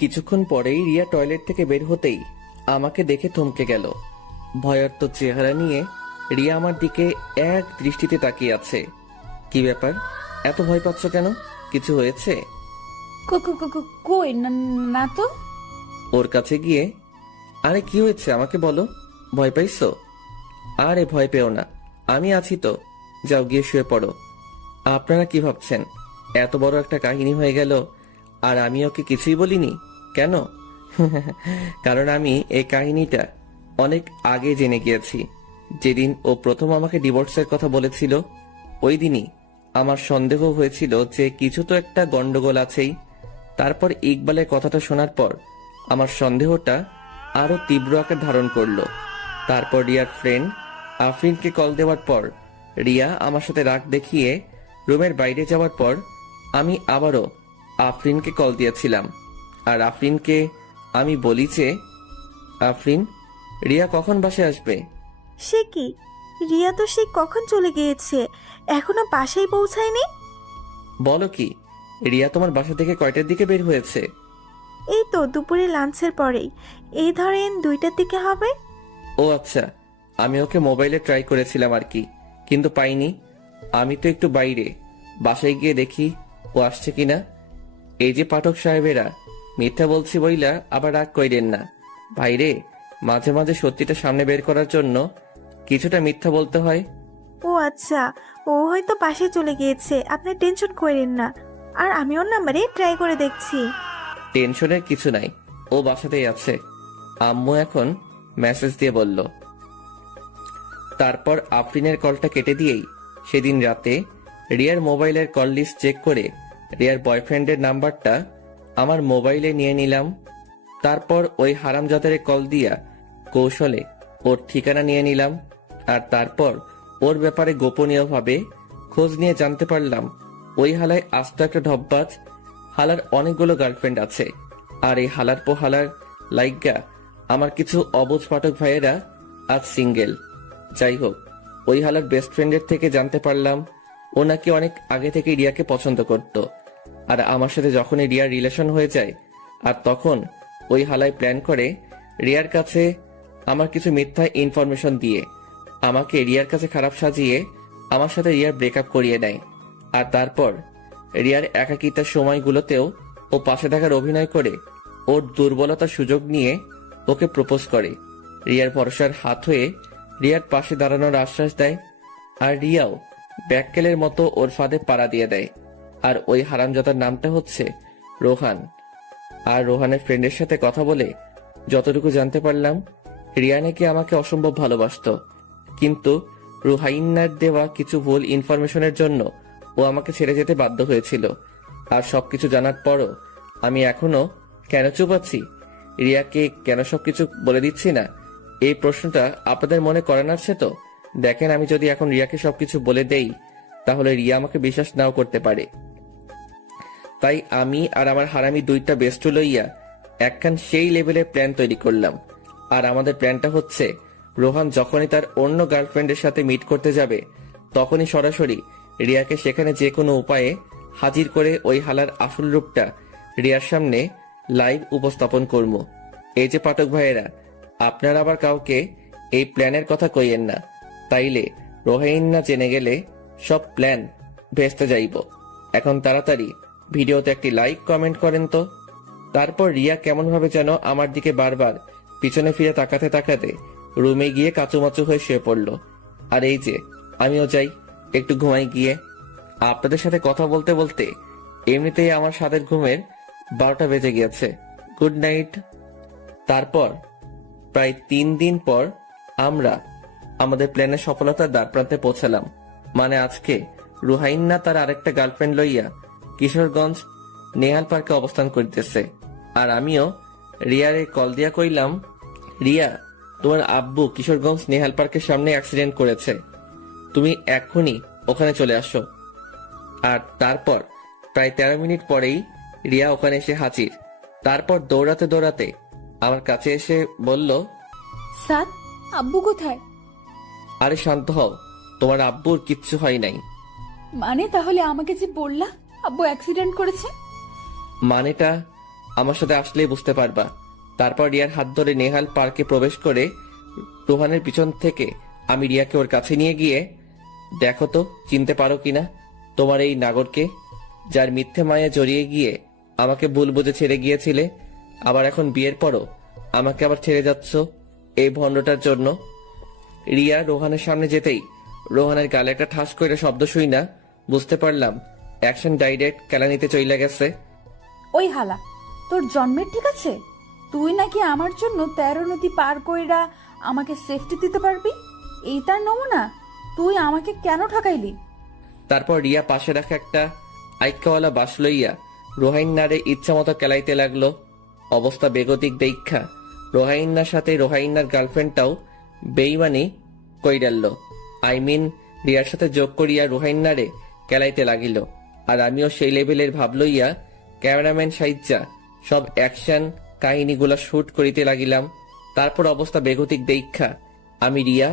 কিছুক্ষণ পরেই রিয়া টয়লেট থেকে বের হতেই আমাকে দেখে থমকে গেল। ভয়ার্ত চেহারা নিয়ে রিয়া আমার দিকে এক দৃষ্টিতে তাকিয়ে আছে। কি ব্যাপার, এত ভয় পাচ্ছ কেন? কিছু হয়েছে? কই না তো। ওর কাছে গিয়ে, আরে কি হয়েছে আমাকে বলো, ভয় পাইছো? আরে ভয় পেও না, আমি আছি তো, যাও গিয়ে শুয়ে পড়ো। আপনারা কি ভাবছেন এত বড় একটা কাহিনী হয়ে গেল আর আমি ওকে কিছুই বলিনি? কেন? কারণ আমি এই কাহিনীটা অনেক আগে জেনে গিয়েছি। যেদিন ও প্রথম আমাকে ডিভোর্সের কথা বলেছিল, ওই দিনই আমার সন্দেহ হয়েছিল যে কিছু তো একটা গন্ডগোল আছেই। তারপর ইকবালের কথাটা শোনার পর আমার সন্দেহটা আরো তীব্র আকার ধারণ করলো। তারপর রিয়ার ফ্রেন্ড আফরিনকে কল দেওয়ার পর রিয়া আমার সাথে রাগ দেখিয়ে রুমের বাইরে যাওয়ার পর আমি আবারও আফরিনকে কল দিয়েছিলাম। আর আফরিনকে আমি বলি যে, আফরিন, রিয়া কখন বাসায় আসবে? সে কি, রিয়া তো সে কখন চলে গিয়েছে, এখনো বাসায় পৌঁছায়নি। বলো কি, রিয়া তোমার বাসা থেকে কয়টার দিকে বের হয়েছে? এই তো দুপুরে লাঞ্চের পরেই, এই ধরেন 2টার দিকে হবে। ও আচ্ছা, আমি ওকে মোবাইলে ট্রাই করেছিলাম আর কি, কিন্তু পাইনি। আমি তো একটু বাইরে, বাসায় গিয়ে দেখি ও আসছে কিনা। এই যে পাঠক সাহেবেরা, মিথ্যা বলছি বইলা আবার রাগ কইরেন না। বাইরে মাঝে মাঝে সত্যিটা সামনে বের করার জন্য কিছুটা মিথ্যা বলতে হয়। ও আচ্ছা, ও হয়তো বাসায় চলে গিয়েছে, আপনি টেনশন করেন না। আর আমি ওর নাম্বারে ট্রাই করে দেখছি। টেনশনের কিছু নাই, ও বাসাতেই আছে। আম্মু এখন মেসেজ দিয়ে বলল। তারপর আফরিনের কলটা কেটে দিয়েই সেদিন রাতে রিয়ার মোবাইলের কল লিস্ট চেক করে রিয়ার বয়ফ্রেন্ডের নাম্বারটা আমার মোবাইলে নিয়ে নিলাম। তারপর ওই হারামজাদারে কল দিয়া কৌশলে ওর ঠিকানা নিয়ে নিলাম। আর তারপর ওর ব্যাপারে গোপনীয়ভাবে খোঁজ নিয়ে জানতে পারলাম ওই হালায় আস্ত একটা ঢপবাজ। হালার অনেকগুলো গার্লফ্রেন্ড আছে। আর এই হালার পো হালার লাইগা আমার কিছু অবুঝ পাঠক ভাইয়েরা আজ সিঙ্গেল। যাই হোক, ওই হালার বেস্ট ফ্রেন্ডের থেকে জানতে পারলাম ও নাকি অনেক আগে থেকে রিয়াকে পছন্দ করত। আর আমার সাথে যখনই রিয়ার রিলেশন হয়ে যায়, আর তখন ওই হালাই প্ল্যান করে রিয়ার কাছে আমার কিছু মিথ্যা ইনফরমেশন দিয়ে আমাকে রিয়ার কাছে খারাপ সাজিয়ে আমার সাথে রিয়ার ব্রেকআপ করিয়ে নেয়। আর তারপর রিয়ার একাকিতার সময়গুলোতেও ও পাশে থাকার অভিনয় করে ওর দুর্বলতার সুযোগ নিয়ে ওকে প্রপোজ করে। রিয়ার ভরসার হাত হয়ে রিয়ার পাশে দাঁড়ানোর আশ্বাস দেয়। আর রিয়াও ব্যাককেলের মতো ওর ফাঁদে পাড়া দিয়ে দেয়। আর ওই হারামজাদার নামটা হচ্ছে রোহান। আর রোহানের ফ্রেন্ডের সাথে কথা বলে যতটুকু জানতে পারলাম, রিয়া নাকি আমাকে অসম্ভব ভালোবাসতো, কিন্তু রুহাইন্নার দেওয়া কিছু ভুল ইনফরমেশনের জন্য ও আমাকে ছেড়ে যেতে বাধ্য হয়েছিল। আর সবকিছু জানার পরও আমি এখনো কেন চুপ আছি, রিয়াকে কেন সবকিছু বলে দিচ্ছি না, এই প্রশ্নটা আপনাদের মনে করান আসছে তো? দেখেন, আমি যদি এখন রিয়াকে সবকিছু বলে দেই তাহলে রিয়া আমাকে বিশ্বাস নাও করতে পারে। তাই আমি আর আমার হারামি দুইটা বেস্ট লইয়া একখান সেই লেভেলের প্ল্যান তৈরি করলাম। আর আমাদের প্ল্যানটা হচ্ছে, রোহান যখনই তার অন্য গার্লফ্রেন্ডের সাথে মিট করতে যাবে তখনই সরাসরি রিয়াকে সেখানে যে কোনো উপায়ে হাজির করে ওই হালার আসল রূপটা রিয়ার সামনে লাইভ উপস্থাপন করব। এই যে পাঠক ভাইয়েরা, আপনারা আবার কাউকে এই প্ল্যানের কথা কইয়েন না, তাইলে রোহাইন্না জেনে গেলে সব প্ল্যান ভেস্তে যাইব। এখন তাড়াতাড়ি ভিডিওতে একটি লাইক কমেন্ট করেন তো। তারপর রিয়া কেমন ভাবে যেন আমার দিকে বারবার পিছনে ফিরে তাকাতে তাকাতে রুমে গিয়ে কাচুমাচু হয়ে শুয়ে পড়ল। আর এই যে আমিও যাই একটু ঘুমাই গিয়ে। আপনাদের সাথে কথা বলতে বলতে এমনিতেই আমার সাদের ঘুমের 12টা বেজে গিয়েছে। Good night. তারপর প্রায় 3 দিন পর আমরা আমাদের প্ল্যানের সফলতার দ্বারপ্রান্তে পৌঁছালাম। মানে আজকে রুহাইন্না তার আরেকটা গার্লফ্রেন্ড লইয়া কিশোরগঞ্জ নেহাল পার্কে অবস্থান করিতেছে। আর আমিও রিয়ারে কল দিয়া কইলাম, রিয়া, তোমার আব্বু কিশোরগঞ্জ নেহাল পার্কের সামনে অ্যাক্সিডেন্ট করেছে, তুমি এক্ষুনি ওখানে চলে আসো। আর তারপর প্রায় 13 মিনিট পরেই রিয়া ওখানে এসে হাজির। তারপর দৌড়াতে দৌড়াতে আমার কাছে এসে বলল, স্যার, আব্বু কোথায়? আরে শান্ত হও, তোমার আব্বুর কিচ্ছু হয় নাই। মানে তাহলে আমাকে যে বললা আব্বু অ্যাক্সিডেন্ট করেছে? মানেটা আমার সাথে আসলেই বুঝতে পারবা। তারপর রিয়ার হাত ধরে নেহাল পার্কে প্রবেশ করে রোহানের পিছন থেকে আমি রিয়াকে ওর কাছে নিয়ে গিয়ে, দেখো তো চিনতে পারো কিনা তোমার এই নাগরকে, যার মিথ্যে মায়া জড়িয়ে গিয়ে আমাকে ভুল বুঝে ছেড়ে গিয়েছিলে, আবার এখন বিয়ের পরও আমাকে আবার ছেড়ে যাচ্ছ এই ভণ্ডটার জন্য। রিয়া রোহানের সামনে যেতেই রোহানের গালে একটা ঠাস করে শব্দ শুই না বুঝতে পারলাম অ্যাকশন ডাইরেক্ট কেলানিতে চইলা গেছে। ওই হালা, তোর জন্মের ঠিক আছে? তুই নাকি আমার জন্য 13 নদী পার কইরা আমাকে সেফটি দিতে পারবি? এই তার নমুনা? তুই আমাকে কেন ঠকাইলি? তারপর রিয়া পাশে রাখা একটা আইক্কাওয়ালা বাস লইয়া রোহাইন্নারে ইচ্ছা মতো কেলাইতে লাগলো। অবস্থা বেগতিক দেখা রোহাইন্নার সাথে রোহাইন্নার গার্লফ্রেন্ডটাও বেইমানি কইরাল্লো, আই মিন রিয়ার সাথে যোগ করিয়া রুহাইন্নারে কেলাইতে লাগিল। আর আমিও সেই লেভেলের ভাব লইয়া ক্যামেরাম্যান সাইজ্জা সব অ্যাকশন কাহিনীগুলা শুট করিতে লাগিলাম। তারপর অবস্থা বেগতিক দেইক্ষা আমি রিয়া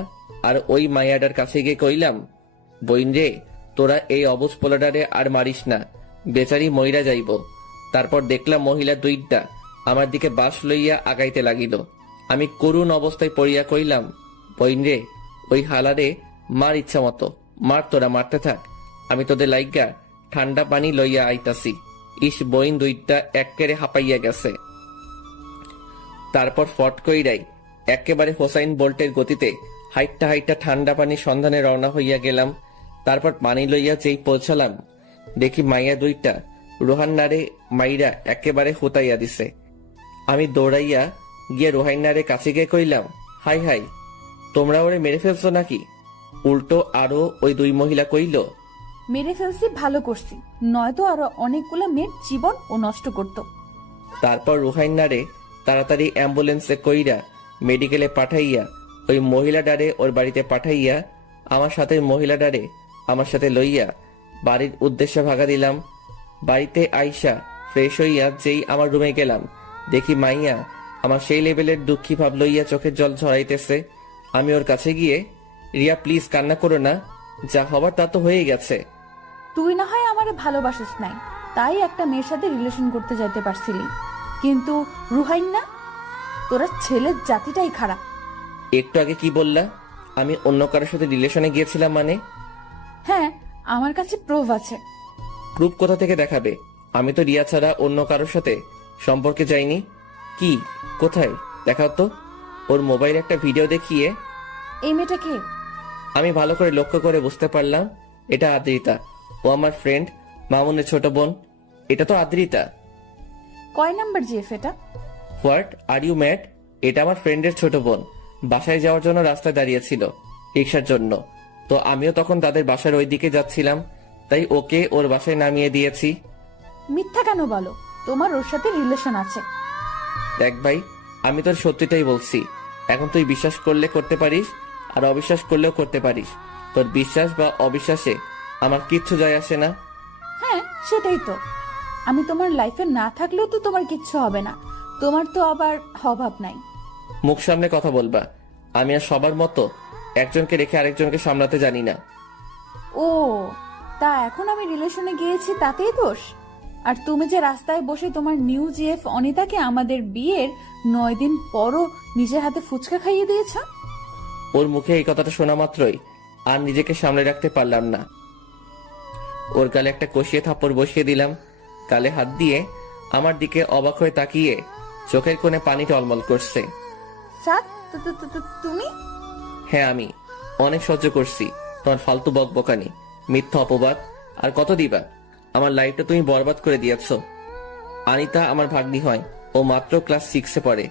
আর ওই মায়াডার কাছে গিয়ে কইলাম, বইন রে, তোরা এই অবুজ পোলাডারে আর মারিস না, বেচারি মইরা যাইব। তারপর দেখলাম মহিলা দুইটা আমার দিকে বাঁশ লইয়া আগাইতে লাগিল। আমি করুণ অবস্থায় পড়িয়া কইলাম, বইন রে, ওই হালারে মার ইচ্ছা মতো মার, তোরা মারতে থাক, আমি তোদের লাইগা ঠান্ডা পানি লইয়া আইতাছি। ইস, বইন দুইটা এক্কেরে হাঁপাইয়া গেছে। তারপর ফট কইরাই একেবারে হোসাইন বোল্টের গতিতে হাইটটা হাইটটা ঠান্ডা পানির সন্ধানে রওনা হইয়া গেলাম। তারপর পানি লইয়া যেই পৌঁছালাম, দেখি মাইয়া দুইটা রোহান্নারে মাইরা একেবারে হুতাইয়া দিছে। আমি দৌড়াইয়া গিয়ে রোহান্নারে কাছে গিয়ে কইলাম, হাই হাই, তোমরা ওরে মেরে ফেলছো নাকি? উল্টো আরো ওই দুই মহিলা কইল, মেরে ফেলছি, ভালো করছি, নয়তো আরো অনেকগুলো মেয়ের জীবন ও নষ্ট করত। তারপর রুহাইন্নারে তাড়াতাড়ি অ্যাম্বুলেন্সে কইরা মেডিকেলে পাঠাইয়া ওই মহিলাডারে ওর বাড়িতে পাঠাইয়া আমার সাথে মহিলাডারে আমার সাথে লইয়া বাড়ির উদ্দেশ্যে ভাগা দিলাম। বাড়িতে আইসা ফ্রেশ হইয়া যেই আমার রুমে গেলাম, দেখি মাইয়া আমার সেই লেভেলের দুঃখী ভাব লইয়া চোখের জল ঝরাইতেছে। আমি ওর কাছে গিয়ে, রিয়া প্লিজ কান্না করো না, যা হবার তা তো হয়ে গেছে। তুই না হয় আমারে ভালোবাসিস নাই, তাই একটা মেয়ের সাথে রিলেশন করতে যাইতে পারছিলি, কিন্তু রুহাইন্না, তোরা ছেলের জাতিটাই খারাপ। একটু আগে কি বললা? আমি অন্য কারোর সাথে রিলেশনে গিয়েছিলাম মানে? হ্যাঁ, আমার কাছে প্রুফ আছে। প্রুফ কোথা থেকে দেখাবে? আমি তো রিয়া ছাড়া অন্য কারোর সাথে সম্পর্কে যাইনি। কি, কোথায় দেখাও তো। ওর মোবাইলে একটা ভিডিও দেখিয়ে। এই মেয়েটা কে? আমি ভালো করে লক্ষ্য করে বুঝতে পারলাম এটা আদ্রিতা। ও আমার ফ্রেন্ড মামুনের ছোট বোন। এটা তো আদ্রিতা। কয় নাম্বার জিএফ এটা? What are you mad? এটা আমার ফ্রেন্ডের ছোট বোন বাসায় যাওয়ার জন্য রাস্তায় দাঁড়িয়েছিল রিক্সার জন্য। তো আমিও তখন তাদের বাসার ওই দিকে যাচ্ছিলাম, তাই ওকে ওর বাসায় নামিয়ে দিয়েছি। মিথ্যা কেন বলো? তোমার ওর সাথে রিলেশন আছে। দেখ ভাই, আমি তোর সত্যিটাই বলছি। এখন তুই বিশ্বাস করলে করতে পারিস, আর অবিশ্বাস করলেও করতে পারিস। তোর বিশ্বাস বা অবিশ্বাসে আমার কিচ্ছু যায় আসে না। হ্যাঁ, সেটাই তো। আমি তোমার লাইফে না থাকলেও তো তোমার কিচ্ছু হবে না। তোমার তো আবার অভাব নাই। মুখ সামনে কথা বলবা। আমি আর সবার মতো একজনকে রেখে আরেকজনকে সামলাতে জানি না। ও, তা এখন আমি রিলেশনে গিয়েছি তাতেই দোষ? আর তুমি যে রাস্তায় বসে তোমার নিউ জিএফ অনিতাকে আমাদের বিয়ের 9 দিন পরও নিজের হাতে ফুচকা খাইয়ে দিয়েছ। ওর মুখে এই কথাটা শোনা মাত্রই আর নিজেকে সামলে রাখতে পারলাম না। ওর গালে একটা কষিয়ে থাপ্পড় বসিয়ে দিলাম। গালে হাত দিয়ে আমার দিকে অবাক হয়ে তাকিয়ে চোখের কোণে পানি টলমল করছে। তুমি? হ্যাঁ, আমি অনেক সহ্য করছি তোমার ফালতু বকবকানি, মিথ্যা অপবাদ। আর কত দিবা? আমার লাইফটা তুমি বরবাদ করে দিয়েছ। আনিতা আমার ভাগ্নি হয়, ও মাত্র ক্লাস 6-এ পড়ে,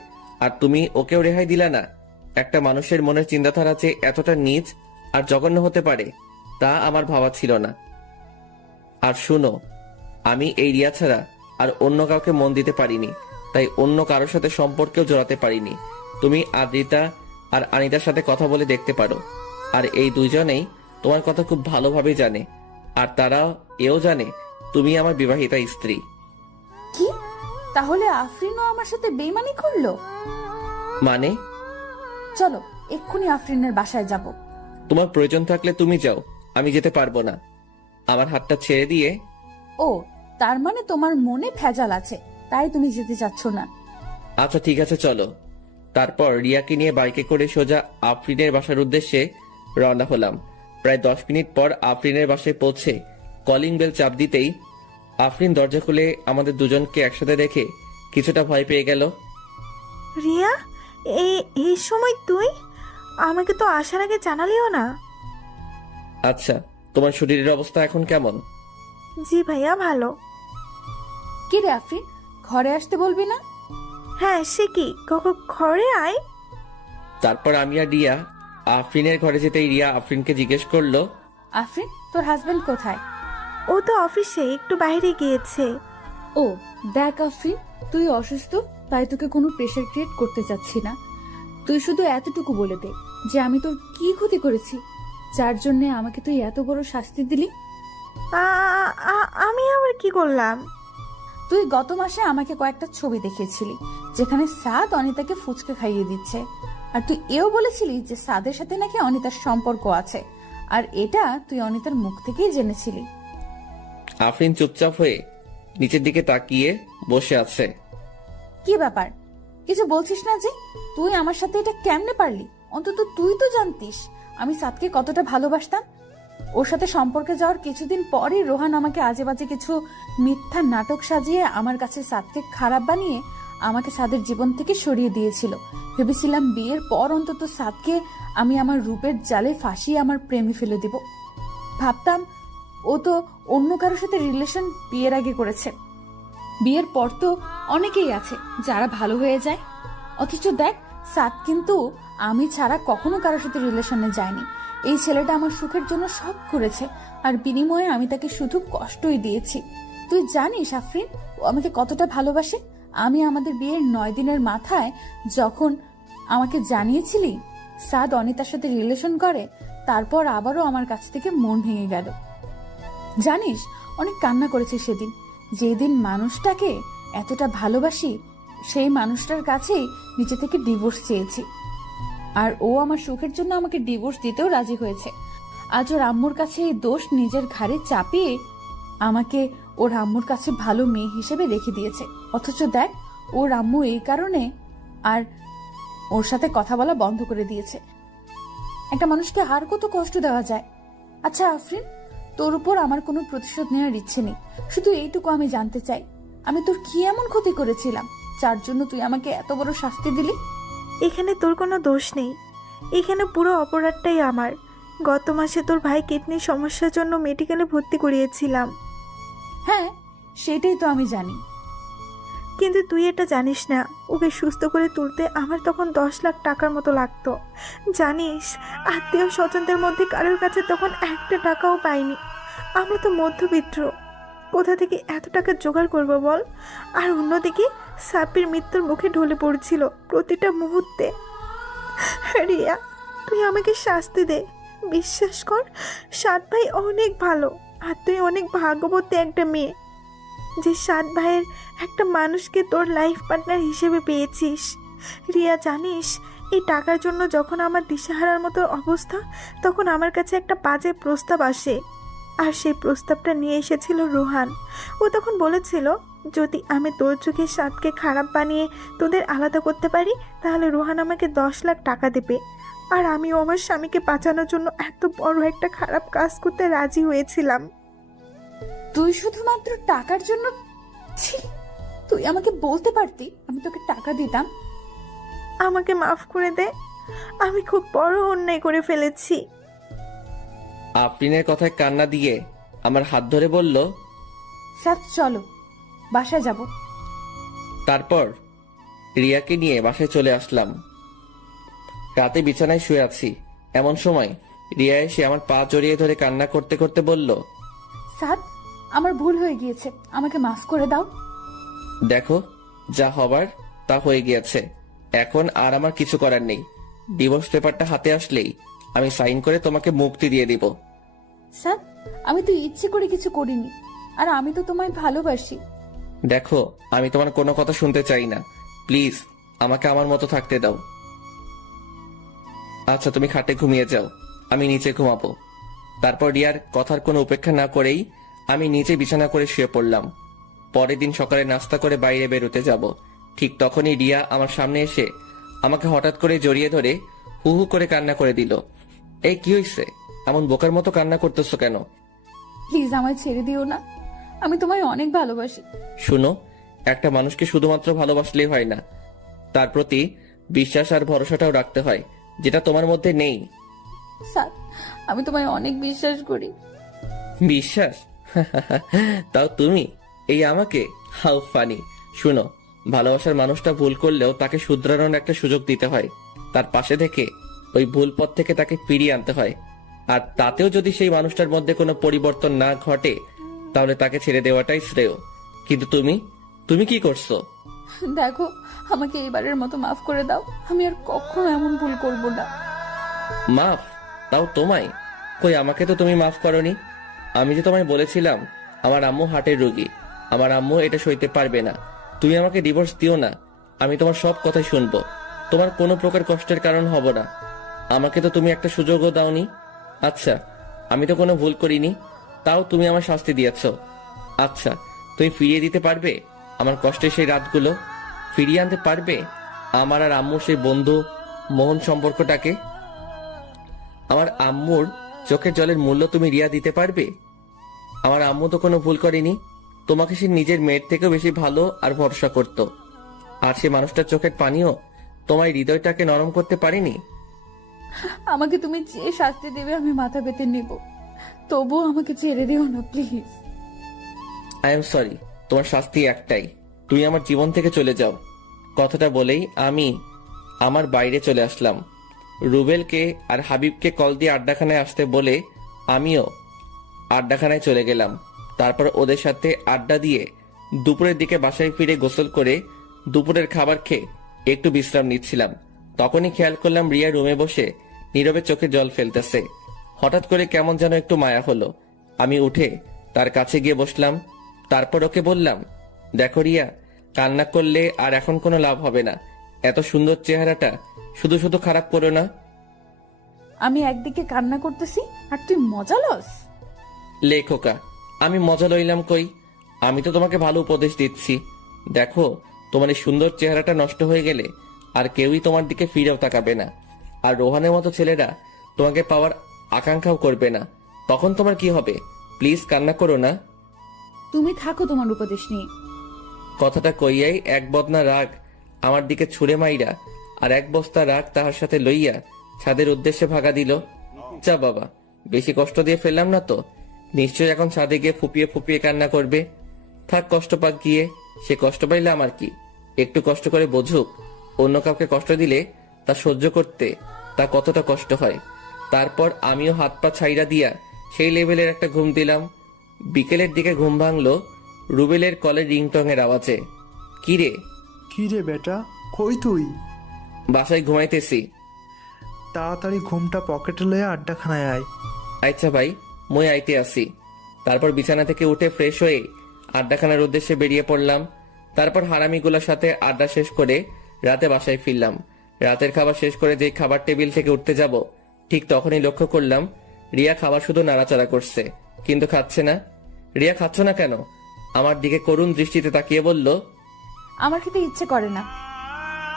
আর তুমি ওকেও রেহাই দিলা না। একটা মানুষের মনের চিন্তাধারা যে এতটা নীচ আর জঘন্য হতে পারে তা আমার ভাবা ছিল না। আর শুনো, আমি এই রিয়া ছাড়া আর অন্য কাউকে মন দিতে পারিনি, তাই অন্য কারোর সাথে সম্পর্কেও জড়াতে পারিনি। তুমি আদ্রিতা আর আনিতার সাথে কথা বলে দেখতে পারো, আর এই দুইজনেই তোমার কথা খুব ভালোভাবে জানে, আর তারা এও জানে তুমি আমার বিবাহিতা স্ত্রী। কি? তাহলে আফরিনও আমার সাথে বেইমানি করলো? মানে? চলো এক্ষুনি আফরিনের বাসায় যাব। তোমার প্রয়োজন থাকলে তুমি যাও, আমি যেতে পারবো না। আমার হাতটা ছেড়ে দিয়ে। ও, তার মানে তোমার মনে ভেজাল আছে, তাই তুমি যেতে চাচ্ছ না। আচ্ছা ঠিক আছে, চলো। তারপর রিয়াকে নিয়ে বাইকে করে সোজা আফরিনের বাসার উদ্দেশ্যে রওনা হলাম। প্রায় 10 মিনিট পর আফরিনের বাসায় পৌঁছে কলিং বেল চাপ দিতেই আফরিন দরজা খুলে আমাদের দুজনকে একসাথে দেখে কিছুটা ভয় পেয়ে গেল। রিয়া, এই সময় তুই? আমাকে তো আসার আগে জানালিও না। আচ্ছা, তোমার শরীরের অবস্থা এখন কেমন? জি ভাইয়া, ভালো। কি রে আফরিন, ঘরে আসতে বলবি না? হ্যাঁ, সে কি, ঘরে আয়। তারপর আমি আর রিয়া আফরিনের ঘরে যেতেই রিয়া আফরিনকে জিজ্ঞেস করলো, আফরিন, তোর হাজবেন্ড কোথায়? ও তো অফিসে একটু বাইরে গিয়েছে। ও দেখ আফরিন, তুই অসুস্থ, তাই তোকে কোনো প্রেশার ক্রিয়েট করতে চাচ্ছি না। তুই শুধু এতটুকু বলে দে, যে আমি তোর কি ক্ষতি করেছি যার জন্য আমাকে তুই এত বড় শাস্তি দিলি? আমি আবার কি করলাম? তুই গত মাসে আমাকে কয়েকটা ছবি দেখিয়েছিলি যেখানে সাদ অনিতাকে ফুচকা খাইয়ে দিচ্ছে, আর তুই এও বলেছিলি যে সাদের সাথে নাকি অনিতার সম্পর্ক আছে, আর এটা তুই অনিতার মুখ থেকেই জেনেছিলি। আফরিন চুপচাপ হয়ে নিচের দিকে তাকিয়ে বসে আছে। কি ব্যাপার, কিছু বলছিস না যে? তুই আমার সাথে এটা কেমনে পারলি? অন্তত তুই তো জানতিস আমি সাদকে কতটা ভালোবাসতাম। ওর সাথে সম্পর্কে যাওয়ার কিছুদিন পরই রোহান আমাকে আজে বাজে কিছু মিথ্যা নাটক সাজিয়ে আমার কাছে সাদকে খারাপ বানিয়ে আমাকে সাদের জীবন থেকে সরিয়ে দিয়েছিল। ভেবেছিলাম বিয়ের পর অন্তত সাদকে আমি আমার রূপের জালে ফাঁসিয়ে আমার প্রেমে ফেলে দিব। ভাবতাম ও তো অন্য কারোর সাথে রিলেশন বিয়ের আগে করেছে, বিয়ের পর তো অনেকেই আছে যারা ভালো হয়ে যায়। অথচ দেখ, সাদ কিন্তু আমি ছাড়া কখনো কারোর সাথে রিলেশনে যায়নি। এই ছেলেটা আমার সুখের জন্য সব করেছে, আর বিনিময়ে আমি তাকে শুধু কষ্টই দিয়েছি। তুই জানিস আফরিন ও আমাকে কতটা ভালোবাসে? আমি আমাদের বিয়ের 9 দিনের মাথায় যখন আমাকে জানিয়েছিলি সাদ অনিতার সাথে রিলেশন করে, তারপর আবারও আমার কাছ থেকে মন ভেঙে গেল। জানিস, অনেক কান্না করেছি সেদিন। যেদিন মানুষটাকে এতটা ভালোবাসি সেই মানুষটার কাছেই নিচে থেকে ডিভোর্স চেয়েছি, আর ও আমার সুখের জন্য আমাকে ডিভোর্স দিতেও রাজি হয়েছে। আজ ওর আম্মুর কাছে এই দোষ নিজের ঘাড়ে চাপিয়ে আমাকে ওর আম্মুর কাছে ভালো মেয়ে হিসেবে রেখে দিয়েছে। অথচ দেখ, ওর আম্মু এই কারণে আর ওর সাথে কথা বলা বন্ধ করে দিয়েছে। একটা মানুষকে আর কত কষ্ট দেওয়া যায়? আচ্ছা আফরিন, তোর উপর আমার কোনো প্রতিশোধ নেওয়ার ইচ্ছে নেই। শুধু এইটুকু আমি জানতে চাই, আমি তোর কি এমন ক্ষতি করেছিলাম যার জন্য তুই আমাকে এত বড় শাস্তি দিলি? এখানে তোর কোনো দোষ নেই, এখানে পুরো অপরাধটাই আমার। গত মাসে তোর ভাই কিডনির সমস্যার জন্য মেডিকেলে ভর্তি করিয়েছিলাম। হ্যাঁ, সেটাই তো আমি জানি। কিন্তু তুই এটা জানিস না, ওকে সুস্থ করে তুলতে আমার তখন 10 লাখ টাকার মতো লাগতো। জানিস, আত্মীয় স্বজনদের মধ্যে কারোর কাছে তখন 1 টাকাও পাইনি। আমরা তো মধ্যবিত্ত, কোথা থেকে এত টাকা জোগাড় করবো বল? আর অন্যদিকে সাপির মৃত্যুর মুখে ঢলে পড়ছিল প্রতিটা মুহূর্তে। রিয়া, তুই আমাকে শাস্তি দে। বিশ্বাস কর, সাত ভাই অনেক ভালো, আর তুই অনেক ভাগ্যবতী একটা মেয়ে যে 7 ভাইয়ের একটা মানুষকে তোর লাইফ পার্টনার হিসেবে পেয়েছিস। রিয়া, জানিস, এই টাকার জন্য যখন আমার দিশাহারার মতো অবস্থা, তখন আমার কাছে একটা বাজে প্রস্তাব আসে, আর সেই প্রস্তাবটা নিয়ে এসেছিল রোহান। ও তখন বলেছিল, যদি আমি তোর চোখে সাদকে খারাপ বানিয়ে তোদের আলাদা করতে পারি তাহলে রোহান আমাকে 10 লাখ টাকা দেবে। আর আমিও আমার স্বামীকে বাঁচানোর জন্য এত বড় একটা খারাপ কাজ করতে রাজি হয়েছিলাম। তুই শুধুমাত্র টাকার জন্য? ছি, তুই আমাকে বলতে পারতি আমি তোকে টাকা দিতাম। আমাকে মাফ করে দে, আমি খুব বড় অন্যায় করে ফেলেছি। আফরিনের কথায় কান্না দিয়ে আমার হাত ধরে বলল, সাথ চলো, বাসায় যাব। তারপর রিয়াকে নিয়ে বাসায় চলে আসলাম। রাতে বিছানায় শুয়ে আছি, এমন সময় রিয়া এসে আমার পা জড়িয়ে ধরে কান্না করতে করতে বলল, সাদ, আমার ভুল হয়ে গিয়েছে, আমাকে মাফ করে দাও। দেখো, যা হবার তা হয়ে গিয়েছে, এখন আর আমার কিছু করার নেই। ডিভোর্স পেপারটা হাতে আসলেই আমি সাইন করে তোমাকে মুক্তি দিয়ে দিব। সাদ, আমি তো ইচ্ছে করে কিছু করিনি, আর আমি তো তোমায় ভালোবাসি। দেখো, আমি তোমার কোনো কথা শুনতে চাই না, প্লিজ আমাকে আমার মতো থাকতে দাও। আচ্ছা, তুমি খাটে ঘুমিয়ে যাও, আমি নিচে ঘুমাবো। তারপর রিয়ার কথার কোনো উপেক্ষা না করেই আমি নিচে বিছানা করে শুয়ে পড়লাম। পরের দিন সকালে নাস্তা করে বাইরে বেরোতে যাব, ঠিক তখনই রিয়া আমার সামনে এসে আমাকে হঠাৎ করে জড়িয়ে ধরে হু হু করে কান্না করে দিল। এই কি হয়েছে? এমন বোকার মতো কান্না করতেছো কেন? প্লিজ আমায় ছেড়ে দিও না, আমি তোমায় অনেক ভালোবাসি। শুনো, একটা মানুষকে শুধুমাত্র ভালোবাসলেই হয় না, তার প্রতি বিশ্বাস আর ভরসাটাও রাখতে হয়, যেটা তোমার মধ্যে নেই। স্যার, আমি তোমায় অনেক বিশ্বাস করি। বিশ্বাস? তাও তুমি এই আমাকে? How funny. শুনো, ভালোবাসার মানুষটা ভুল করলেও তাকে শুধরানোর একটা সুযোগ দিতে হয়, তার পাশে থেকে ওই ভুল পথ থেকে তাকে ফিরিয়ে আনতে হয়। আর তাতেও যদি সেই মানুষটার মধ্যে কোনো পরিবর্তন না ঘটে তাহলে তাকে ছেড়ে দেওয়াটাই শ্রেয়। কিন্তু তুমি কি করছো? দেখো, আমাকে এবারের মতো মাফ করে দাও, আমি আর কখনো এমন ভুল করব না। মাফ? তাও তোমায়? কই, আমাকে তো তুমি মাফ করনি। আমি যে তোমায় বলেছিলাম আমার আম্মু হার্টের রোগী, আমার আম্মু এটা সইতে পারবে না। তুমি আমাকে ডিভোর্স দিও না, আমি তোমার সব কথাই শুনবো, তোমার কোনো প্রকার কষ্টের কারণ হব না। আমাকে তো তুমি একটা সুযোগও দাওনি। আচ্ছা, আমি তো কোনো ভুল করিনি, তাও তুমি আমার শাস্তি দিয়েছ। আচ্ছা, তুমি ফিরিয়ে দিতে পারবে আমার কষ্টের সেই রাতগুলো? ফিরিয়ে আনতে পারবে আমার আর আম্মুর সেই বন্ধু মোহন সম্পর্কটাকে? আমার আম্মুর চোখের জলের মূল্য তুমি রিয়া দিতে পারবে? আমার আম্মু তো কোনো ভুল করেনি, তোমাকে সে নিজের মেয়ের থেকেও বেশি ভালো আর ভরসা করত। আর সে মানুষটার চোখের পানিও তোমার হৃদয়টাকে নরম করতে পারেনি। আমাকে তুমি যে শাস্তি দেবে আমি মাথা পেতে নেব, তবুও আমাকে ছেড়ে দিও না প্লিজ। আই এম সরি, তোমার শাস্তি একটাই, তুমি আমার জীবন থেকে চলে যাও। কথাটা বলেই আমি আমার বাইরে চলে আসলাম। রুবেলকে আর হাবিবকে কল দিয়ে আড্ডাখানায় আসতে বলে আমিও আড্ডাখানায় চলে গেলাম। তারপর ওদের সাথে আড্ডা দিয়ে দুপুরের দিকে বাসায় ফিরে গোসল করে দুপুরের খাবার খেয়ে একটু বিশ্রাম নিচ্ছিলাম। তখনই খেয়াল করলাম রিয়া রুমে বসে নীরবে চোখে জল ফেলতেছে। হঠাৎ করে কেমন যেন একটু মায়া হলো। আমি উঠে তার কাছে গিয়ে বসলাম। তারপর ওকে বললাম, দেখো রিয়া, কান্না করলে আর এখন কোনো লাভ হবে না। এত সুন্দর চেহারাটা শুধু শুধু খারাপ করো না। আমি একদিকে কান্না করতেছি আর তুই মজা লস? লেখোকা, আমি মজা লইলাম কই? আমি তো তোমাকে ভালো উপদেশ দিচ্ছি। দেখো, তোমার এই সুন্দর চেহারাটা নষ্ট হয়ে গেলে আর কেউই তোমার দিকে ফিরেও তাকাবে না, আর রোহানের মতো ছেলেরা তোমাকে পাওয়ার আকাঙ্ক্ষাও করবে না। তখন তোমার কি হবে? প্লিজ কান্না করো না। তুমি থাকো তোমার উপদেশ নিয়ে। কথাটা কইয়াই এক বদনা রাগ আমার দিকে ছুঁড়ে মাইরা আর এক বস্তা রাগ তাহার সাথে লইয়া ছাদের উদ্দেশ্যে ভাগা দিল। যা বাবা, বেশি কষ্ট দিয়ে ফেললাম না তো? নিশ্চয় এখন ছাদে গিয়ে ফুপিয়ে ফুপিয়ে কান্না করবে। থাক, কষ্ট পাক গিয়ে, সে কষ্ট পাইলে আমার কি? একটু কষ্ট করে বোঝুক। অন্য কাউকে কষ্ট দিলে তা সহ্য করতে তা কতটা কষ্ট হয়। তারপর আমিও হাত পা ছাইরা দিয়া সেই লেভেলের একটা ঘুম দিলাম। বিকেলের দিকে ঘুম ভাঙলো রুবেলের কলের রিংটং এর আওয়াজে। কিরে? কিরে বেটা, কই তুই? বাসায় ঘুমাইতেছি। তাড়াতাড়ি ঘুমটা পকেটে লয়ে আড্ডাখানায় আয়। আচ্ছা ভাই, মই আইতে আসি। তারপর বিছানা থেকে উঠে ফ্রেশ হয়ে আড্ডাখানার উদ্দেশ্যে বেরিয়ে পড়লাম। তারপর হারামিগুলোর সাথে আড্ডা শেষ করে রাতে বাসায় ফিরলাম। রাতের খাবার শেষ করে যেই খাবার টেবিল থেকে উঠতে যাব, ঠিক তখনই লক্ষ্য করলাম রিয়া খাবার শুধু নাড়াচাড়া করছে, কিন্তু খাচ্ছে না। রিয়া, খাচ্ছ না কেন? আমার দিকে করুণ দৃষ্টিতে তাকিয়ে বলল, আমার খেতে ইচ্ছে করে না।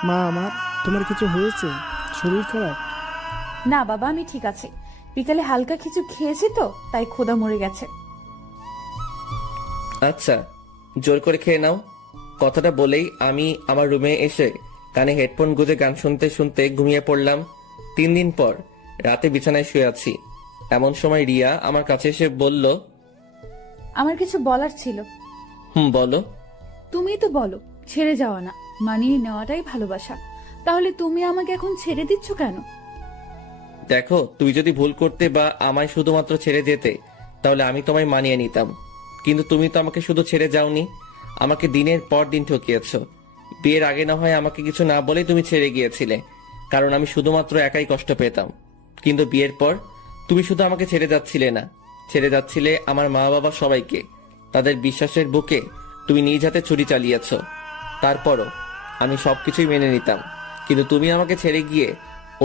মা, আমার তোমার কিছু হয়েছে? শরীর খারাপ? না বাবা, আমি ঠিক আছি। বিকালে হালকা কিছু খেয়েছি তো, তাই ক্ষুধা মরে গেছে। আচ্ছা, জোর করে খেয়ে নাও। কথাটা বলেই আমি আমার রুমে এসে কানে হেডফোন গুঁজে গান শুনতে শুনতে ঘুমিয়ে পড়লাম। 3 দিন পর রাতে বিছানায় শুয়ে আছি। এমন সময় রিয়া আমার কাছে এসে বলল, আমার কিছু বলার ছিল। বলো। তুমি তো বলো ছেড়ে যাওয়া না, মানিয়ে নেওয়াটাই ভালোবাসা। তাহলে তুমি আমাকে এখন ছেড়ে দিচ্ছ কেন? দেখো, তুমি যদি ভুল করতে বা আমায় শুধুমাত্র ছেড়ে যেতে, তাহলে আমি তোমায় মানিয়ে নিতাম। কিন্তু তুমি তো আমাকে শুধু ছেড়ে যাওনি, আমাকে দিনের পর দিন ঠকিয়েছ। বিয়ের আগে না হয় আমাকে কিছু না বলেই তুমি ছেড়ে গিয়েছিলে, কারণ আমি শুধুমাত্র একাই কষ্ট পেতাম। কিন্তু বিয়ের পর তুমি শুধু আমাকে ছেড়ে যাচ্ছিলে না, ছেড়ে যাচ্ছিলে আমার মা বাবা সবাইকে। তাদের বিশ্বাসের বুকে তুমি নিজ হাতে ছুরি চালিয়েছ। তারপরও আমি সবকিছুই মেনে নিতাম, কিন্তু তুমি আমাকে ছেড়ে গিয়ে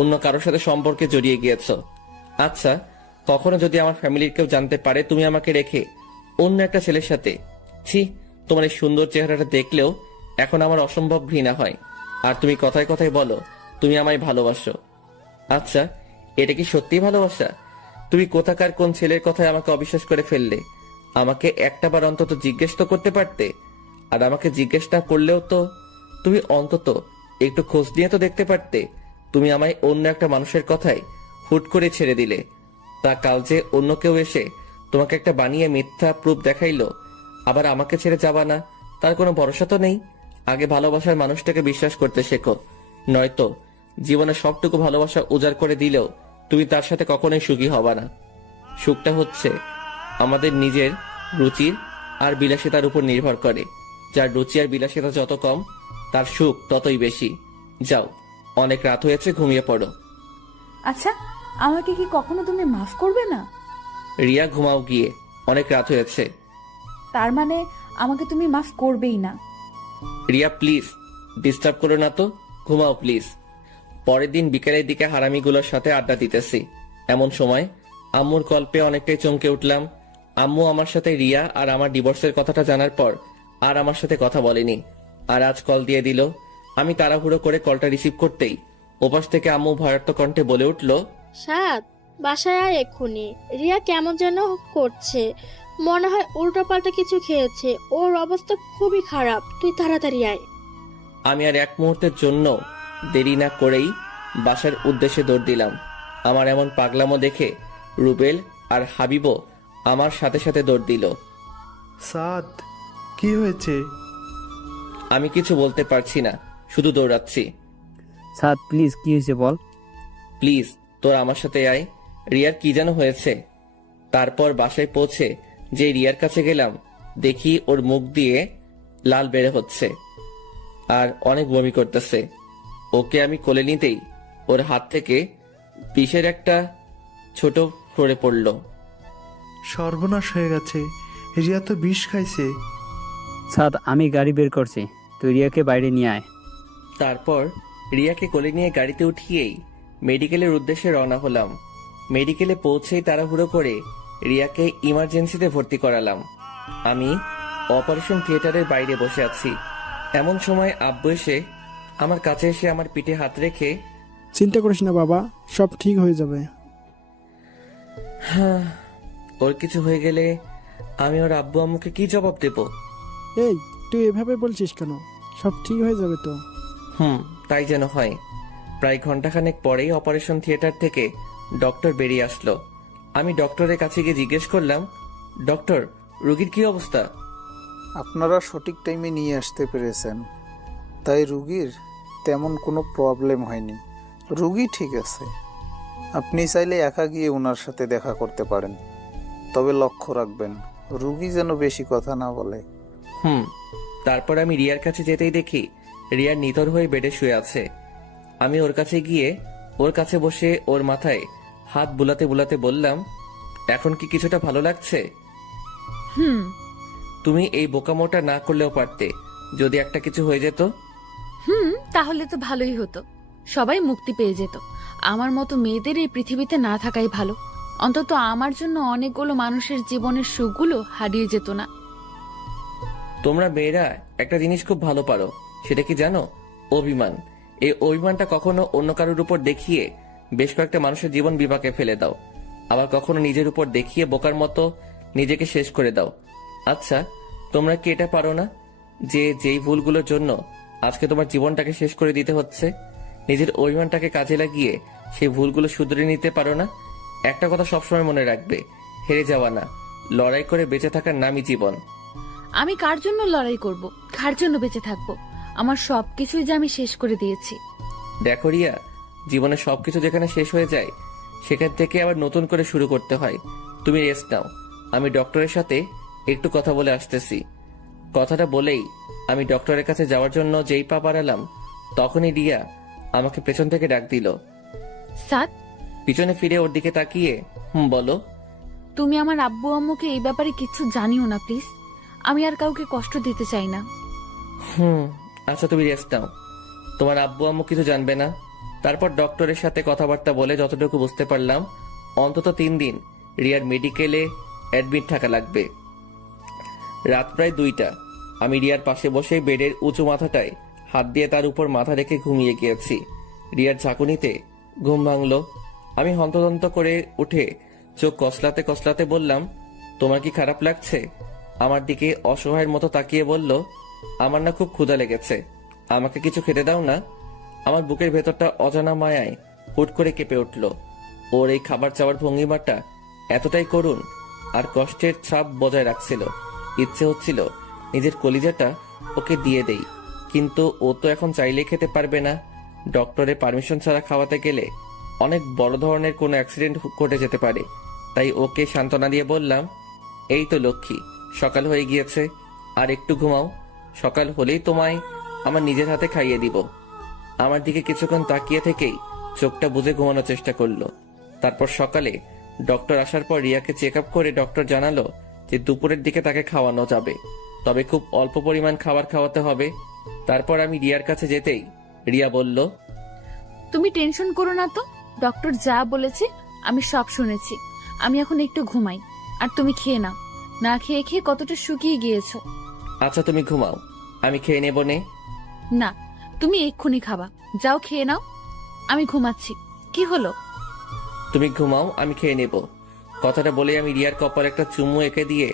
অন্য কারোর সাথে সম্পর্কে জড়িয়ে গিয়েছ। আচ্ছা, কখনো যদি আমার ফ্যামিলির কেউ জানতে পারে তুমি আমাকে রেখে অন্য একটা ছেলের সাথে, ছি, তোমার এই সুন্দর চেহারাটা দেখলেও এখন আমার অসম্ভব ঘৃণা হয়। আর তুমি কথায় কথায় বলো তুমি আমায় ভালোবাসো। আচ্ছা, এটা কি সত্যি ভালোবাসা? তুমি কোথাকার কোন ছেলের কথায় আমাকে অবিশ্বাস করে ফেললে? আমাকে একটা বার অন্তত জিজ্ঞেস তো করতে পারতে। আর আমাকে জিজ্ঞেস না করলেও তো তুমি অন্তত একটু খোঁজ নিয়ে তো দেখতে পারতে। তুমি আমায় অন্য একটা মানুষের কথায় হুট করে ছেড়ে দিলে। তা কাল যে অন্য কেউ এসে তোমাকে একটা বানিয়ে মিথ্যা প্রুফ দেখাইলো, আবার আমাকে ছেড়ে যাবা না, তার কোনো ভরসা তো নেই। আগে ভালোবাসার মানুষটাকে বিশ্বাস করতে শেখো, নয়তো জীবনে সবটুকু ভালোবাসা উজাড় করে দিলেও তুমি তার সাথে কখনোই সুখী হবা না। সুখটা হচ্ছে আমাদের নিজের রুচির আর বিলাসিতার উপর নির্ভর করে। যার রুচি আর বিলাসিতা যত কম, তার সুখ ততই বেশি। যাও, অনেক রাত হয়েছে, ঘুমিয়ে পড়ো। আচ্ছা, আমাকে কি কখনো তুমি মাফ করবে না? রিয়া, ঘুমাও গিয়ে, অনেক রাত হয়েছে। তার মানে আমাকে তুমি মাফ করবেই না? রিয়া প্লিজ, ডিস্টার্ব করো না তো, ঘুমাও প্লিজ। পরের দিন বিকেলের দিকে হারামিগুলোর সাথে আড্ডা দিতেছি, এমন সময় আম্মুর কল পেয়ে অনেকটাই চমকে উঠলাম। আম্মু আমার সাথে রিয়া আর আমার ডিভোর্সের কথাটা জানার পর আর আমার সাথে কথা বলেনি, আর আজ কল দিয়ে দিল। আমি তাড়াহুড়ো করে কলটা রিসিভ করতেই ওপাশ থেকে আম্মু ভয়ার্থ কণ্ঠে বলে উঠল, সাদ, বাসায় আয় এক্ষুনি। রিয়া কেমন যেন করছে, মনে হয় উল্টোপাল্টা কিছু খেয়েছে, ওর অবস্থা খুবই খারাপ, তুই তাড়াতাড়ি আয়। আমি আর এক মুহূর্তের জন্য দেরি না করেই বাসার উদ্দেশ্যে দৌড় দিলাম। আমার এমন পাগলামো দেখে রুবেল আর হাবিবও আমার সাথে সাথে দৌড় দিল। সাদ, কি হয়েছে? আমি কিছু বলতে পারছি না, শুধু দৌড়াচ্ছি। সাদ প্লিজ, কি হয়েছে বল। প্লিজ তোর আমার সাথে আয়, রিয়ার কি যেন হয়েছে। তারপর বাসায় পৌঁছে যে রিয়ার কাছে গেলাম, দেখি ওর মুখ দিয়ে লাল বের হচ্ছে আর অনেক বমি করতেছে। ওকে আমি কোলে নিতেই ওর হাত থেকে বিষের একটা ছোট সরে পড়ল। সর্বনাশ হয়ে গেছে, রিয়া তো বিষ খাইছে। সাদ, আমি গাড়ি বের করছি, তুই রিয়াকে বাইরে নিয়ে আয়। তারপর রিয়াকে কোলে নিয়ে গাড়িতে উঠিয়েই মেডিকেলের উদ্দেশ্যে রওনা হলাম। মেডিকেলে পৌঁছেই তাড়াহুড়ো করে রিয়াকে ইমার্জেন্সিতে ভর্তি করালাম। আমি অপারেশন থিয়েটারের বাইরে বসে আছি, এমন সময় আব্বু এসে আমার কাছে এসে আমার পিঠে হাত রেখে, চিন্তা করিস না বাবা, সব ঠিক হয়ে যাবে। হ্যাঁ, ওর কিছু হয়ে গেলে আমি ওর আব্বু আম্মুকে কি জবাব দেব? এই, তুই এভাবে বলছিস কেন? সব ঠিক হয়ে যাবে তো। তাই যেন হয়। প্রায় ঘন্টাখানেক পরেই অপারেশন থিয়েটার থেকে ডক্টর বেরিয়ে আসলো। আমি ডক্টরের কাছে গিয়ে জিজ্ঞেস করলাম, ডক্টর, রোগীর কি অবস্থা? আপনারা সঠিক টাইমে নিয়ে আসতে পেরেছেন, তাই রুগীর তেমন কোনো প্রবলেম হয়নি। রুগী ঠিক আছে, আপনি চাইলে একা গিয়ে ওনার সাথে দেখা করতে পারেন, তবে লক্ষ্য রাখবেন রুগী যেন বেশি কথা না বলে। তারপর আমি রিয়ার কাছে যেতেই দেখি রিয়া নিথর হয়ে বেডে শুয়ে আছে। আমি ওর কাছে গিয়ে ওর কাছে বসে ওর মাথায় হাত বুলাতে বুলাতে বললাম, এখন কি কিছুটা ভালো লাগছে? তুমি এই বোকামোটা না করলেও পারতে, যদি একটা কিছু হয়ে যেত। তাহলে তো ভালোই হতো, সবাই মুক্তি পেয়ে যেত। আমার মতো মেয়েদের এই পৃথিবীতে না থাকাই ভালো, অন্তত আমার জন্য অনেকগুলো মানুষের জীবনের সুখগুলো হারিয়ে যেত না। তোমরা মেয়েরা একটা জিনিস খুব ভালো পারো, সেটা কি জানো? অভিমান। এই অভিমানটা কখনো অন্য কারোর উপর দেখিয়ে বেশ কয়েকটা মানুষের জীবন বিপাকে ফেলে দাও, আবার কখনো নিজের উপর দেখিয়ে বোকার মতো নিজেকে শেষ করে দাও। আচ্ছা, তোমরা কি এটা পারো না যে যেই ভুলগুলোর জন্য আজকে তোমার জীবনটাকে শেষ করে দিতে হচ্ছে, নিজের অভিমানটাকে কাজে লাগিয়ে সেই ভুলগুলো শুধরে নিতে পারো না? একটা কথা সবসময় মনে রাখবে, হেরে যাওয়া না, লড়াই করে বেঁচে থাকার নামই জীবন। আমি কার জন্য লড়াই করব, কার জন্য বেঁচে থাকবো? আমার সবকিছুই যে আমি শেষ করে দিয়েছি। দেখো রিয়া, জীবনে সবকিছু যেখানে শেষ হয়ে যায় সেখান থেকে আবার নতুন করে শুরু করতে হয়। তুমি রেস্ট নাও, আমি ডক্টরের সাথে একটু কথা বলে আসতেছি। কথাটা বলেই আমি ডক্টরের কাছে যাওয়ার জন্য যেই পা বাড়ালাম, তখনই রিয়া আমাকে পেছন থেকে ডাক দিল। সাদ, পিছনে ফিরে ওর দিকে তাকিয়ে, বলো। তুমি আমার আব্বু আম্মুকে এই ব্যাপারে কিছু জানিও না প্লিজ, আমি আর কাউকে কষ্ট দিতে চাই না। আচ্ছা, তুমি রেস্ট নাও, তোমার আব্বু আম্মু কিছু জানবে না। তারপর ডক্টরের সাথে কথাবার্তা বলে যতটুকু বুঝতে পারলাম, অন্তত 3 দিন রিয়ার মেডিকেলে অ্যাডমিট থাকা লাগবে। রাত প্রায় 2টা। আমি রিয়ার পাশে বসে বেডের উঁচু মাথাটায় হাত দিয়ে তার উপর মাথা রেখে ঘুমিয়ে গিয়েছি। রিয়ার ঝাঁকুনিতে ঘুম ভাঙলো। আমি হন্তদন্ত করে উঠে চোখ কসলাতে কসলাতে বললাম, তোমার কি খারাপ লাগছে? আমার দিকে অসহায়ের মতো তাকিয়ে বলল, আমার না খুব ক্ষুধা লেগেছে, আমাকে কিছু খেতে দাও না। আমার বুকের ভেতরটা অজানা মায়ায় হুট করে কেঁপে উঠল। ওর এই খাবার চাওয়ার ভঙ্গিমাটা এতটাই করুণ আর কষ্টের ছাপ বজায় রাখছিল। ইচ্ছে হচ্ছিল নিজের কলিজাটা ওকে দিয়ে দেই, কিন্তু ও তো এখন চাইলেই খেতে পারবে না। ডক্টরের পারমিশন ছাড়া খাওয়াতে গেলে অনেক বড় ধরনের কোনো অ্যাক্সিডেন্ট ঘটে যেতে পারে। তাই ওকে সান্ত্বনা দিয়ে বললাম, এই তো লক্ষ্মী, সকাল হয়ে গিয়েছে, আর একটু ঘুমাও, সকাল হলেই তোমায় আমার নিজের হাতে খাইয়ে দিব। আমার দিকে কিছুক্ষণ তাকিয়ে থেকেই চোখটা বুজে ঘুমানোর চেষ্টা করলো। তারপর সকালে ডক্টর আসার পর রিয়াকে চেক আপ করে ডক্টর জানালো যে দুপুরের দিকে তাকে খাওয়ানো যাবে, তবে খুব অল্প পরিমাণ খাবার খাওয়াতে হবে। তারপর আমি রিয়ার কাছে যেতেই রিয়া বলল, তুমি টেনশন করো না তো, ডক্টর যা বলেছে আমি সব শুনেছি। আমি এখন একটু ঘুমাই, আর তুমি খেয়ে নাও। না খেয়ে খেয়ে কতটা শুকিয়ে গিয়েছো। আচ্ছা তুমি ঘুমাও, আমি খেয়ে নেব নে। না, তুমি এক্ষুনি খাবা, যাও খেয়ে নাও। আমি ঘুমাচ্ছি। কি হলো? তুমি ঘুমাও, আমি খেয়ে নেব। কথাটা বলে আমি রিয়ার কপালে একটা চুমু এঁকে দিয়ে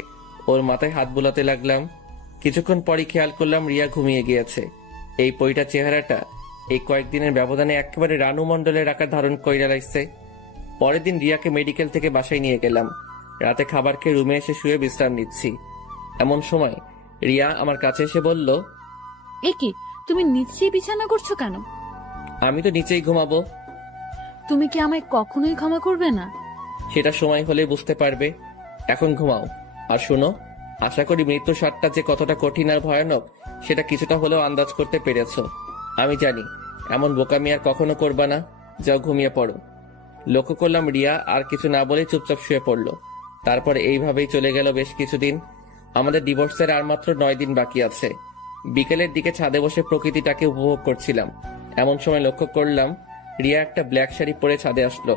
ওর মাথায় হাত বুলাতে লাগলাম। কিছুক্ষণ পরই খেয়াল করলাম রিয়া ঘুমিয়ে গিয়েছে। এই পরিটা চেহারাটা এই কয়েকদিনের ব্যবধানে একেবারে রানু মণ্ডলের আকার ধারণ কইরা লাগছে। পরের দিন রিয়াকে মেডিকেল থেকে বাসায় নিয়ে গেলাম। রাতে খাবার খেয়ে রুমে এসে শুয়ে বিশ্রাম নিচ্ছি। এমন সময় রিয়া আমার কাছে এসে বলল, এ কি, তুমি নিচেই বিছানা করছো কেন? আমি তো নিচেই ঘুমাবো। তুমি কি আমায় কখনোই ক্ষমা করবে না? সেটা সময় হলে বুঝতে পারবে। এখন ঘুমাও। আর শোনো, আশা করি মৃত্যুর স্বাদটা যে কতটা কঠিন আর ভয়ানক সেটা কিছুটা হলেও আন্দাজ করতে পেরেছো। আমি জানি এমন বোকামি আর কখনো করবা না। যাও ঘুমিয়ে পড়ো। লক্ষ্য করলাম রিয়া আর কিছু না বলে চুপচাপ শুয়ে পড়লো। তারপর এইভাবেই চলে গেল বেশ কিছুদিন। আমাদের ডিভোর্সের আর মাত্র 9 দিন বাকি আছে। বিকেলের দিকে ছাদে বসে প্রকৃতিটাকে উপভোগ করছিলাম। এমন সময় লক্ষ্য করলাম রিয়া একটা ব্ল্যাক শাড়ি পরে ছাদে আসলো।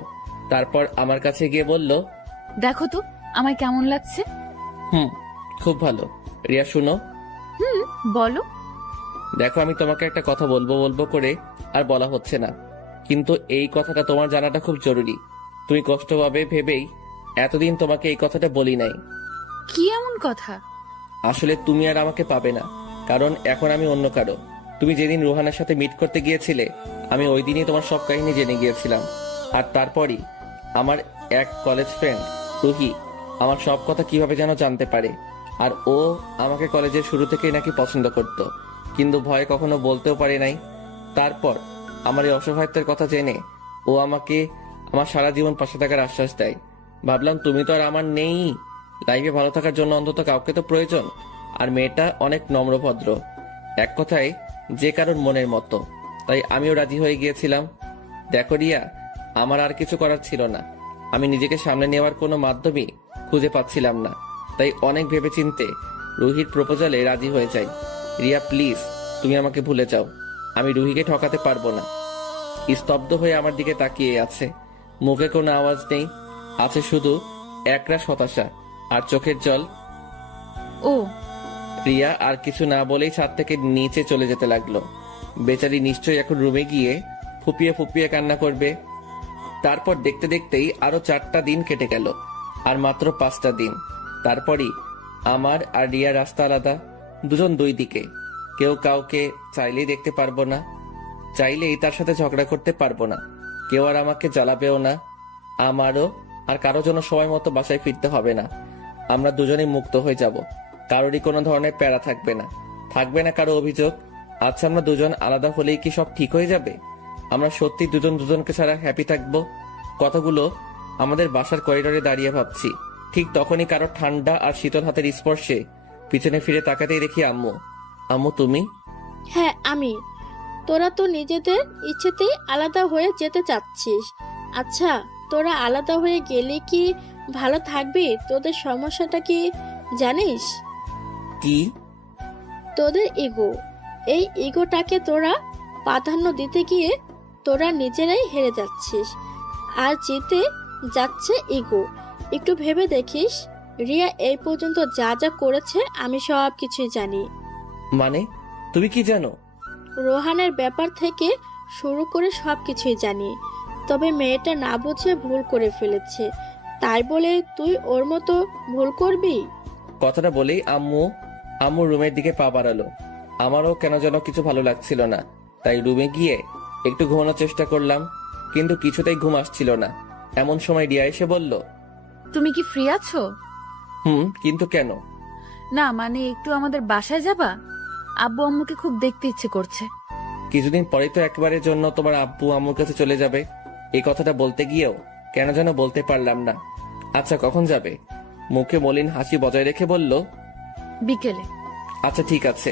তারপর আমার কাছে গিয়ে বলল, দেখো তো আমায় কেমন লাগছে। খুব ভালো। রিয়া শুনো। বলো। দেখো, আমি তোমাকে একটা কথা বলবো করে আর বলা হচ্ছে না, কিন্তু এই কথাটা তোমার জানাটা খুব জরুরি। তুমি কষ্ট পাবে ভেবেই এতদিন তোমাকে এই কথাটা বলি নাই। কি এমন কথা? আসলে তুমি আর আমাকে পাবে না, কারণ এখন আমি অন্য কারো। তুমি যেদিন রোহানের সাথে মিট করতে গিয়েছিলে, আমি ওই দিনই তোমার সব কাহিনী জেনে গিয়েছিলাম। আর তারপরই আমার এক কলেজ ফ্রেন্ড রুহি আমার সব কথা কিভাবে যেন জানতে পারে। আর ও আমাকে কলেজের শুরু থেকেই নাকি পছন্দ করত, কিন্তু ভয়ে কখনো বলতেও পারে নাই। তারপর আমার এই অসহায়ত্বের কথা জেনে ও আমাকে আমার সারা জীবন পাশে থাকার আশ্বাস দেয়। ভাবলাম তুমি তো আর আমার নেই, লাইফে ভালো থাকার জন্য অন্তত কাউকে তো প্রয়োজন। আর মেয়েটা অনেক নম্রভদ্র, এক কথায় যে কারোর মনের মতো। তাই আমিও রাজি হয়ে গিয়েছিলাম। দেখো রিয়া, আমার আর কিছু করার ছিল না। আমি নিজেকে সামনে নেওয়ার কোনো মাধ্যমই খুঁজে পাচ্ছিলাম না। তাই অনেক ভেবেচিন্তে রুহির প্রপোজালে রাজি হয়ে যাই। রিয়া প্লিজ, তুমি আমাকে ভুলে যাও। আমি রুহিকে ঠকাতে পারবো না। স্তব্ধ হয়ে আমার দিকে তাকিয়ে আছে। মুখে কোনো আওয়াজ নেই, আছে শুধু একরাশ হতাশা আর চোখের জল। ও রিয়া আর কিছু না বলেই ছাদ থেকে নিচে চলে যেতে লাগলো। বেচারি নিশ্চয়ই এখন রুমে গিয়ে ফুপিয়ে ফুপিয়ে কান্না করবে। তারপর দেখতে দেখতেই আরো 4টা দিন কেটে গেল, আর মাত্র 5টা দিন। তারপরই আমার আর রিয়ার রাস্তা আলাদা, দুজন দুই দিকে। কেউ কাউকে চাইলেই দেখতে পারবো না, চাইলেই তার সাথে ঝগড়া করতে পারবো না। কেউ আর আমাকে জ্বালাবেও না। আমারও আর কারো জন্য সময় মতো বাসায় ফিরতে হবে না। আমরা দুজনেই মুক্ত হয়ে যাব। কারোরই কোনো ধরনের প্যারা থাকবে না, থাকবে না কারো অভিযোগ। আচ্ছা, আমরা দুজন আলাদা হলেই কি সব ঠিক হয়ে যাবে? আমরা সত্যি দুজন দুজনকে ছাড়া হ্যাপি থাকবো? কথাগুলো আমাদের বাসার করিডোরে দাঁড়িয়ে ভাবছি। ঠিক তখনই কারো ঠান্ডা আর শীতল হাতের স্পর্শে পিছনে ফিরে তাকাতেই দেখি আম্মু। আম্মু তুমি? হ্যাঁ আমি। তোরা তো নিজেদের ইচ্ছেতেই আলাদা হয়ে যেতে চাচ্ছিস। আচ্ছা, তোরা আলাদা হয়ে গেলে কি ভালো থাকবি? তোদের সমস্যাটা কি জানিস? কি? তোদের ইগো। এই ইগোটাকে তোরা প্রাধান্য দিতে গিয়ে তোরা নিজেরাই হেরে যাচ্ছিস, আর জিতে যাচ্ছে ইগো। একটু ভেবে দেখিস, রিয়া এই পর্যন্ত যা যা করেছে আমি সব কিছুই জানি। মানে তুমি কি জানো? রোহানের ব্যাপার থেকে শুরু করে সব কিছুই জানি। তবে মেয়েটা না বুঝে ভুল করে ফেলেছে, তাই বলে তুই ওর মতো ভুল করবি? কথাটা বলেই আম্মু রুমের দিকে পা বাড়ালো। আমারও কেন যেন কিছু ভালো লাগছিল না, তাই রুমে গিয়ে একটু ঘুমানোর চেষ্টা করলাম, কিন্তু কিছুতেই ঘুম আসছিল না। এমন সময় রিয়া এসে বলল, তুমি কি ফ্রি আছো? কিন্তু কেন? না মানে একটু আমাদের বাসায় যাবা? আব্বু আম্মুকে খুব দেখতে ইচ্ছে করছে। কিছুদিন পরেই তো একবারের জন্য তোমার আব্বু আম্মুর কাছে চলে যাবে। এই কথাটা বলতে গিয়েও কেন যেন বলতে পারলাম না। আচ্ছা, কখন যাবে? মুখে মলিন হাসি বজায় রেখে বলল, বিকেলে। আচ্ছা ঠিক আছে।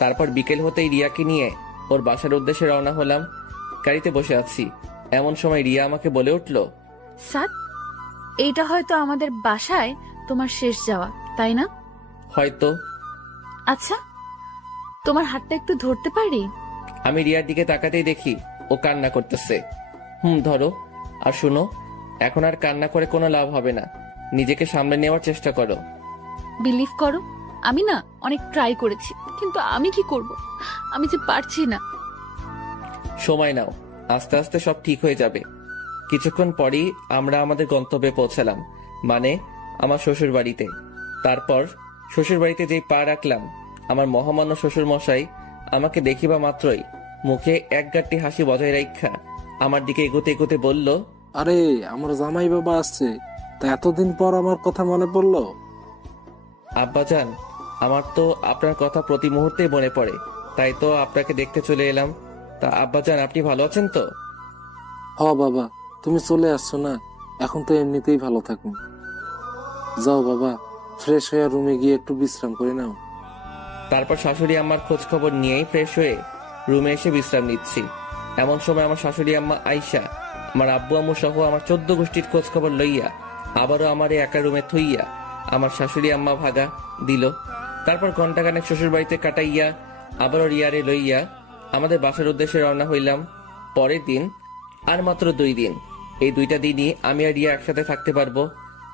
তারপর বিকেল হতেই রিয়াকে নিয়ে ওর বাসার উদ্দেশ্যে রওনা হলাম। গাড়িতে বসে আছি, এমন সময় রিয়া আমাকে বলে উঠল, সাদ, এইটা হয়তো আমাদের বাসায় তোমার শেষ যাওয়া, তাই না? হয়তো। আচ্ছা, তোমার হাতটা একটু ধরতে পারি? আমি রিয়ার দিকে তাকাতেই দেখি ও কান্না করতেছে। ধরো। আর শুনো, এখন আর কান্না করে কোনো লাভ হবে না, নিজেকে সামলে নেওয়ার চেষ্টা করো। বিলিভ করো, আমি না অনেক ট্রাই করেছি, কিন্তু আমি কি করব, আমি যে পারছি না। সময় নাও, আস্তে আস্তে সব ঠিক হয়ে যাবে। কিছুক্ষণ পরই আমরা আমাদের গন্তব্যে পৌঁছালাম, মানে আমার শ্বশুর বাড়িতে। তারপর শ্বশুর বাড়িতে যেই পা রাখলাম, আমার মহামান্য শ্বশুর মশাই আমাকে দেখিবা মাত্রই মুখে এক গাঁটটি হাসি বজায় রাখা আমার দিকে এগোতে এগোতে বলল, আরে আমার জামাই বাবা আসছে, তা এতদিন পর আমার কথা মনে পড়লো? আব্বাজান, আমার তো আপনার কথা প্রতি মুহূর্তে মনে পড়ে, তাই তো আপনাকে দেখতে চলে এলাম। তা আব্বাজান, আপনি ভালো আছেন তো? হ বাবা, তুমি চলে আসছো না, এখন তো এমনিতেই ভালো থাকুন। যাও বাবা, ফ্রেশ হয়ে রুমে গিয়ে একটু বিশ্রাম করে নাও। তারপর শাশুড়ি আম্মার খোঁজ খবর নিয়েই ফ্রেশ হয়ে রুমে এসে বিশ্রাম নিচ্ছি। এমন সময় আমার শাশুড়ি আম্মা আয়শা আমার আব্বু আম্মু সহ আমার 14 গোষ্ঠীর খোঁজ খবর লইয়া আবারও আমার একা রুমে থইয়া আমার শাশুড়ি আম্মা ভাগা দিল। তারপর ঘন্টাখানেক শ্বশুর বাড়িতে কাটাইয়া আবারও রিয়ারে লইয়া আমাদের বাসার উদ্দেশ্যে রওনা হইলাম। পরের দিন আর মাত্র 2 দিন, এই 2টা দিনই আমি আর রিয়া একসাথে থাকতে পারবো।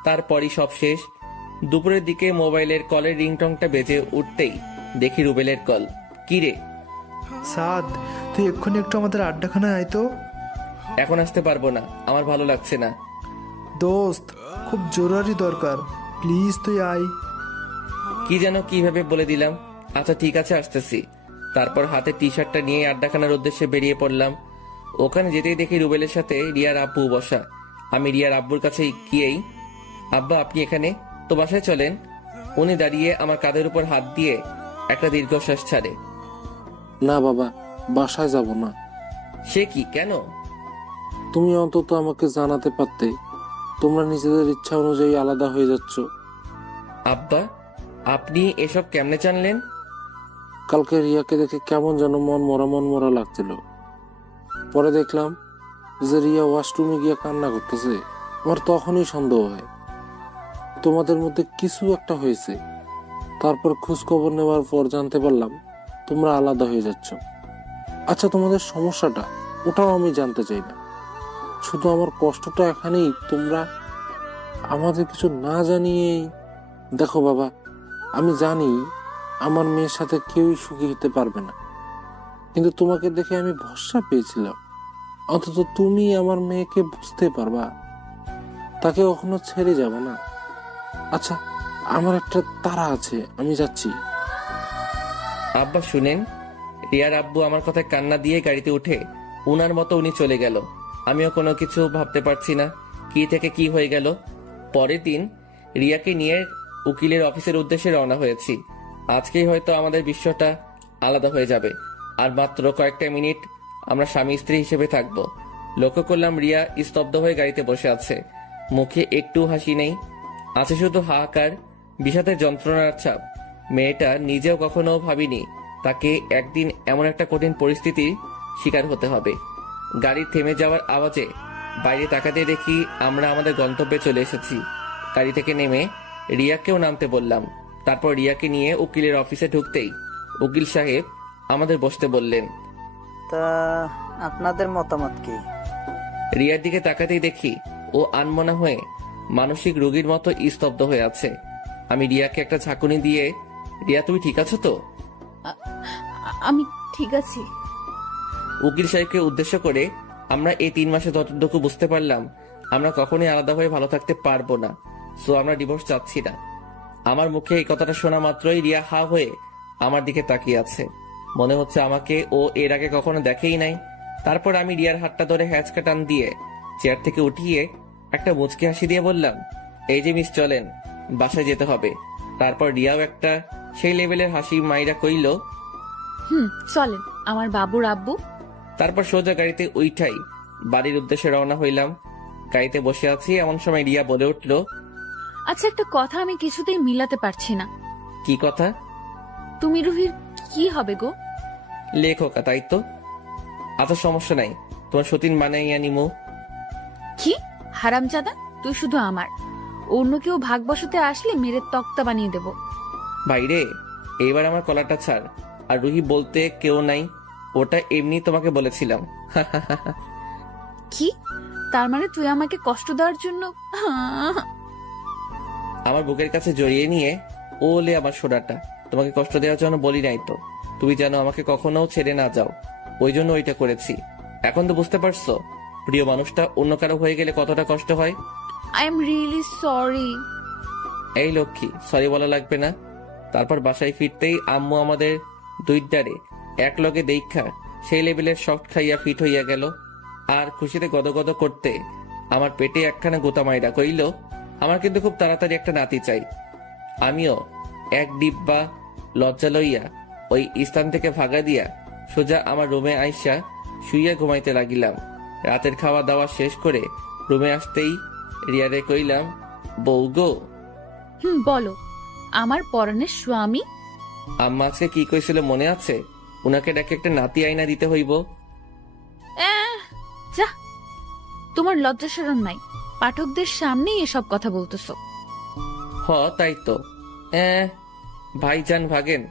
তারপরই সব শেষ। দুপুরের দিকে মোবাইলের কলের রিংটংটা বেজে উঠতেই দেখি রুবেলের কল। কি রে? সাদ, তুই এক্ষুনি একটু আমাদের আড্ডাখানায় আয় তো। এখন আসতে পারবো না, আমার ভালো লাগছে না। দোস্ত, খুব জরুরি দরকার, প্লিজ তুই আয়। কি যেন কিভাবে বলে দিলাম। আচ্ছা ঠিক আছে, আসতেছি। তারপর হাতে টি শার্টটা নিয়ে আড্ডাখানার উদ্দেশ্যে বেরিয়ে পড়লাম। ওখানে যেতেই দেখি রুবেলের সাথে রিয়ার আব্বু বসা। আমি রিয়ার আব্বুর কাছে গিয়েই, আব্বা আপনি এখানে, তো বাসায় চলেন। উনি দাঁড়িয়ে আমার কাঁধের উপর হাত দিয়ে একটা দীর্ঘশ্বাস ছাড়ে। না বাবা, বাসায় যাব না। সে কি, কেন? তুমি অন্তত আমাকে জানাতে পারতে, তোমরা নিজেদের ইচ্ছা অনুযায়ী আলাদা হয়ে যাচ্ছ। আব্বা, আপনি এসব কেমনে জানলেন? কালকে রিয়াকে দেখে কেমন যেন মন মরা লাগছিল। পরে দেখলাম যে রিয়া ওয়াশরুমে গিয়ে কান্না করতেছে। আমার তখনই সন্দেহ হয় তোমাদের মধ্যে কিছু একটা হয়েছে। তারপর খোঁজ খবর নেওয়ার পর জানতে পারলাম তোমরা আলাদা হয়ে যাচ্ছ। আচ্ছা, তোমাদের সমস্যাটা ওটাও আমি জানতে চাই না, শুধু আমার কষ্টটা এখানেই তোমরা আমাদের কিছু না জানিয়ে। দেখো বাবা, আমি জানি আমার মেয়ের সাথে কেউই সুখী হতে পারবে না, কিন্তু তোমাকে দেখে আমি ভরসা পেয়েছিলাম অন্তত তুমি আমার মেয়েকে বুঝতে পারবা, তাকে কখনো ছেড়ে যাবে না। আচ্ছা, আমার একটা তাড়া আছে, আমি যাচ্ছি। আব্বা শুনেন, রিয়ার আব্বু আমার কথায় কান্না দিয়ে গাড়িতে উঠে উনার মতো উনি চলে গেল। আমিও কোনো কিছু ভাবতে পারছি না কি থেকে কি হয়ে গেল। পরের দিন রিয়াকে নিয়ে উকিলের অফিসের উদ্দেশ্যে রওনা হয়েছি। আজকেই হয়তো আমাদের বিশ্বটা আলাদা হয়ে যাবে। আর মাত্র কয়েকটা মিনিট আমরা স্বামী স্ত্রী হিসেবে থাকবো। লক্ষ্য করলাম রিয়া স্তব্ধ হয়ে গাড়িতে বসে আছে, মুখে একটু হাসি নেই, আছে শুধু হাহাকার, বিষাদের যন্ত্রণার ছাপ। মেয়েটা নিজেও কখনো ভাবিনি তাকে একদিন এমন একটা কঠিন পরিস্থিতির শিকার হতে হবে। গাড়ি থেমে যাওয়ার আওয়াজে বাইরে তাকাতে দেখি আমরা আমাদের গন্তব্যে চলে এসেছি। গাড়ি থেকে নেমে রিয়াকেও নামতে বললাম। তারপর রিয়াকে নিয়ে উকিলের অফিসে ঢুকতেই উকিল সাহেব আমাদের বসতে বললেন। তা আপনাদের মতামত কি? রিয়ার দিকে তাকাতেই দেখি ও আনমনা হয়ে মানসিক রোগীর মতো স্তব্ধ হয়ে আছে। আমি রিয়াকে একটা ঝাঁকুনি দিয়ে, রিয়া তুমি ঠিক আছো তো? আমি ঠিক আছি। উকিল সাহেবকে উদ্দেশ্য করে, আমরা এই 3 মাসে যতটুকু বুঝতে পারলাম আমরা কখনোই আলাদা হয়ে ভালো থাকতে পারবো না, সো আমরা ডিভোর্স চাচ্ছি না। আমার মুখে এই কথাটা শোনা মাত্রই রিয়া হা হয়ে আমার দিকে তাকিয়ে আছে, মনে হচ্ছে আমাকে ও এর আগে কখনো দেখেই নাই। তারপর আমি রিয়ার হাতটা ধরে হ্যাঁচকা টান দিয়ে চেয়ার থেকে উঠিয়ে একটা মুচকি হাসি দিয়ে বললাম, এই যে মিস চলেন, বাসায় যেতে হবে। তারপর রিয়াও একটা সেই লেভেলের হাসি মাইরা কইল, চলেন আমার বাবুর আব্বু। তারপর সোজা গাড়িতে উইঠাই বাড়ির উদ্দেশ্যে রওনা হইলাম। গাড়িতে বসে আছি এমন সময় রিয়া বলে উঠল, আচ্ছা, একটা কথা আমি কিছুতেই মিলাতে পারছি না। কি কথা? তুমি রুহির কি হবে গো? লেখকা, তাই তো? আচ্ছা সমস্যা নাই, তোমার সতীন বানাইয়া নিমু। কি হারামজাদা, তুই শুধু আমার, অন্য কেউ ভাগ বসাতে আসলে মেরে তক্তা বানিয়ে দেব। বাইরে এইবার আমার কলারটা ছাড়। আর রুহি বলতে কেউ নাই, ওটা এমনি তোমাকে বলেছিলাম। কি তার মানে তুই আমাকে কষ্ট দেওয়ার জন্য? আমার বুকের কাছে জড়িয়ে নিয়ে ওলে আমার সোনাটা, তোমাকে কষ্ট দেওয়ার জন্য বলি নাই তো। তুমি যেন আমাকে কখনো ছেড়ে না যাও, ওই জন্য ওইটা করেছি। এখন তো বুঝতে পারছো প্রিয় মানুষটা অন্য কারো হয়ে গেলে কতটা কষ্ট হয়। I am really sorry. এই লক্ষ্মী, সরি বলা লাগবে না। তারপর বাসায় ফিরতেই আম্মু আমাদের দুইটারে এক লগে দেখা সেই লেভেলের শক্ট খাইয়া ফিট হইয়া গেল। আর খুশিতে গদগদ করতে আমার পেটে একখানা গোতা মাইরা কইল, আমার কিন্তু খুব তাড়াতাড়ি একটা নাতি চাই। আমিও এক ডিব্বা লজ্জা লইয়া ওই স্থান থেকে ভাগা দিয়া সোজা আমার রুমে আইসা শুইয়া ঘুমাইতে লাগিলাম। রাতের খাওয়া দাওয়া শেষ করে রুমে আসতেই রিয়ারে কইলাম, বউ গো। বলো আমার পরাণের স্বামী। আম্মা আজকে কি কইছিল মনে আছে? উনাকে ডাকে একটা নাতি আইনা দিতে হইব। যা, তোমার লজ্জা শরম নাই? পাঠকদের সামনেই এসব কথা বলতেছো। তাই তো। ভাইজান ভাগেন